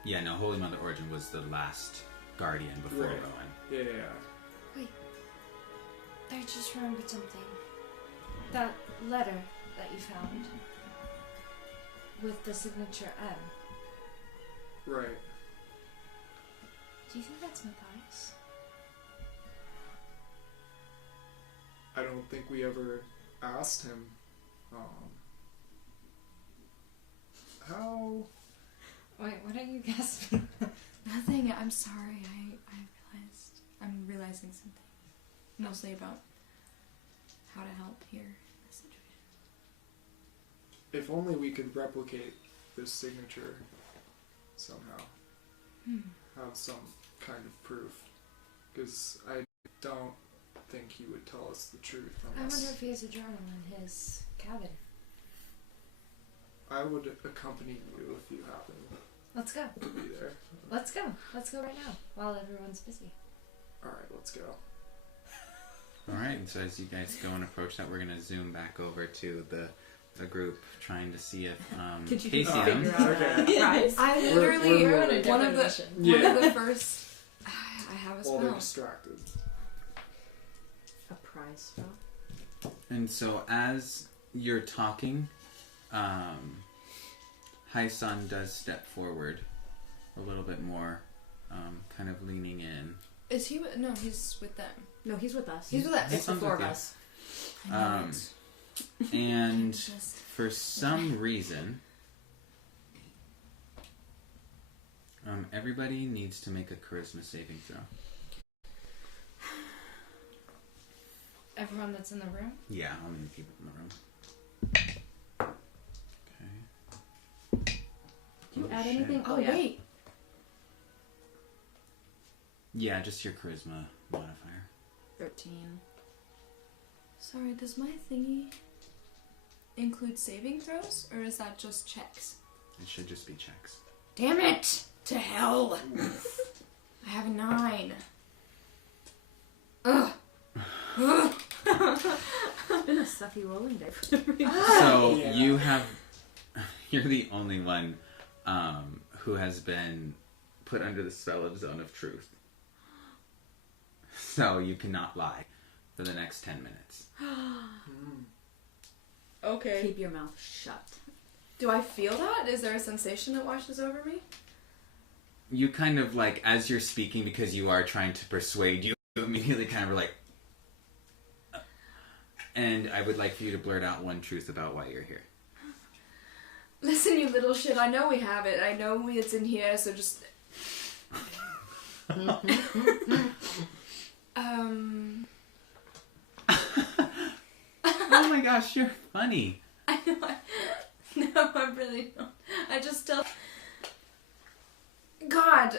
Yeah, no, Holy Mother Origin was the last guardian before Right. Rowan. Yeah. I just remembered something. That letter that you found with the signature M. Right. Do you think that's Matthias? I don't think we ever asked him. How? Wait, what are you gasping? Nothing. I'm sorry. I'm realizing something. Mostly about how to help here in this situation. If only we could replicate this signature somehow. Have some kind of proof. Because I don't think he would tell us the truth I wonder unless... if he has a journal in his cabin. I would accompany you if you happen Let's go. to be there. Let's go. Let's go right now while everyone's busy. Alright, let's go. Alright, and so as you guys go and approach that, we're going to zoom back over to the group, trying to see if Did you Casey figure out Okay. prize? I We're literally We're on a one of different the mission. one Yeah. of the first. I have a While they're spell. distracted. A prize spell? And so as you're talking, Hai-san does step forward a little bit more, kind of leaning in. Is he? No, he's with them. No, he's with us. He's with us. It's the Sounds four of like it. us. I know Um, it. And Just- for some reason, everybody needs to make a charisma saving throw. Everyone that's in the room? Yeah, how many people in the room? Okay. Do you Oh, add shit. anything? Oh yeah. wait. Yeah, just your charisma modifier. 13. Sorry, does my thingy include saving throws, or is that just checks? It should just be checks. Damn it! To hell! I have a 9. Ugh. Ugh. It's been a sucky rolling day for some reason. So Yeah. you're the only one who has been put under the spell of Zone of Truth. So you cannot lie for the next 10 minutes. Okay. Keep your mouth shut. Do I feel that? Is there a sensation that washes over me? You kind of like, as you're speaking, because you are trying to persuade, you immediately kind of are like, and I would like for you to blurt out one truth about why you're here. Listen, you little shit. I know we have it. I know it's in here. So just. Oh my gosh, you're funny. I know. No, I really don't. I just tell. God.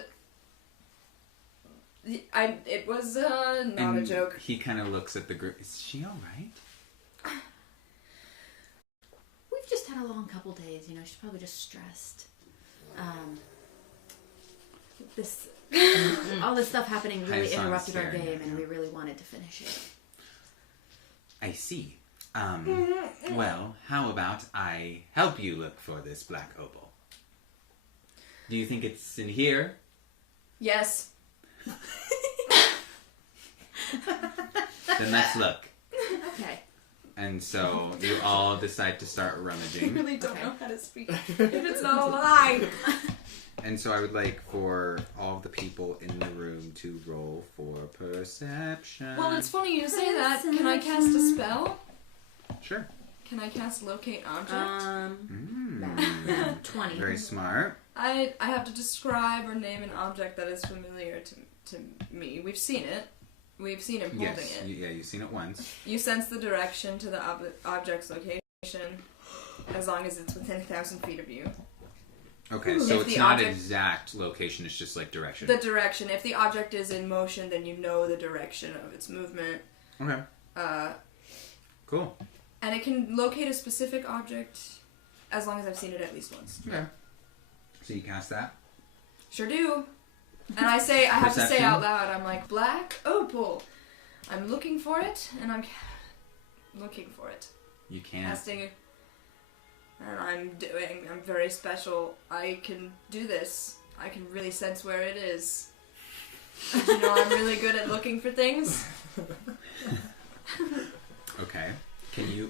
It was not And a joke. He kind of looks at the group. Is she all right? We've just had a long couple days, you know, she's probably just stressed. This all this stuff happening really Hai-san interrupted our staring game at and you. we really wanted to finish it. I see. Well, how about I help you look for this black opal? Do you think it's in here? Yes. Then let's look. Okay. And so you all decide to start I rummaging. really don't Okay. know how to speak. If it's not a lie. And so I would like for all of the people in the room to roll for perception. Well, it's funny you say that. Can I cast a spell? Sure. Can I cast locate object? No, 20. Very smart. I have to describe or name an object that is familiar to me. We've seen it. We've seen him holding Yes. it. You've seen it once. You sense the direction to the object's location. location as long as it's within 1,000 feet of you. Okay, so If it's the not object- exact location, it's just like direction. The direction. If the object is in motion, then you know the direction of its movement. Okay, cool. And it can locate a specific object as long as I've seen it at least once. Okay. So you cast that? Sure do. And I have to say Perception? out loud, I'm like, black opal. I'm looking for it, and I'm looking for it. You can't. Casting it. And I'm very special. I can do this. I can really sense where it is. And you know, I'm really good at looking for things. Okay.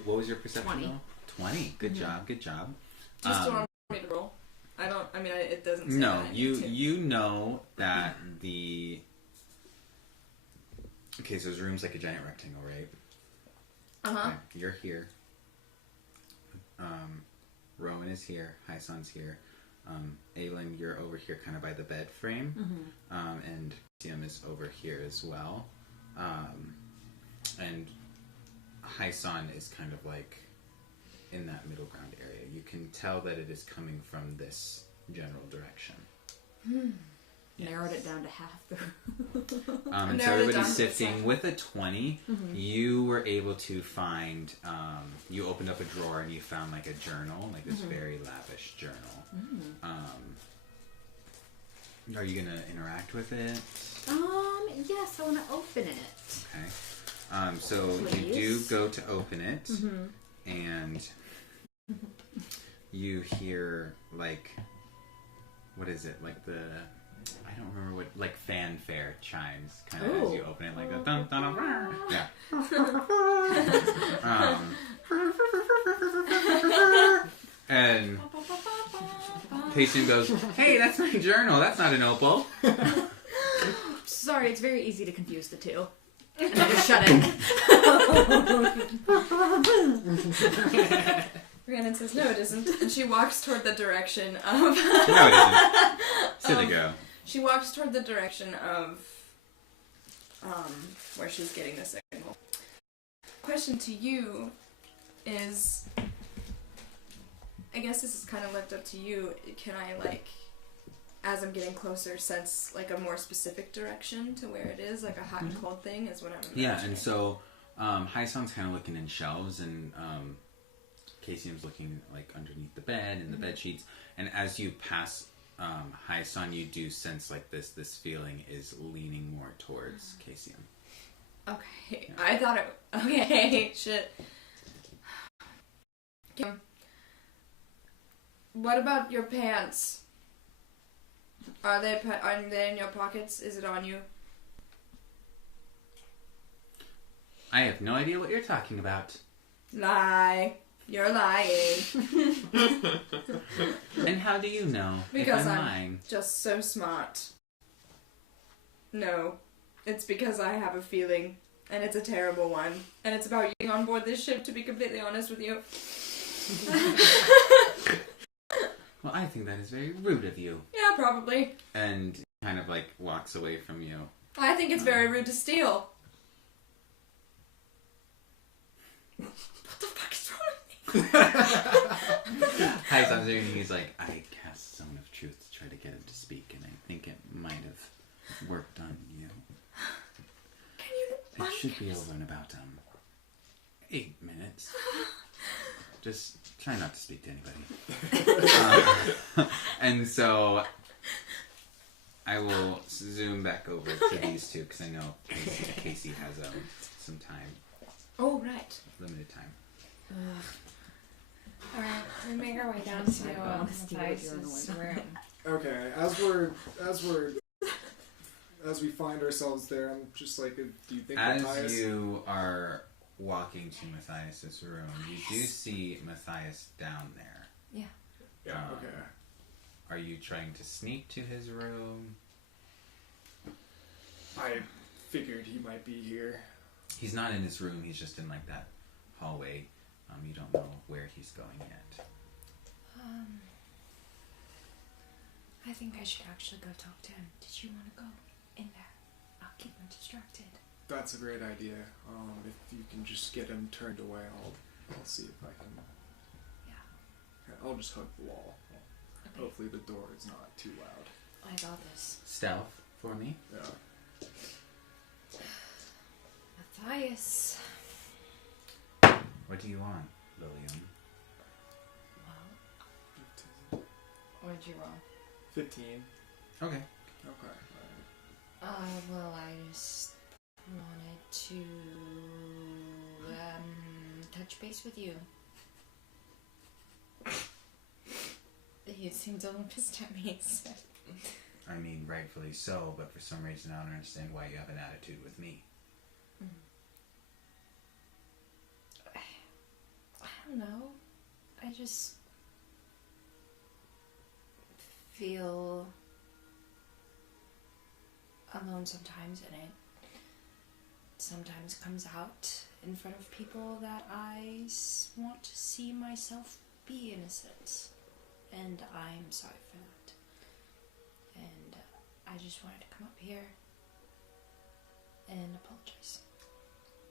What was your perception 20. roll? 20. Good job, good job. Do you still want me to roll? It doesn't say No, that I need to. you know that the... Okay, so this room's like a giant rectangle, right? Uh-huh. Okay, you're here. Rowan is here. Hysan's here. Aelin, you're over here kind of by the bed frame. And Tiam is over here as well. And Hysan is kind of like in that middle ground area. You can tell that it is coming from this general direction. Narrowed it down to half the And so Narrowed it down everybody's to the sifting. center. With a 20, you were able to find, you opened up a drawer and you found like a journal, like this very lavish journal. Are you going to interact with it? Yes, I want to open it. Okay. So you do Please. go to open it, and you hear like, what is it? Like I don't remember what, like fanfare chimes, kind of as you open it, like a dun dun dun. Yeah. And Payson goes, "Hey, that's my journal. That's not an opal." Sorry, it's very easy to confuse the two. And I just shut it. Rhiannon says, no, it isn't. And she walks toward the direction of... No, it isn't. Silly go. She walks toward the direction of where she's getting the signal. Question to you is, I guess this is kind of left up to you. Can I, like, as I'm getting closer, sense like a more specific direction to where it is, like a hot and cold thing is what I'm imagining. Yeah, and so Hysan's kind of looking in shelves, and Casey's looking like underneath the bed and the bed sheets. And as you pass Hysan, you do sense like this feeling is leaning more towards Casey. Okay, Yeah. I thought it. Okay, shit. What about your pants? Are they in your pockets? Is it on you? I have no idea what you're talking about. Lie. You're lying. And how do you know Because if I'm I'm lying? just so smart. No. It's because I have a feeling, and it's a terrible one. And it's about getting on board this ship, to be completely honest with you. Well, I think that is very rude of you. Yeah, probably. And he kind of like walks away from you. I think it's very rude to steal. What the fuck is wrong with me? Hysan's doing, he's like, I cast Zone of Truth to try to get him to speak, and I think it might have worked on you. Can you... It should be over in about 8 minutes. Just try not to speak to anybody. And so I will zoom back over to these two because I know Casey has some time, Oh, right. limited time. Alright, we make our way down to Honesty with your Matthias's own room. Okay, as we find ourselves there, I'm just like, do you think As Matthias? you are walking to Matthias's room, you do see Matthias down there. Yeah. Okay. Are you trying to sneak to his room? I figured he might be here. He's not in his room. He's just in like that hallway. You don't know where he's going yet. I think I should actually go talk to him. Did you want to go in there? I'll keep him distracted. That's a great idea. If you can just get him turned away, I'll see if I can Okay, I'll just hug the wall. Okay. Hopefully the door is not too loud. I got this. Stealth for me. Yeah. Matthias. What do you want, Lillian? Well, what did you roll? 15. Okay. Okay. Well, I just wanted to touch base with you. He seemed a little pissed at me. So. I mean, rightfully so, but for some reason I don't understand why you have an attitude with me. I don't know. I just feel alone sometimes, and it sometimes comes out in front of people that I want to see myself be innocent, and I'm sorry for that. And I just wanted to come up here and apologize.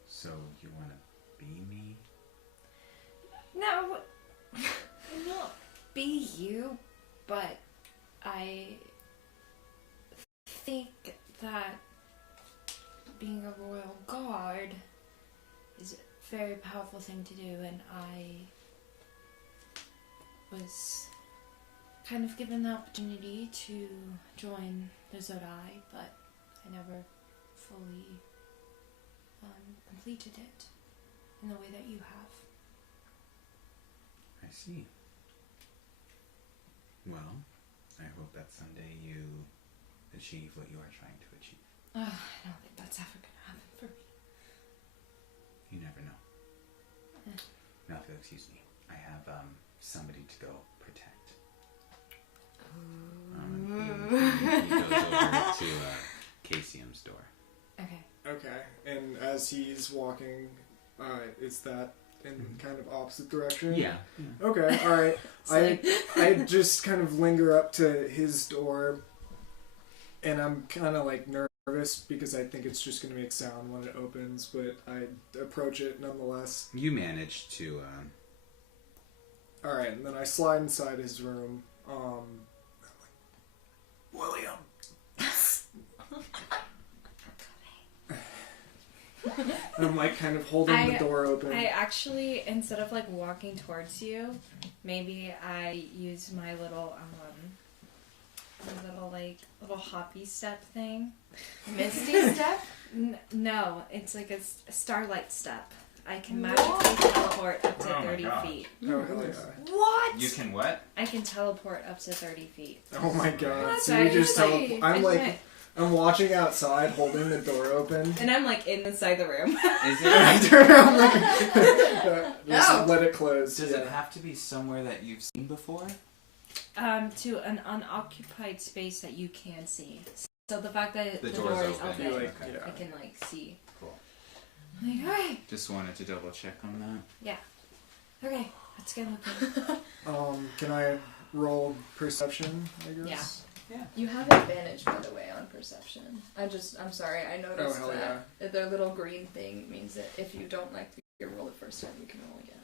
So you want to be me? No, not be you, but I think that being a royal guard is a very powerful thing to do, and I was kind of given the opportunity to join the Zodai, but I never fully completed it in the way that you have. I see. Well, I hope that someday you achieve what you are trying to achieve. I don't think that's ever gonna happen for me. You never know. Now, if you'll excuse me, I have somebody to go protect. He goes over to Casium's door. Okay. Okay, and as he's walking, is that in kind of opposite direction? Yeah. Okay, alright. I just kind of linger up to his door, and I'm kind of like nervous because I think it's just going to make sound when it opens, but I approach it nonetheless. You managed to. Alright, and then I slide inside his room. I'm like, William! And I'm like kind of holding the door open. I actually, instead of like walking towards you, maybe I use my little little hoppy step thing. Misty step? No, it's like a starlight step. I can magically teleport up to Oh my 30 God. feet. Oh, hell yeah. What? You can what? I can teleport up to 30 feet. Oh my god. What? So you just Seriously? I'm watching outside, holding the door open. And I'm like inside the room. Is And I it? turn around like, just No. let it close. Does yeah. it have to be somewhere that you've seen before? To an unoccupied space that you can see. So the fact that The the door's door is open. open, You're like, Okay. yeah. I can like see. Cool. I'm like, alright, Just wanted to double check on that. okay, let's get looking. Can I roll perception, I guess? You have advantage, by the way, on perception. I'm sorry, I noticed hell that their little green thing means that if you don't like your roll the first time, you can roll again.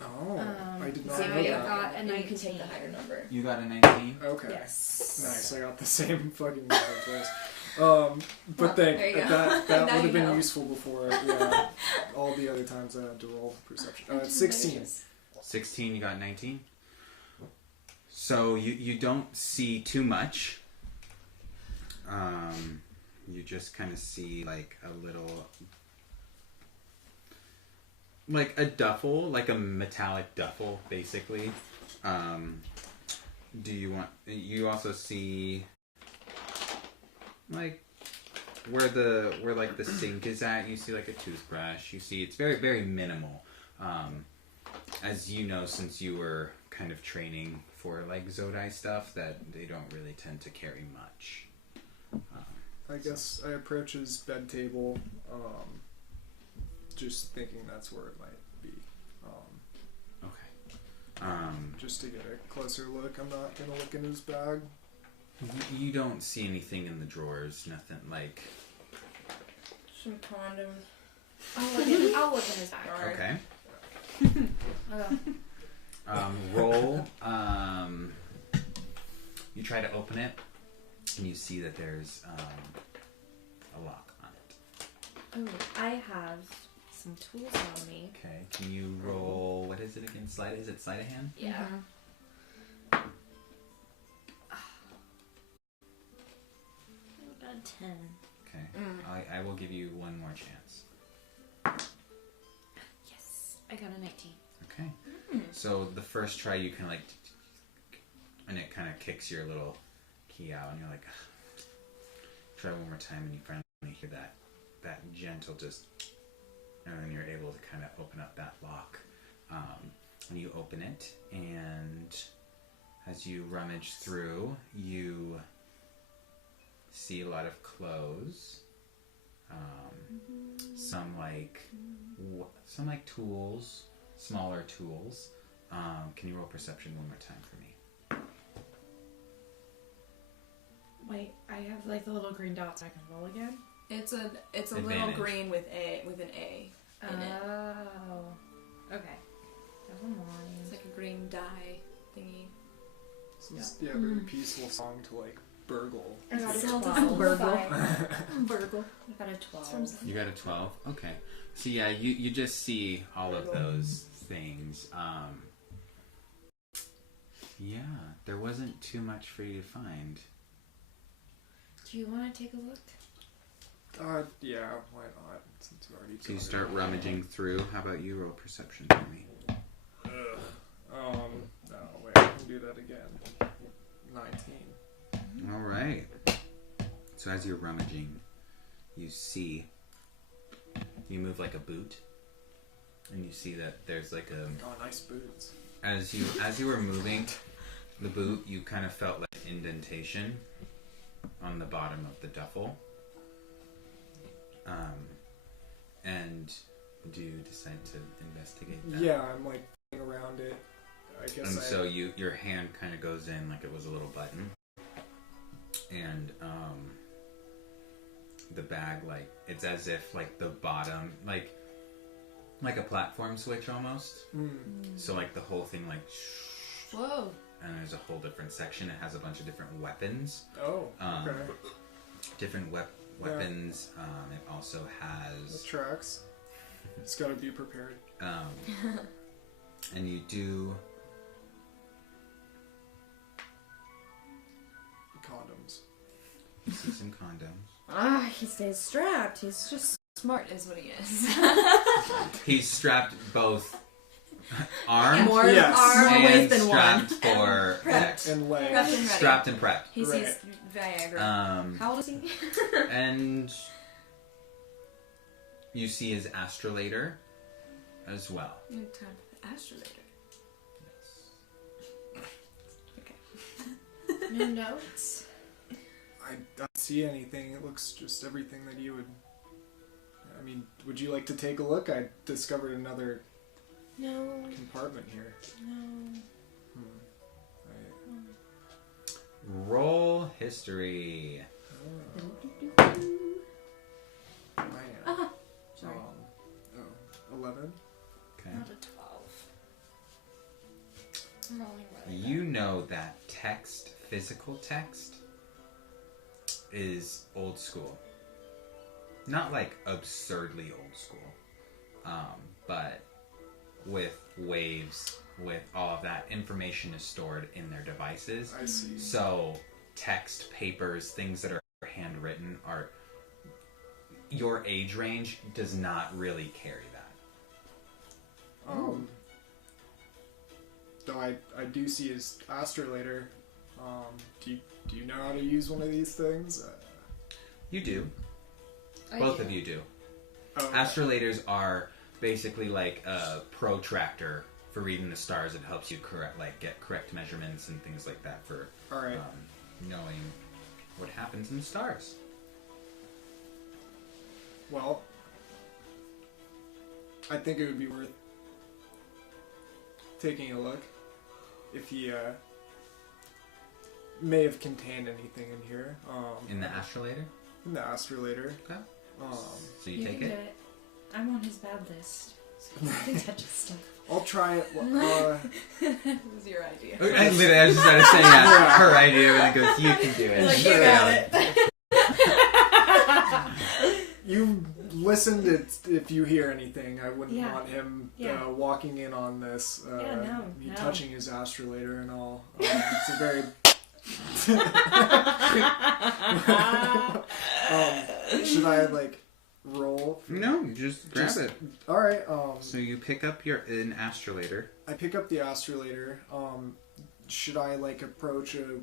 Oh, I did not so know you that. got a And you can take 19. the higher number. You got a 19? Okay. Yes. Nice, I got the same fucking number twice. But Well, thank there you go. that Now would have you been know. useful before. Yeah, all the other times I had to roll perception. 16. 16, you got 19? So you don't see too much. You just kind of see like a little, like a duffel, like a metallic duffel, basically. You also see like where like the sink is at. You see like a toothbrush. You see it's very, very minimal. As you know, since you were kind of training for like Zodai stuff, that they don't really tend to carry much. I guess I approach his bed table, just thinking that's where it might be. Okay. Just to get a closer look. I'm not gonna look in his bag. You don't see anything in the drawers. Nothing like. Some condoms. I'll look in his bag. Okay. Okay. Roll. You try to open it, and you see that there's a lock on it. Oh, I have some tools on me. Okay. Can you roll? What is it again? Sleight? Is it sleight of hand? Yeah. About 10. Okay. I will give you one more chance. Yes, I got a 19. Okay. So the first try, you kind of like, and it kind of kicks your little key out, and you're like, ugh. Try one more time, and you finally hear that gentle just, and then you're able to kind of open up that lock. And you open it, and as you rummage through, you see a lot of clothes. Some like tools, smaller tools. Can you roll perception one more time for me? Wait, I have like the little green dots. I can roll again. It's a little Advantage. green with an A in it. Oh, okay. Never mind. It's like a green dye thingy. It's a very peaceful song to like burgle. I got a Sounds 12. like burgle. Burgle. I got a 12. You got a 12? Okay. So yeah, you just see all of those things. Yeah, there wasn't too much for you to find. Do you want to take a look? Yeah, why not? Since we already So you got start it. rummaging through. How about you roll perception for me? No, wait, I can do that again. 19. All right. So as you're rummaging, you move like a boot, and you see that there's like a. Oh, nice boots. As you were moving the boot, you kind of felt like indentation on the bottom of the duffel. And do you decide to investigate that? Yeah, I'm like around it. I guess. And so your hand kind of goes in like it was a little button, and the bag, like it's as if like the bottom, like a platform switch almost. So like the whole thing like. Whoa. And there's a whole different section. It has a bunch of different weapons. Oh, okay. Different weapons. It also has. That tracks. It's got to be prepared. And you do. Condoms. You see some condoms. He stays strapped. He's just smart, is what he is. He's strapped both armed More Yes. ways and than one. strapped for sex. And legs. Prepped and ready. Strapped and prepped. He Right. sees Viagra. How old is he? And you see his astrolator as well. Time for the astrolator. No notes. I don't see anything. It looks just everything that you would. I mean, would you like to take a look? I discovered another No. compartment here. No. Roll history. Man. Sorry. 11. Okay. Not a 12. I'm rolling really You know that text, physical text, is old school. Not like absurdly old school, but with waves, with all of that information is stored in their devices. I see. So text, papers, things that are handwritten are. Your age range does not really carry that. Though I do see his astrolator. Do you know how to use one of these things? You do. I Both do. of you do. Oh, Astrolators are basically like a protractor for reading the stars. It helps you get correct measurements and things like that for all right. knowing what happens in the stars. Well, I think it would be worth taking a look if he may have contained anything in here. In the astrolator? In the astrolator. Okay. Um, So you take can it? get it. I'm on his bad list. Something touches stuff. I'll try it. It was your idea. I was just about to say that. Her idea, and it goes, you can do it. Like, you Sure. got it. You listened. If you hear anything, I wouldn't Yeah. want him Yeah. walking in on this. No. Touching his astrolator and all. It's a very. Should I roll? No, just grab it. All right. So you pick up an astrolator. I pick up the astrolator. Should I approach a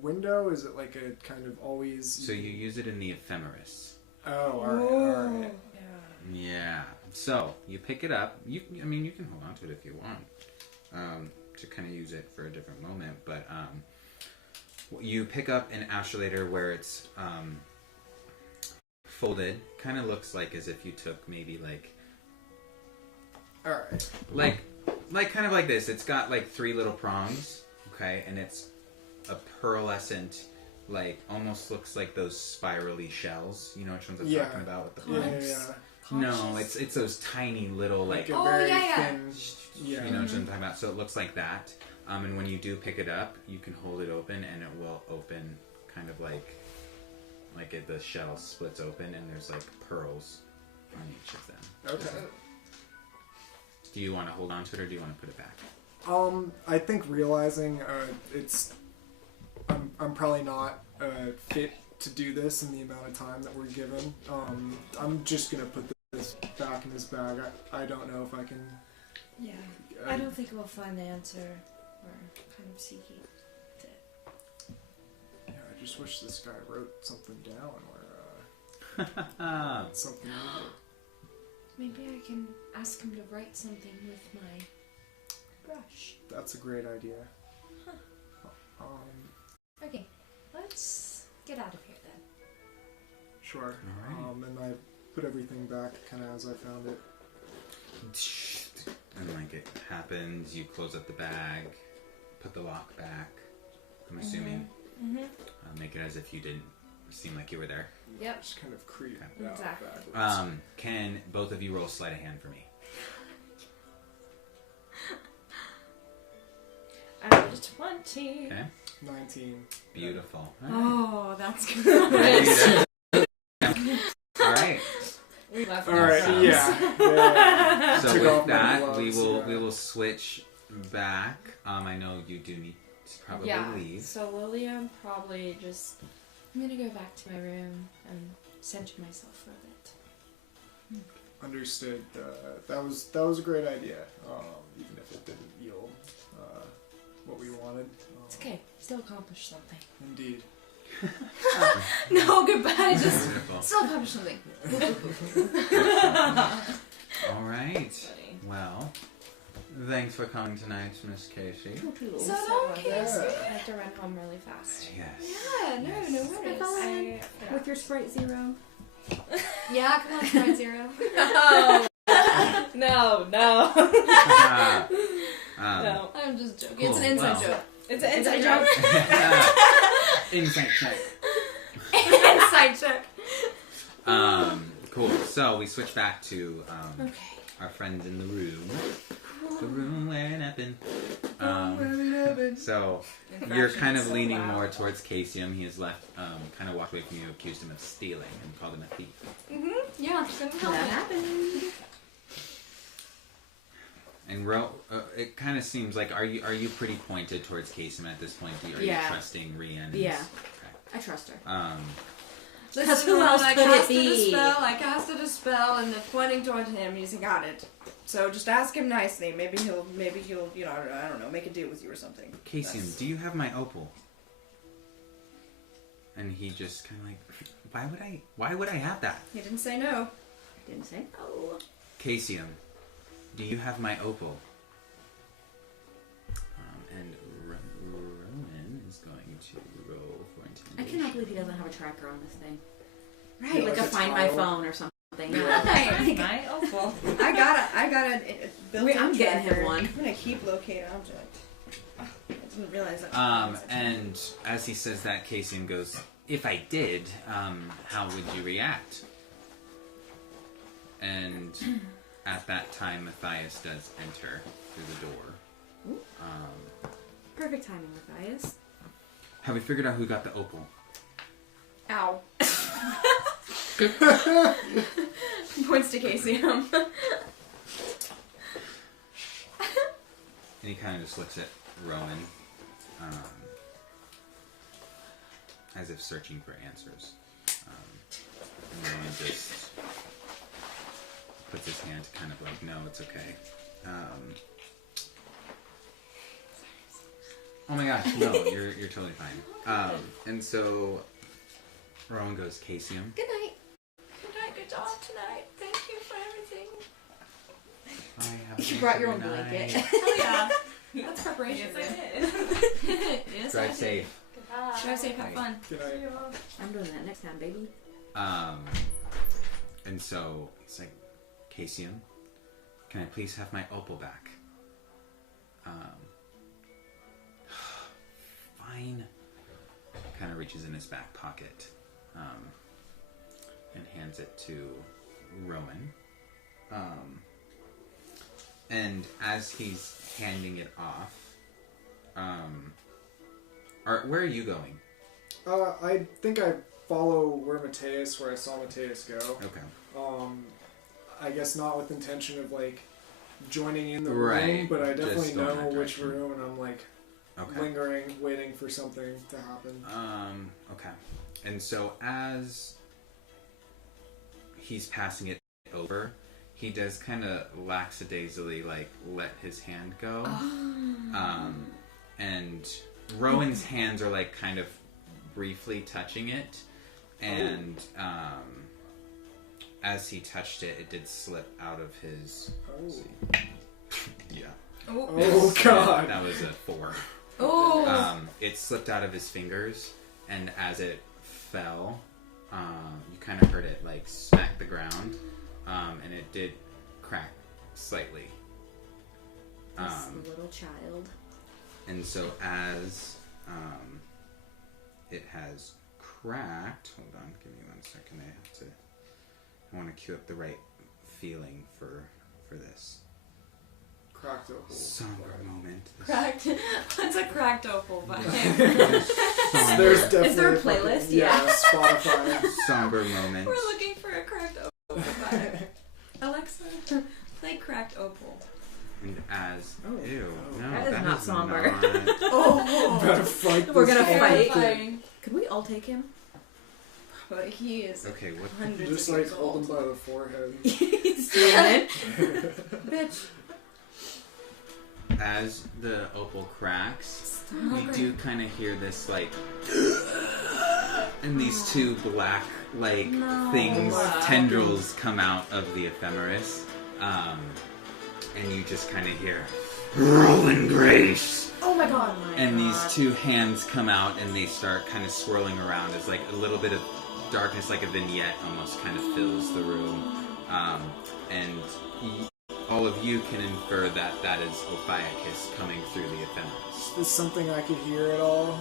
window? Is it like a kind of always? So you use it in the ephemeris. Oh, all right. Yeah. So you pick it up. You can hold on to it if you want, to kind of use it for a different moment. But you pick up an astrolator where it's folded. Kind of looks like as if you took maybe All right. kind of like this. It's got 3 little prongs. Okay, and it's a pearlescent. Almost looks like those spirally shells. You know which ones I'm talking about with the pipes? Yeah. No, it's those tiny little A Oh, very yeah. thin. Yeah. You know what I'm talking about? So it looks like that. And when you do pick it up, you can hold it open, and it will open kind of like the shell splits open, and there's pearls on each of them. Okay. Do you want to hold on to it, or do you want to put it back? I think realizing I'm probably not fit to do this in the amount of time that we're given. I'm just gonna put this back in his bag. I don't know if I can. Yeah. I don't think we'll find the answer we're kind of seeking. Yeah, I just wish this guy wrote something down or something. Maybe I can ask him to write something with my brush. That's a great idea. Okay, let's get out of here then. Sure. Alright. And I put everything back kind of as I found it. And it happens, you close up the bag, put the lock back. I'm assuming. Make it as if you didn't seem like you were there. Yep. Just kind of creep Okay. out Exactly. backwards. Can both of you roll sleight of hand for me? I rolled a 20. Okay. 19. Beautiful. Oh, that's good. All right. We left All right. ourselves. Yeah. So Took with off my that, gloves, we yeah. will switch back. I know you do need to probably leave. So Lillian probably just. I'm gonna go back to my room and center myself for a bit. Understood. That was a great idea. Even if it didn't yield what we wanted. It's okay. Still accomplished something. Indeed. No, goodbye. Just Beautiful. still accomplish something. All right. Buddy. Well, thanks for coming tonight, Miss Casey. So long, Casey. I have to run home really fast. Yes. Yeah, no worries. Fine. I With your Sprite Zero. Yeah, come on, Sprite Zero. No. No. I'm just joking. Cool, It's an inside well. joke. It's an inside joke. Insight check. Inside joke. Cool. So we switch back to Okay. our friends in the room. The room where it happened. So you're kind of leaning more towards Casium. He has left, kind of walked away from you, accused him of stealing, and called him a thief. Yeah, couldn't help That it. happened. And it kind of seems like are you pretty pointed towards Casium at this point? Are Yeah. you trusting Rian? Yeah. I trust her. Listen, Because who Ron, else I could it casted be? A spell. I casted a spell, and they're pointing towards him. He's got it. So just ask him nicely. Maybe he'll, you know, I don't know, make a deal with you or something. Casium, That's- do you have my opal? And he just kind of why would I have that? He didn't say no. Didn't say no. Casium, do you have my opal? And Rowan is going to roll for I intimidation. cannot believe he doesn't have a tracker on this thing. Right, Like like a a Find My tile. Phone or something. Right. My opal. I got a built-in I'm getting him tracker. one. I'm gonna keep locate object. I didn't realize that. And as he says that, Casium goes, if I did, how would you react? And at that time, Matthias does enter through the door. Ooh. Perfect timing, Matthias. Have we figured out who got the opal? Ow. Points to Casium. And he kind of just looks at Rowan, as if searching for answers. And Rowan just puts his hand to kind of like, no, it's okay. Oh my gosh, no, you're totally fine. And so Rowan goes, Casium. Good night. Good night. Good job tonight. Thank you for everything. You brought your own blanket. Oh yeah. That's preparation. Yes, I did. Yes, Drive safe. Goodbye. Drive safe. Have fun. Good night. I'm doing that next time, baby. And so it's like, Casium, can I please have my opal back? Fine. Kind of reaches in his back pocket, and hands it to Rowan. And as he's handing it off, where are you going? I think I follow where I saw Mateus go. Okay. I guess not with intention of like joining in the Right, room, but I definitely just going know that which direction. room, and I'm like Okay. lingering, waiting for something to happen. Okay. And so as he's passing it over, he does kind of lackadaisically like let his hand go. And Rowan's hands are like kind of briefly touching it, and as he touched it, it did slip out of his. Let's see. Yeah. Oh God! That was a 4. Oh. It slipped out of his fingers, and as it fell, you kind of heard it like smack the ground, and it did crack slightly. This little child. And so as it has cracked, hold on, give me 1 second. I want to cue up the right feeling for this. Cracked opal. Somber moment. Cracked. What's a cracked opal vibe? There's definitely Is there a playlist? Yeah. Spotify. Somber moment. We're looking for a cracked opal vibe. Alexa, play cracked opal. And as ew, no, That is not somber. not- Oh. Better fight. We're this gonna fight. Terrifying. Could we all take him? But he is Okay, what? hundreds Just of like years hold old. him by the forehead. He's doing it. Bitch. As the opal cracks, we do kind of hear this like, and these two black like things, tendrils come out of the ephemeris, and you just kind of hear, Rowan Grace. Oh my god. And these two hands come out and they start kind of swirling around as like a little bit of darkness, like a vignette almost kind of fills the room. And all of you can infer that that is Ophiuchus coming through the ephemeris. Is this something I could hear at all?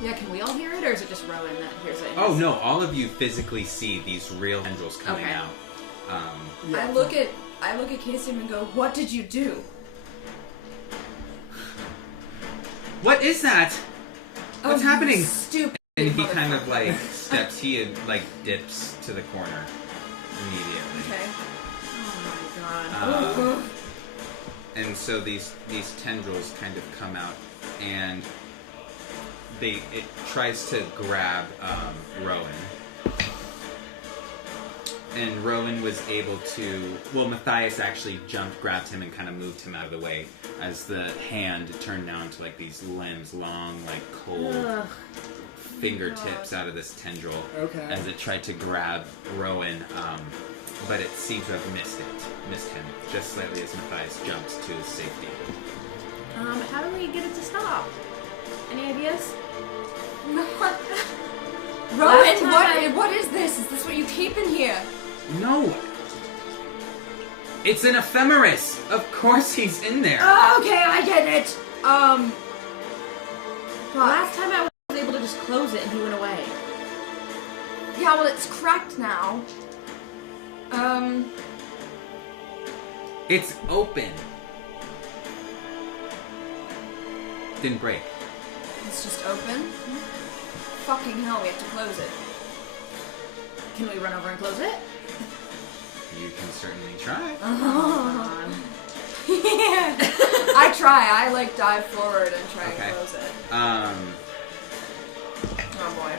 Yeah, can we all hear it, or is it just Rowan that hears it? Oh no, all of you physically see these real tendrils coming Okay. out. Yeah. I look at Casium and go, "What did you do?" What is that? What's happening? Stupid. And he kind of like steps, he like dips to the corner immediately. Okay. Oh my god. And so these tendrils kind of come out, and it tries to grab Rowan. And Rowan was able to. Well, Matthias actually jumped, grabbed him, and kind of moved him out of the way as the hand turned down to like these limbs, long, like cold fingertips out of this tendril. Okay. As it tried to grab Rowan, but it seemed to have missed him, just slightly as Matthias jumped to his safety. How do we get it to stop? Any ideas? Rowan, what is this? Is this what you keep in here? No! It's an ephemeris! Of course he's in there! Oh, okay, I get it. Last time I was able to just close it and he went away. Yeah, well, it's cracked now. It's open. Didn't break. It's just open? Fucking hell, we have to close it. Can we run over and close it? You can certainly try. Yeah. I try. I like dive forward and try Okay. and close it. Um, Oh boy.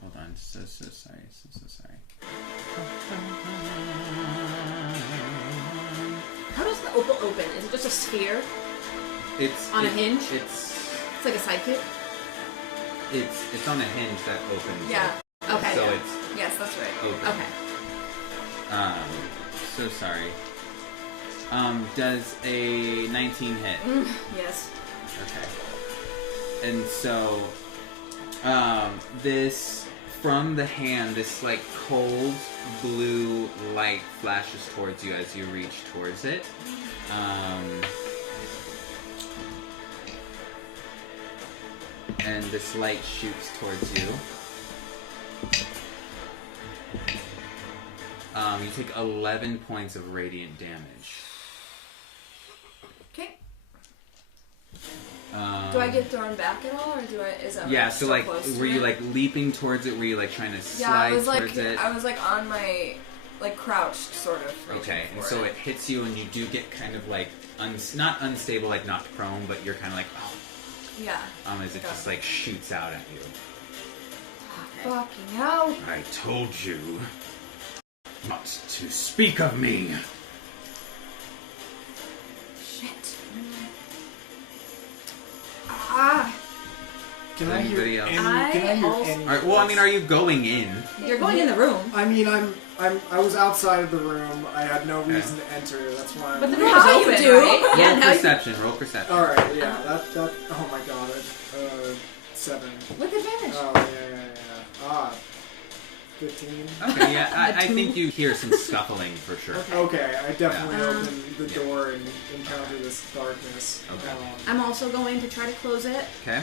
hold on. So sorry. How does the opal open? Is it just a sphere? It's On a hinge? It's It's like a sidekick? it's on a hinge that opens. Yeah. Okay. So yeah. it's Yes, that's right. open. Okay. So sorry. Does a 19 hit? Yes. Okay. And so, this, from the hand, this, like, cold blue light flashes towards you as you reach towards it. And this light shoots towards you. You take 11 points of radiant damage. Okay. Do I get thrown back at all, or is that Yeah, so like, close to were you it? like leaping towards it? Were you like trying to Yeah, slide I was like towards it? I was like on my like crouched sort of. reaching Okay, and for so it hits you, and you do get kind of like not unstable, like knocked prone, but you're kind of like Yeah. as it just like shoots out at you. Fucking hell. I told you not to speak of me. Shit. Ah. Can I hear Anybody else? any? Can I hear also- any? All right, well, I mean, are you going in? You're going in the room. I mean, I was outside of the room. I had no reason to enter. That's why. But the I'm... door Now is you open, do. right? Yeah, Roll now you... perception. Roll perception. All right, yeah. That. Oh my god. 7. With advantage. Oh yeah. 15. Okay, yeah, I think you hear some scuffling for sure. Okay, I definitely Yeah. open the door and encounter this darkness. Okay. I'm also going to try to close it. Okay,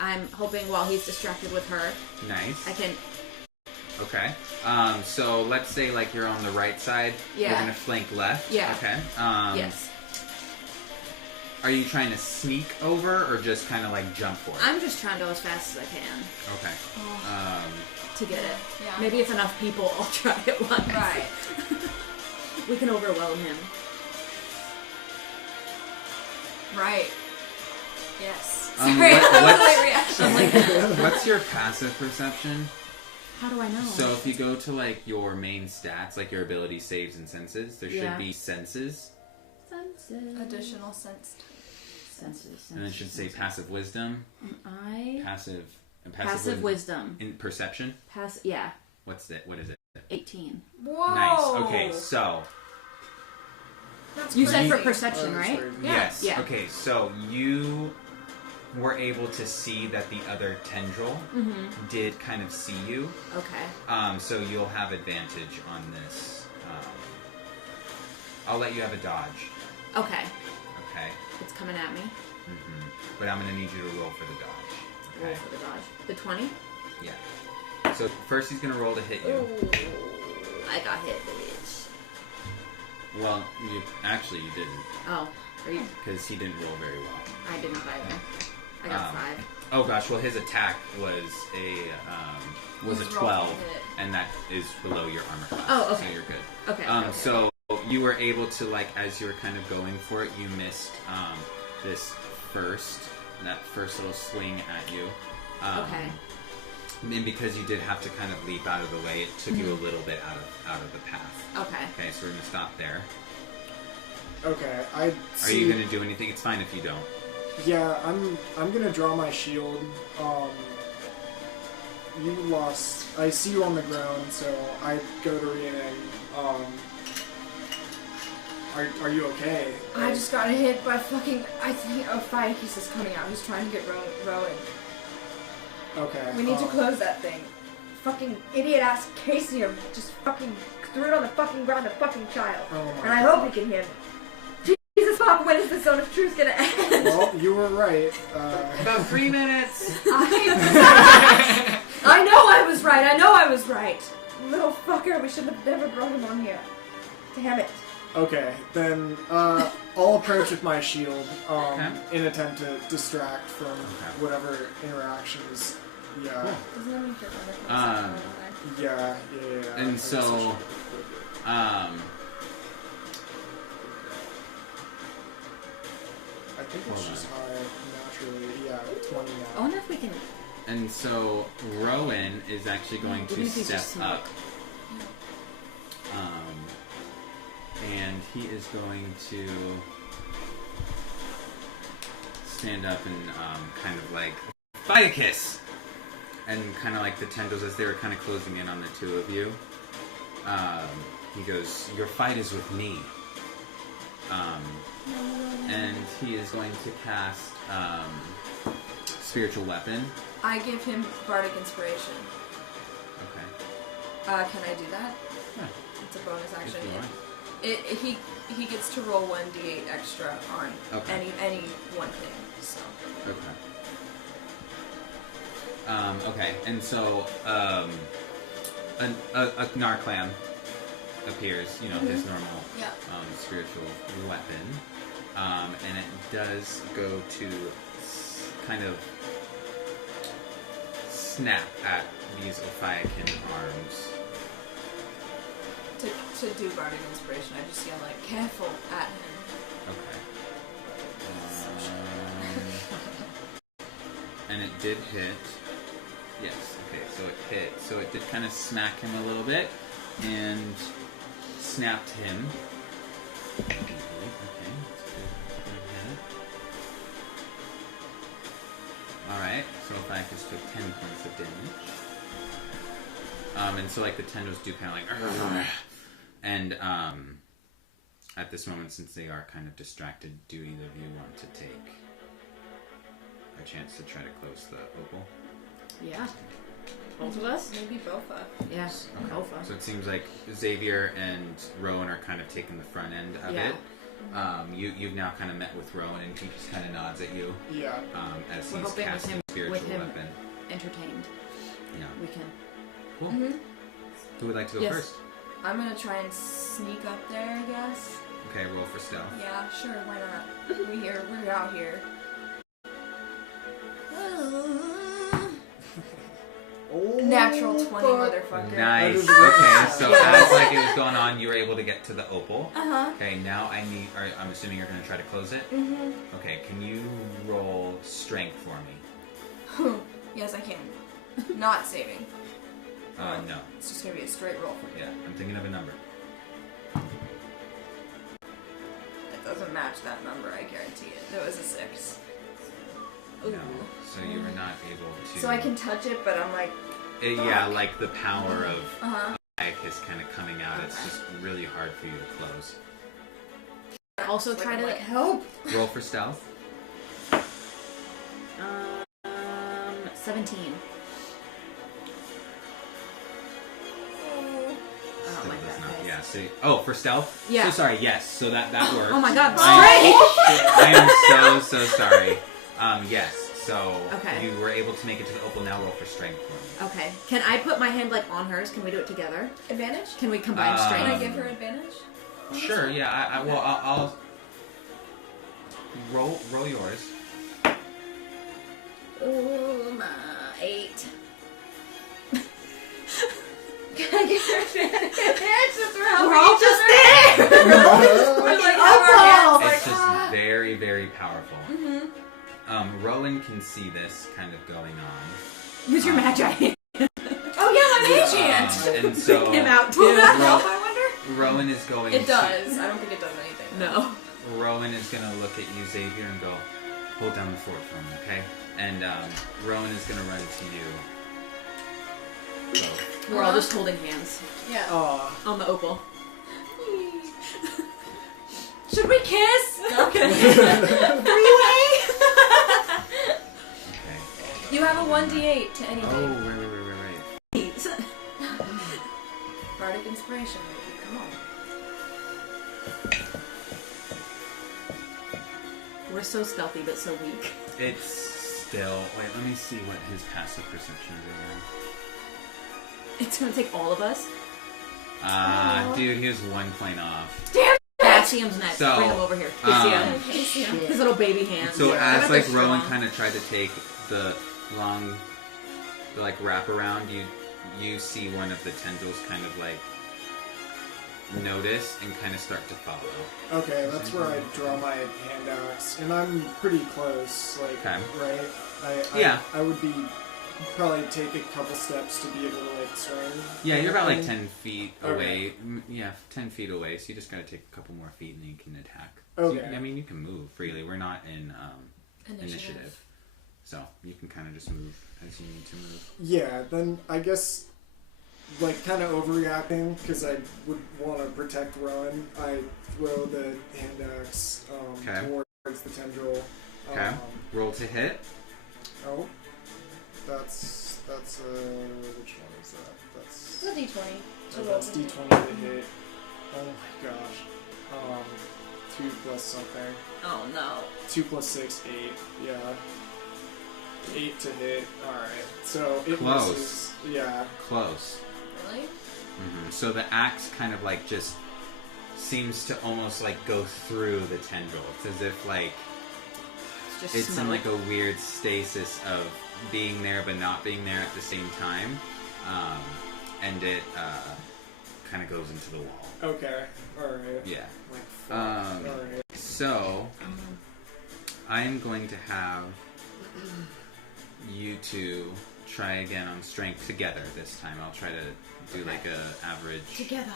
I'm hoping while he's distracted with her, nice. I can... Okay. So let's say like you're on the right side. Yeah. You're gonna flank left. Yeah. Okay. yes. Are you trying to sneak over or just kind of like jump for it? I'm just trying to go as fast as I can Okay. to get it. Yeah. Maybe if enough people all try at once. Right. We can overwhelm him. Right. Yes. Um, Sorry, what- that was what's- my reaction. What's your passive perception? How do I know? So if you go to like your main stats, like your ability saves and senses, there should Yeah. be senses, Senses. Additional sense. Senses. and it should say passive wisdom, passive Passive wisdom. in perception. Yeah. What's it? What is it? 18. Whoa. Nice. Okay, so That's You said for crazy. perception, right? Yeah. yes. Yeah. Okay, so you were able to see that the other tendril did kind of see you. Okay. So you'll have advantage on this. I'll let you have a dodge. Okay. Okay. It's coming at me. But I'm gonna need you to roll for the dodge. Roll Okay. for the dodge. The 20? Yeah. So first he's gonna roll to hit you. Ooh. I got hit, bitch. Well, you didn't, Oh. Are you... because he didn't roll very well. I did not either. I got 5. Oh gosh, well his attack was a He's 12, rolled to hit. and that is below your armor class. Oh, okay. So you're good. Okay. okay. So you were able to, like, as you were kind of going for it, you missed that first little swing at you. Okay. And because you did have to kind of leap out of the way, it took you a little bit out of the path. Okay. Okay, so we're gonna stop there. Okay, Are you gonna do anything? It's fine if you don't. Yeah, I'm gonna draw my shield. You lost. I see you on the ground, so I go to Rhiannon. Are you okay? I just got hit by fucking. I think a fire piece is coming out. He's trying to get Rowan. Okay. We need to close that thing. Fucking idiot ass Casey just fucking threw it on the fucking ground, a fucking child. Oh my And I hope he can hear me. Jesus fuck, when is the zone of truth gonna end? Well, you were right. About 3 minutes. I know I was right. little fucker. We should have never brought him on here. Damn it. Okay, then I'll approach with my shield Okay. in attempt to distract from whatever interactions. Yeah. Doesn't that mean you're Yeah. And so, I think it's Hold just high naturally. Yeah, 20 I now. wonder if we can. and so Rowan is actually going to These are step small. up. And he is going to stand up and kind of like fight a kiss, and kind of like the tendrils as they were kind of closing in on the two of you. He goes, "Your fight is with me." And he is going to cast spiritual weapon. I give him bardic inspiration. Okay. Can I do that? Yeah. It's a bonus action. If you want. He gets to roll 1d8 extra on Okay. any one thing. So. Okay. Okay, and so a Narclam appears, his normal Yeah. spiritual weapon, and it does go to kind of snap at these Ophiakin arms. To do bardic inspiration, I just yell like "careful" at him. Okay. And it did hit. Yes, okay, so it hit. So it did kind of smack him a little bit and snapped him. Okay, that's good. Alright, so if I just took 10 points of damage. And so like the tendrils do kind of like and at this moment, since they are kind of distracted, do either of you want to take a chance to try to close the opal? Yeah. Both of us? Maybe Bofa. Yeah. Both of us. So it seems like Xavier and Rowan are kind of taking the front end of Yeah. it. You've now kind of met with Rowan, and he just kind of nods at you Yeah. as We're he's hoping casting spiritual with him weapon. entertained. Yeah. We can. Cool. Mm-hmm. Who would like to go Yes. first? I'm gonna try and sneak up there, I guess. Okay, roll for stealth. Yeah, sure, why not? We're out here. Natural 20, motherfucker. Nice. That is Okay, awesome. so as like it was going on, you were able to get to the opal. Uh-huh. Okay, now I'm assuming you're going to try to close it? Mm-hmm. Okay, can you roll strength for me? Yes, I can. Not saving. No. It's just gonna be a straight roll for me. Yeah, I'm thinking of a number. It doesn't match that number, I guarantee it. It was a 6. Ooh. No. So you were not able to... So I can touch it, but I'm like... yeah, like the power of Uh-huh. Ike is kind of coming out. It's just really hard for you to close. Also try to like, help! Roll for stealth. 17. Still like does that not. face. Yeah. So, for stealth. Yeah. So sorry. Yes. So that works. Oh my god, I am so sorry. Yes. So Okay. you were able to make it to the opal. Now roll for strength for me. Okay. Can I put my hand like on hers? Can we do it together? Advantage? Can we combine Can strength? I give her advantage? Sure. Yeah. I'll roll yours. Ooh, 8. Can I give her advantage? Since we're We're all just there! We're like, have our hands like, It's just very, very powerful. Mm-hmm. Rowan can see this kind of going on. Use your magi. Oh yeah, my mage hand! And so Him out too. Will that help, I wonder? Rowan is going It does. I don't think it does anything. No. Rowan is going to look at you, Xavier, and go, hold down the fort for me, okay? And Rowan is going to run to you. Both. We're all just holding hands Yeah. on the opal. Should we kiss? Okay. Freeway! Okay. You have a 1d8 to Oh, anything. right. Bardic inspiration, baby. Come on. We're so stealthy but so weak. It's still... Wait, let me see what his passive perception is again. It's gonna take all of us. Dude, he was 1 point off. Cassium's next. So, Bring him over here. Cassium. His little baby hands. So Yeah. as They're like Rowan strong. kind of tried to take the long, like wrap around, you see one of the tendrils kind of like notice and kind of start to follow. Okay, that's where I draw my hand axe, and I'm pretty close. Like, Okay. right? I would be probably take a couple steps to be able to like swing. Yeah, you're about like 10 feet Okay. away. Yeah, 10 feet away. So you just gotta take a couple more feet and then you can attack. So Okay. I mean, you can move freely. We're not in initiative. So you can kind of just move as you need to move. Yeah, then I guess, like, kind of overreacting, because I would want to protect Rowan, I throw the hand axe Okay. towards the tendril. Okay. Roll to hit. Oh, that's which one is that? It's a D20. So that's D20 to hit. Oh my gosh. 2 plus something. Oh no. 2 plus 6, 8. Yeah. 8 to hit. Alright. So it Close. misses. Yeah. Close. Really? So the axe kind of like just seems to almost like go through the tendril. It's as if like Just it's in smell like a weird stasis of being there but not being there at the same time, and it kind of goes into the wall. Okay. Alright. Yeah. Like, fuck. Alright. So I am going to have you two try again on strength together this time. I'll try to do like a average. together.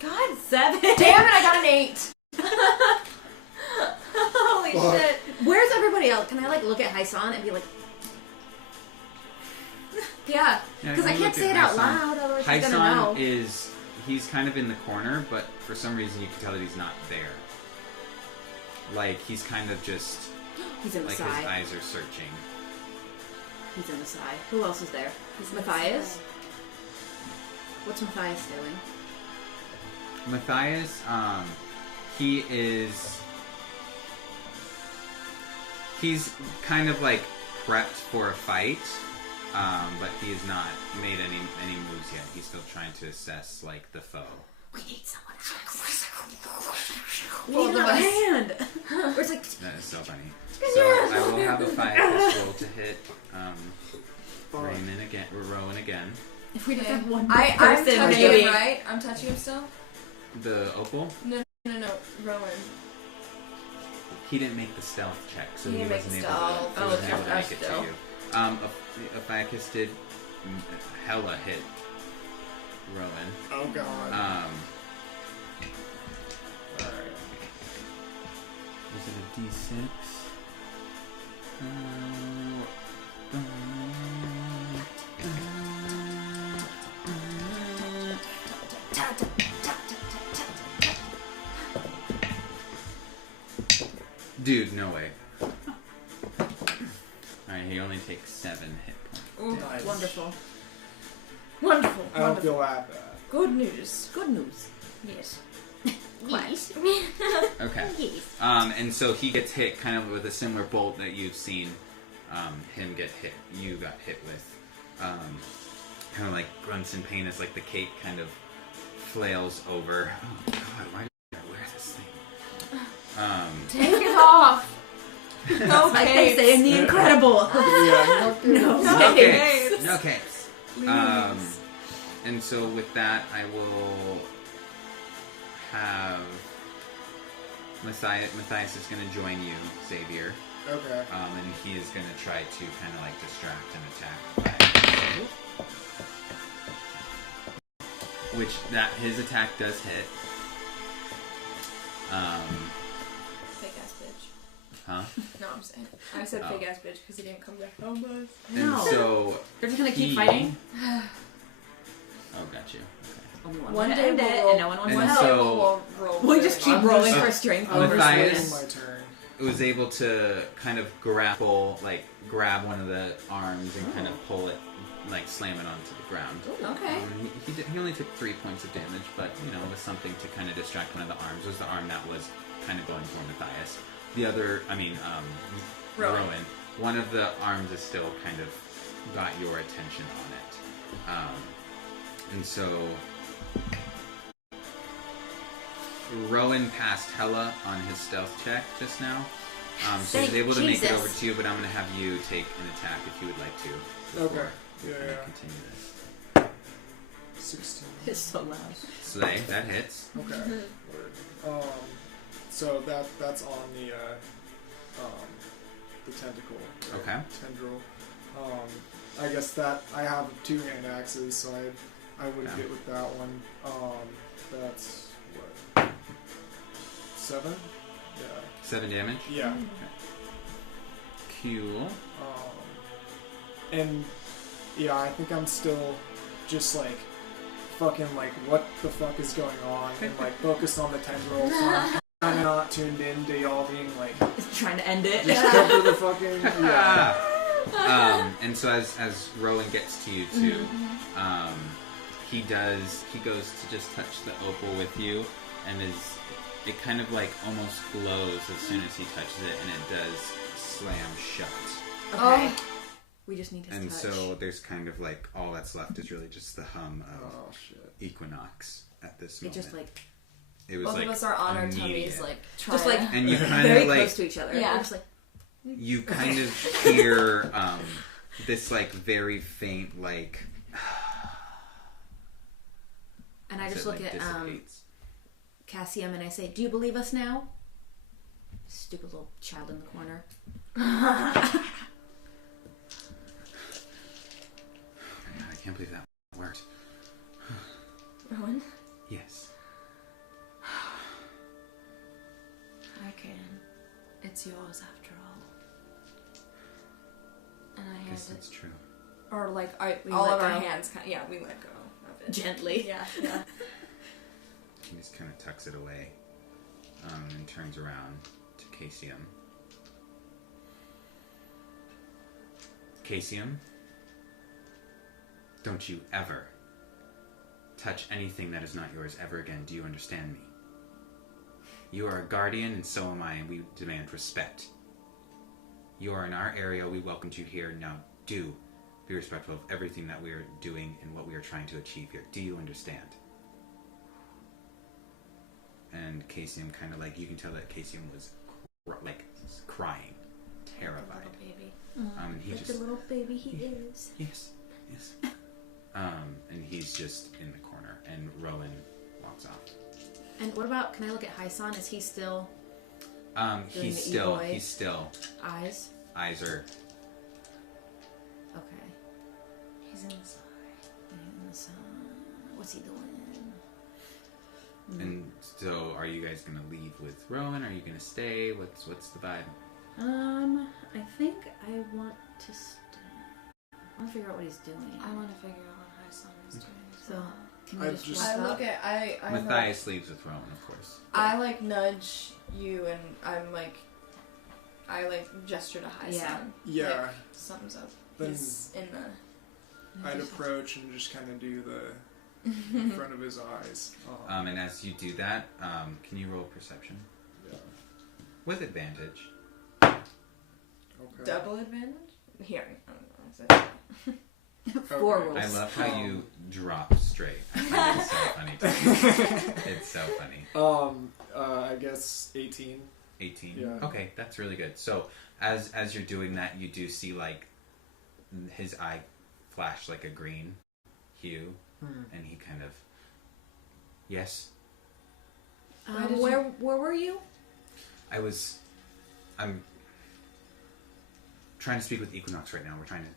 God, 7. Damn it! I got an 8. Holy Fuck. shit. Where's everybody else? Can I like look at Hyson and be like, Yeah. Yeah, because I you can't look say at it out Hyson. loud, otherwise she's gonna know. Hyson he's kind of in the corner, but for some reason you can tell that he's not there. Like he's kind of just He's in the like side. his eyes are searching. He's in the side. Who else is there? Matthias? What's Matthias doing? Matthias, he's kind of like prepped for a fight, but he has not made any moves yet. He's still trying to assess like the foe. We need someone Both of a us. hand. Or it's like, That is so funny. So I will have a 5 roll to hit Rowan again. if we just Okay. have one I'm person, touching maybe. him, right? I'm touching him still? The opal, No, Rowan. he didn't make the stealth check, so He he didn't make wasn't the able to, stealth. he Oh, wasn't able to that's make it to still. you. Ophiuchus did hella hit Rowan. Oh god. Alright. Was it a D6? Dude, no way. Alright, he only takes 7 hit points. Ooh, Nice. wonderful. Wonderful. I don't Wonderful. feel that bad. Good news. Good news. Yes. Yes. Okay. Yes. And so he gets hit kind of with a similar bolt that you've seen him get hit. You got hit with. Kind of like grunts in pain as like the cape kind of flails over. Oh god, why did I wear this thing? Take it off. Like they say in The Incredible. Yeah, No. No capes. capes. No capes. And so with that, I will have Matthias is going to join you, Xavier. Okay. And he is going to try to kind of like distract and attack. Which his attack does hit. Fake ass bitch. Huh? No, I'm saying. I said fake ass bitch because he didn't come back home, but. And No. so They're just gonna keep he- fighting? Oh, got you. Only one One way to day end we'll it, roll- and no one wants And to so- help. we'll roll. We just keep I'm rolling just- for strength I'm over Matthias- strength. my turn. Was able to kind of grab one of the arms and kind of pull it, like slam it onto the ground. Okay. He only took 3 points of damage, but you know, it was something to kind of distract one of the arms. It was the arm that was kind of going for Matthias. The other, Rowan. One of the arms is still kind of got your attention on it. And so Rowan passed Hella on his stealth check just now. So he's able to make it over to you, but I'm going to have you take an attack if you would like to. Okay. Yeah. Continue this. 16. It's so loud. Slay, that hits. Okay. Word. So that's on the tentacle. Right? Okay. Tendril. I guess that I have 2 hand axes, so I wouldn't get with that one. That's what? 7? Yeah. 7 damage? Yeah. Cool. And yeah, I think I'm still just like fucking like what the fuck is going on and like focused on the tendril, so I'm kind of not tuned in to y'all being like Trying to end it. just cover the fucking And so as Rowan gets to you too, he goes to just touch the opal with you, and it kind of like almost glows as soon as he touches it, and it does slam shut. Okay. We just need his And touch. so there's kind of like all that's left is really just the hum of shit. Equinox at this It moment. just like It was Both like of us are on our immediate. tummies, like trying. Just like And you kind very of like close to each other. Yeah. We're just like you kind of hear this like very faint like and I as just it, look like, at dissipates. Cassium and I say, "Do you believe us now?" Stupid little child in the corner. Oh my God, I can't believe that worked. Rowan? Yes. I can. It's yours after all. And I I hand guess it. that's true. Or like We all let of our go. hands. Yeah, we let go of it Gently. Yeah. He just kind of tucks it away and turns around to Casium. Casium, don't you ever touch anything that is not yours ever again. Do you understand me? You are a guardian, and so am I, and we demand respect. You are in our area. We welcomed you here. Now do be respectful of everything that we are doing and what we are trying to achieve here. Do you understand? And Casium kind of like, you can tell that Casium was crying, terrified. Baby. And he Like just the little baby he is. yes. And he's just in the corner, and Rowan walks off. And what about? Can I look at Hyson? Is he still Doing He's the still E-boy. eyes eyes? are Okay. He's in the side. In the sun. What's he doing? and so are you guys gonna leave with Rowan? Are you gonna stay? What's the vibe? I think I want to I want to figure out what he's doing. I want to figure out what Hyson is doing. So, can I we just just- walk I up? look at I Matthias leaves with Rowan, of course. I like nudge you, and I'm like, I like gesture to Hyson. Yeah. Like, something's up. Then He's in the. I'd approach and just kind of do the in front of his eyes. And as you do that, can you roll perception Yeah. with advantage? Okay. Double advantage? Hearing. I don't know. Is it? 4 Okay. rolls. I love how you drop straight. I find it so funny. Too. It's so funny. I guess 18. 18. Yeah. Okay, that's really good. So as you're doing that, you do see like his eye flash like a green hue, and he kind of yes. Where were you? I'm trying to speak with Equinox right now. We're trying to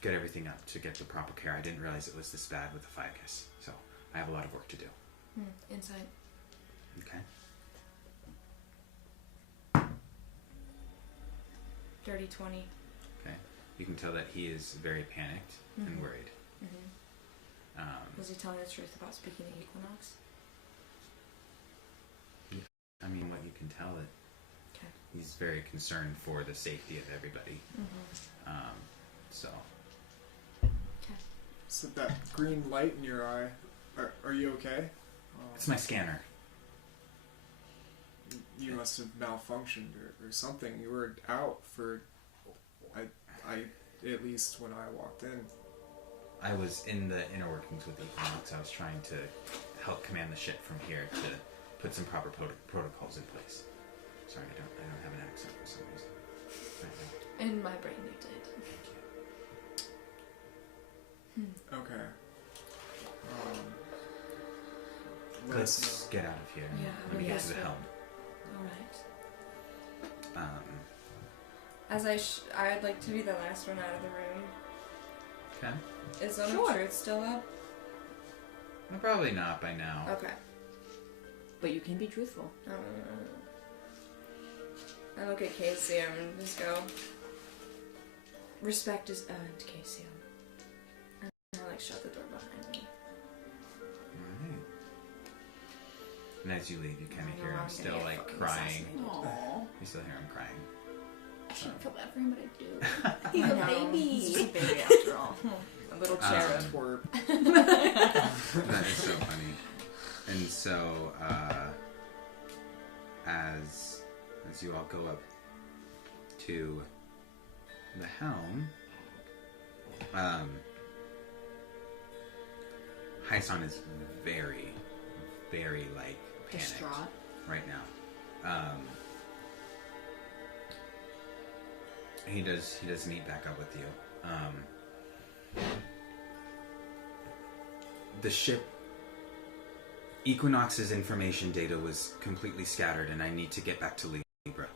get everything up to get the proper care. I didn't realize it was this bad with the ficus, so I have a lot of work to do. Inside. Okay. Dirty 20. Okay. You can tell that he is very panicked and worried. Was he telling the truth about speaking to Equinox? I mean, what you can tell it. Okay. He's very concerned for the safety of everybody. So. So that green light in your eye. Are you okay? It's my scanner. You must have malfunctioned or something. You were out for. I at least when I walked in. I was in the inner workings with Equinox. I was trying to help command the ship from here to put some proper protocols in place. Sorry, I don't have an accent for some reason. Right now. In my brain, you did. Okay. Let's get out of here. Yeah, Let me we get guess to the so. helm. All right. As I'd like to be the last one out of the room. Okay. Is Zone Sure. of Truth still up? Well, probably not by now. Okay. But you can be truthful. I look at Casey and just go, respect is earned, Casey. And I shut the door behind me. Alright. And as you leave, you kind of I hear know him I'm still gonna get like fucking crying. assassinated. Aww. You still hear him crying. I shouldn't feel bad for him, but I do. I He's a know. baby. He's just a baby after all. A little cherub. Twerp. That is so funny. And so, as you all go up to the helm, Hyson is very, very like panicked Distraught. right now. He does meet back up with you. The ship Equinox's information data was completely scattered, and I need to get back to Libra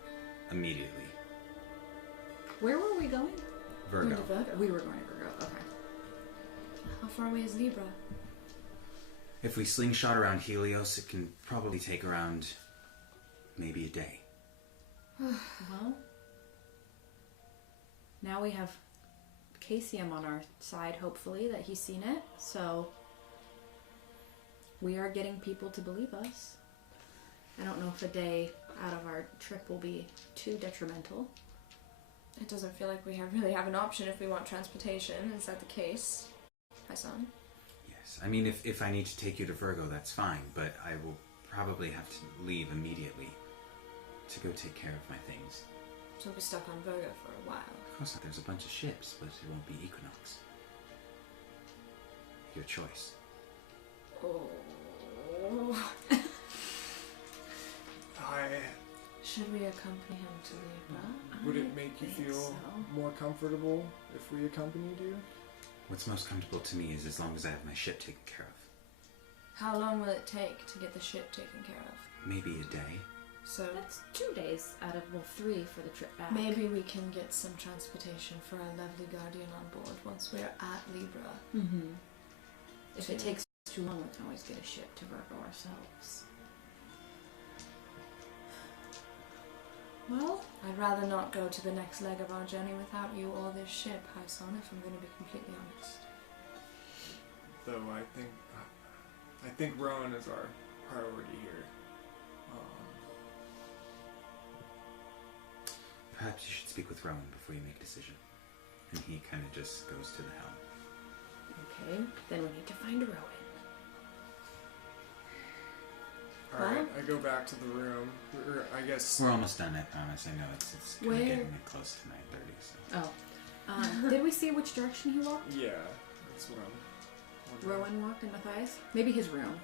immediately. Where were we going? Virgo. We were going to Virgo. Okay. How far away is Libra? If we slingshot around Helios, it can probably take around maybe a day. Well, now we have Casium on our side, hopefully, that he's seen it. So we are getting people to believe us. I don't know if a day out of our trip will be too detrimental. It doesn't feel like we really have an option if we want transportation. Is that the case? Hi, son. Yes. I mean, if I need to take you to Virgo, that's fine, but I will probably have to leave immediately to go take care of my things. So we'll be stuck on Virgo for a while. Of course not. There's a bunch of ships, but it won't be Equinox. Your choice. Oh. Should we accompany him to Libra? Would it make you think feel so. more comfortable if we accompanied you? What's most comfortable to me is as long as I have my ship taken care of. How long will it take to get the ship taken care of? Maybe a day. So That's 2 days out of, 3 for the trip back. maybe we can get some transportation for our lovely guardian on board once we're at Libra. Mm-hmm. If it takes too long, we can always get a ship to Virgo ourselves. Well, I'd rather not go to the next leg of our journey without you or this ship, Hyson, if I'm going to be completely honest. Though I think Rowan is our priority here. Perhaps you should speak with Rowan before you make a decision. And he kind of just goes to the helm. okay. Then we need to find Rowan. Alright, I go back to the room. I guess. We're almost done, I promise. I know it's kind Where- of getting close to 9:30. So. Oh. Did we see which direction he walked? Yeah, that's what I'm wondering. Rowan walked in Matthias? Maybe his room.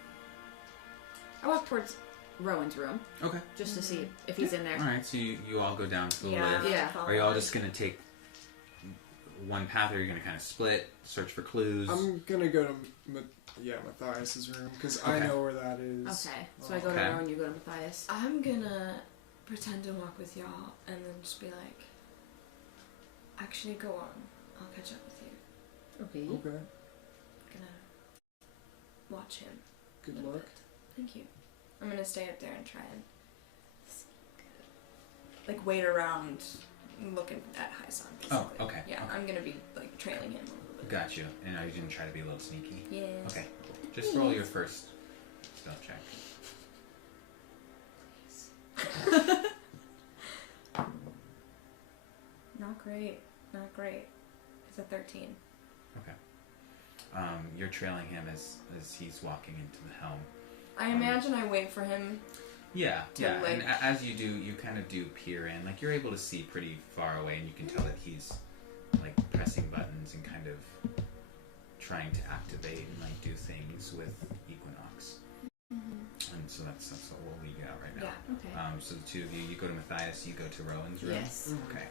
I walked towards Rowan's room Okay. just to see if he's in there. All right. So you all go down to the Yeah. lift. Yeah. Are you all just gonna take one path, or are you gonna kind of split, search for clues? I'm gonna go to Matthias's room because I Okay. know where that is. Okay. So I go Okay. to Rowan, you go to Matthias. I'm gonna pretend to walk with y'all and then just be like, actually, go on. I'll catch up with you. Okay. Okay. Gonna watch him. a Good little luck. bit. Thank you. I'm gonna stay up there and try and like wait around looking at Hyson. Oh, okay. Yeah, Okay. I'm gonna be like trailing him a little bit. Got you. And are you gonna try to be a little sneaky? Yes. Okay. Just roll your first stealth check. Not great. Not great. It's a 13. Okay. You're trailing him as he's walking into the helm. I imagine I wait for him. Yeah, To, yeah. like- And as you do, you kind of do peer in. Like, you're able to see pretty far away, and you can tell that he's, like, pressing buttons and kind of trying to activate and like do things with Equinox. And so that's what we'll leave you out right now. Yeah. Okay. So the two of you go to Matthias, you go to Rowan's room. Yes. Okay.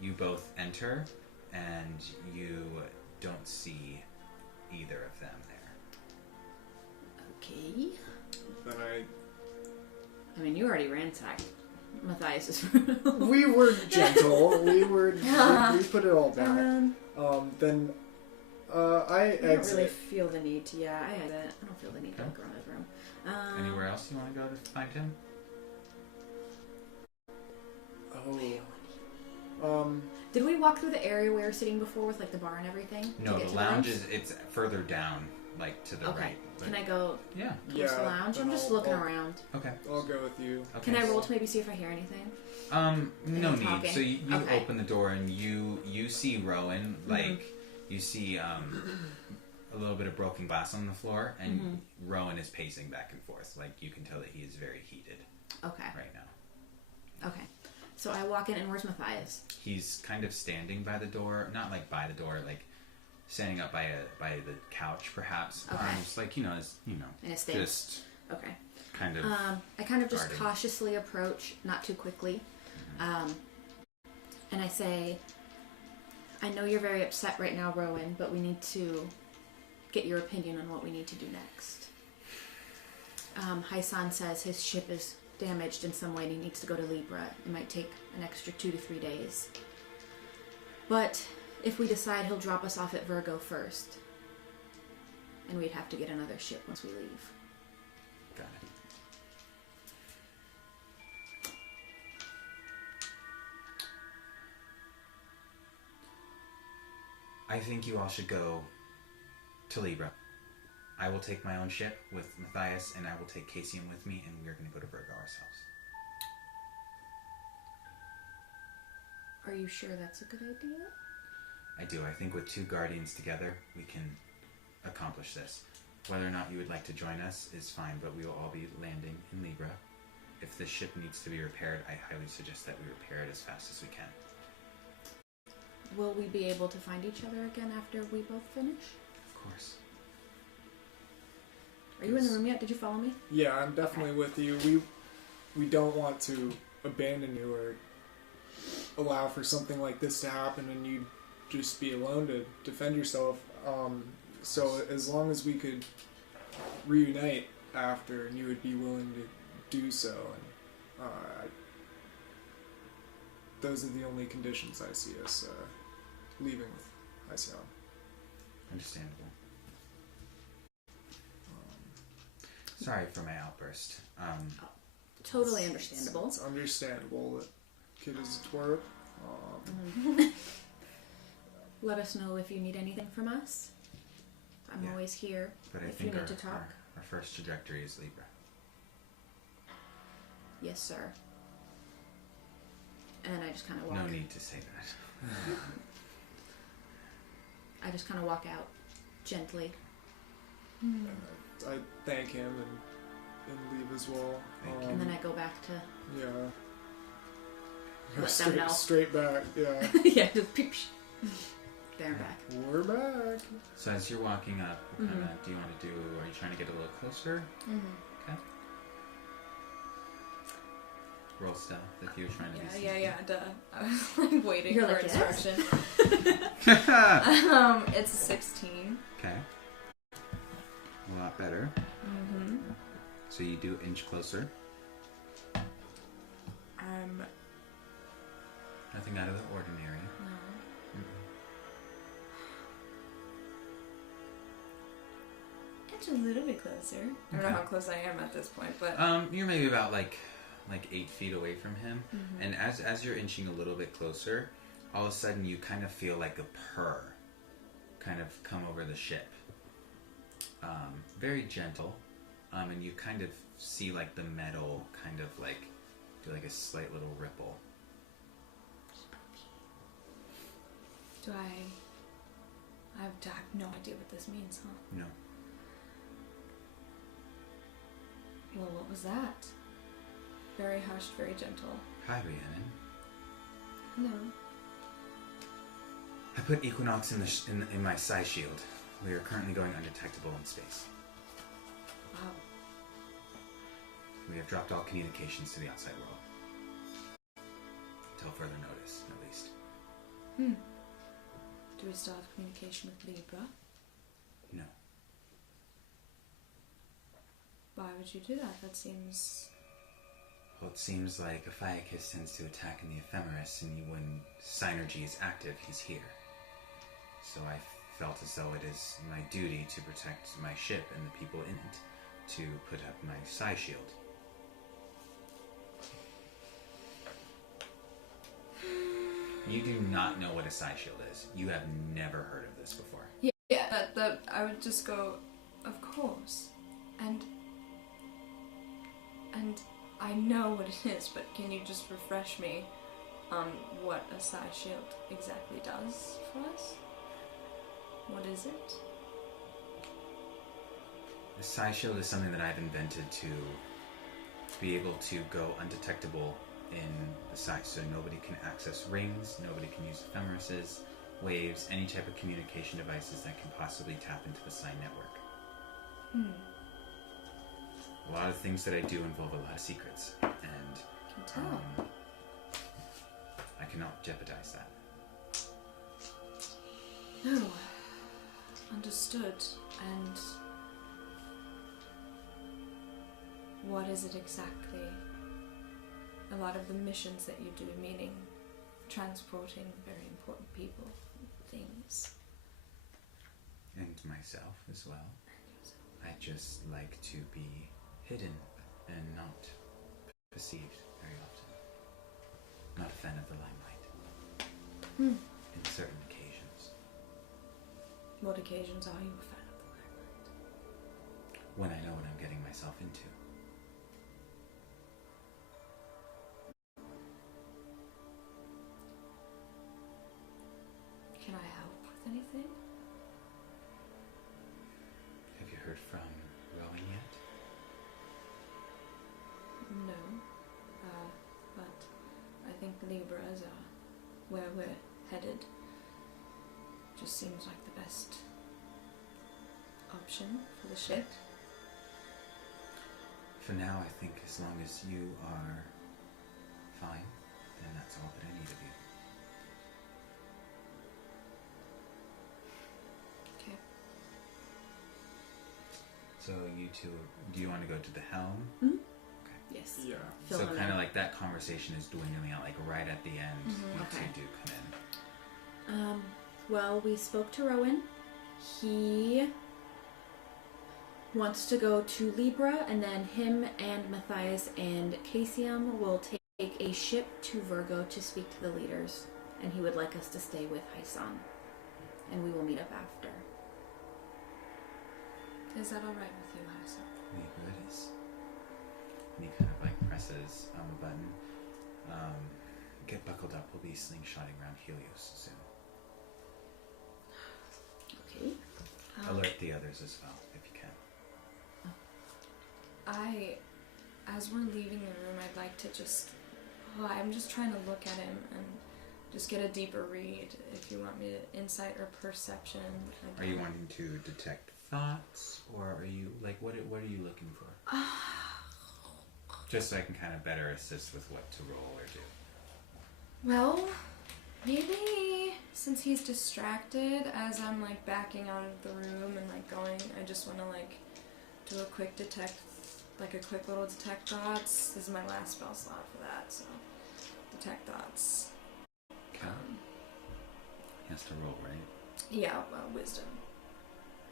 You both enter, and you don't see either of them there. Okay. Then I mean, you already ransacked Matthias's room. we were gentle. we put it all back. Then I don't exit. really feel the need to. Yeah, I don't feel the need to look around his room. Anywhere else you want to go to find him? Did we walk through the area we were sitting before with like the bar and everything? No, the lounge it's further down, like to the right. But Can I go yeah. towards the lounge? I'm just looking around. Okay. I'll go with you. Okay. Can I roll to maybe see if I hear anything? No need. Talking? So you Okay. open the door and you see Rowan, like you see a little bit of broken glass on the floor, and Rowan is pacing back and forth. Like you can tell that he is very heated Okay. right now. Okay. So I walk in, and where's Matthias? He's kind of standing by the door, not like by the door, like standing up by the couch, perhaps. Okay. Just like in a stance. just Okay. kind of. I kind of just guarding. cautiously approach, not too quickly, and I say, "I know you're very upset right now, Rowan, but we need to get your opinion on what we need to do next." Haisan says his ship is damaged in some way and he needs to go to Libra. It might take an extra 2 to 3 days. But if we decide he'll drop us off at Virgo first, and we'd have to get another ship once we leave. Got it. I think you all should go to Libra. I will take my own ship with Matthias, and I will take Casium with me, and we're going to go to Virgo ourselves. Are you sure that's a good idea? I do. I think with 2 guardians together, we can accomplish this. Whether or not you would like to join us is fine, but we will all be landing in Libra. If the ship needs to be repaired, I highly suggest that we repair it as fast as we can. Will we be able to find each other again after we both finish? Of course. Are you in the room yet? Did you follow me? Yeah, I'm definitely with you. We don't want to abandon you or allow for something like this to happen and you just be alone to defend yourself. So as long as we could reunite after, and you would be willing to do so, and those are the only conditions I see us leaving with Haisan. Understandable. Sorry for my outburst. Totally understandable. It's understandable that kid is a twerp. Let us know if you need anything from us. I'm always here But I if you think need to talk. our first trajectory is Libra. Yes, sir. And then I just kind of walk. No need to say that. I just kind of walk out gently. I thank him and leave as well. Thank you. And then I go back to... Yeah. Let them know. Straight back, yeah. yeah, just peep. There and back. We're back. So as you're walking up, what kind of do you want to do? Are you trying to get a little closer? Okay. Roll stealth if you're trying to be sneaky. Yeah, duh. I was like waiting You're for like, yes? instruction. It's a 16. Okay. A lot better. So you do inch closer. Nothing out of the ordinary. No. It's a little bit closer. I don't know how close I am at this point, but You're maybe about like 8 feet away from him, and as you're inching a little bit closer, all of a sudden you kind of feel like a purr kind of come over the ship. Very gentle, and you kind of see like the metal kind of like do like a slight little ripple. I have no idea what this means, huh? No. Well, what was that? Very hushed, very gentle. Hi, Rhiannon. Hello. I put Equinox in my psi shield. We are currently going undetectable in space. Wow. We have dropped all communications to the outside world. Until further notice, at least. Do we still have communication with Libra? No. Why would you do that? That seems... Well, it seems like Ophiuchus tends to attack in the ephemeris, and when Synergy is active, he's here. So I felt as though it is my duty to protect my ship and the people in it, to put up my psi shield. You do not know what a psi shield is. You have never heard of this before. Yeah, that I would just go, of course. And I know what it is, but can you just refresh me on what a psi shield exactly does for us? What is it? The psi shield is something that I've invented to be able to go undetectable in the psi, so nobody can access rings, nobody can use ephemerises, waves, any type of communication devices that can possibly tap into the psi network. A lot of things that I do involve a lot of secrets, and Can tell. I cannot jeopardize that. No. Understood. And what is it exactly? A lot of the missions that you do, meaning transporting very important people, things. And myself as well. I just like to be hidden and not perceived very often. Not a fan of the limelight. In certain occasions. What occasions are you a fan of the limelight? When I know what I'm getting myself into. Can I help with anything? Have you heard from Rowan yet? No. But I think Libras are where we're headed. Just seems like the best option for the ship. For now, I think as long as you are fine, then that's all that I need of you. Okay. So you two, do you want to go to the helm? Yes. Yeah. Fill So in kind of there. like that conversation is dwindling out, like right at the end, you Okay. two do come in. Well, we spoke to Rowan. He wants to go to Libra, and then him and Matthias and Casium will take a ship to Virgo to speak to the leaders, and he would like us to stay with Hyson, and we will meet up after. Is that alright with you, Hyson? Maybe it is. And he kind of like presses on the button. Get buckled up. We'll be slingshotting around Helios soon. Okay. Alert the others as well, if you can. As we're leaving the room, I'd like to just, I'm just trying to look at him and just get a deeper read. If you want me to insight or perception. Are you wanting to detect thoughts, or are you like what are you looking for? Just so I can kind of better assist with what to roll or do. Well, maybe since he's distracted as I'm like backing out of the room and like going, I just want to like do a quick quick little detect thoughts. This is my last spell slot for that, so detect thoughts. Okay. He has to roll, right? Yeah, wisdom.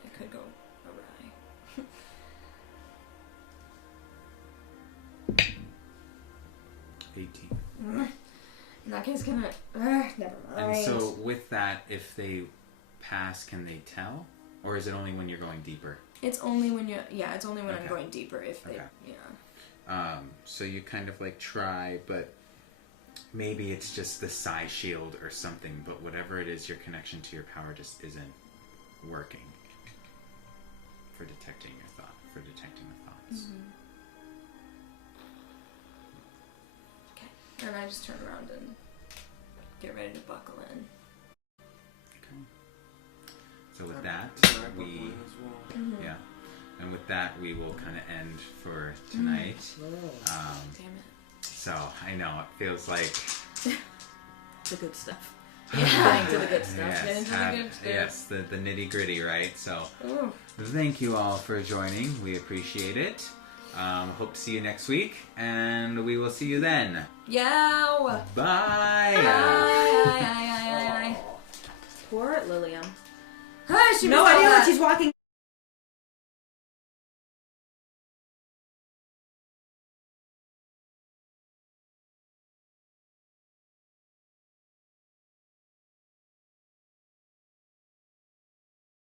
It could go awry. 18. In that case, can I? Never mind. And so with that, if they pass, can they tell? Or is it only when you're going deeper? It's only when you're. Yeah, it's only when Okay. I'm going deeper. If they. Okay. Yeah. So you kind of like try, but maybe it's just the psi shield or something, but whatever it is, your connection to your power just isn't working for detecting the thoughts. Okay. And I just turn around and get ready to buckle in. So with that, we Mhm. yeah, and with that we will kind of end for tonight. Damn it. So I know it feels like The good stuff. Yeah. Getting to the good stuff. yes, Get into the good stuff. yes, the nitty gritty, right? So Ooh. thank you all for joining. We appreciate it. Hope to see you next week, and we will see you then. Yow! Bye. Aye. Poor Lilium. Hi, she No missed all idea that. what she's walking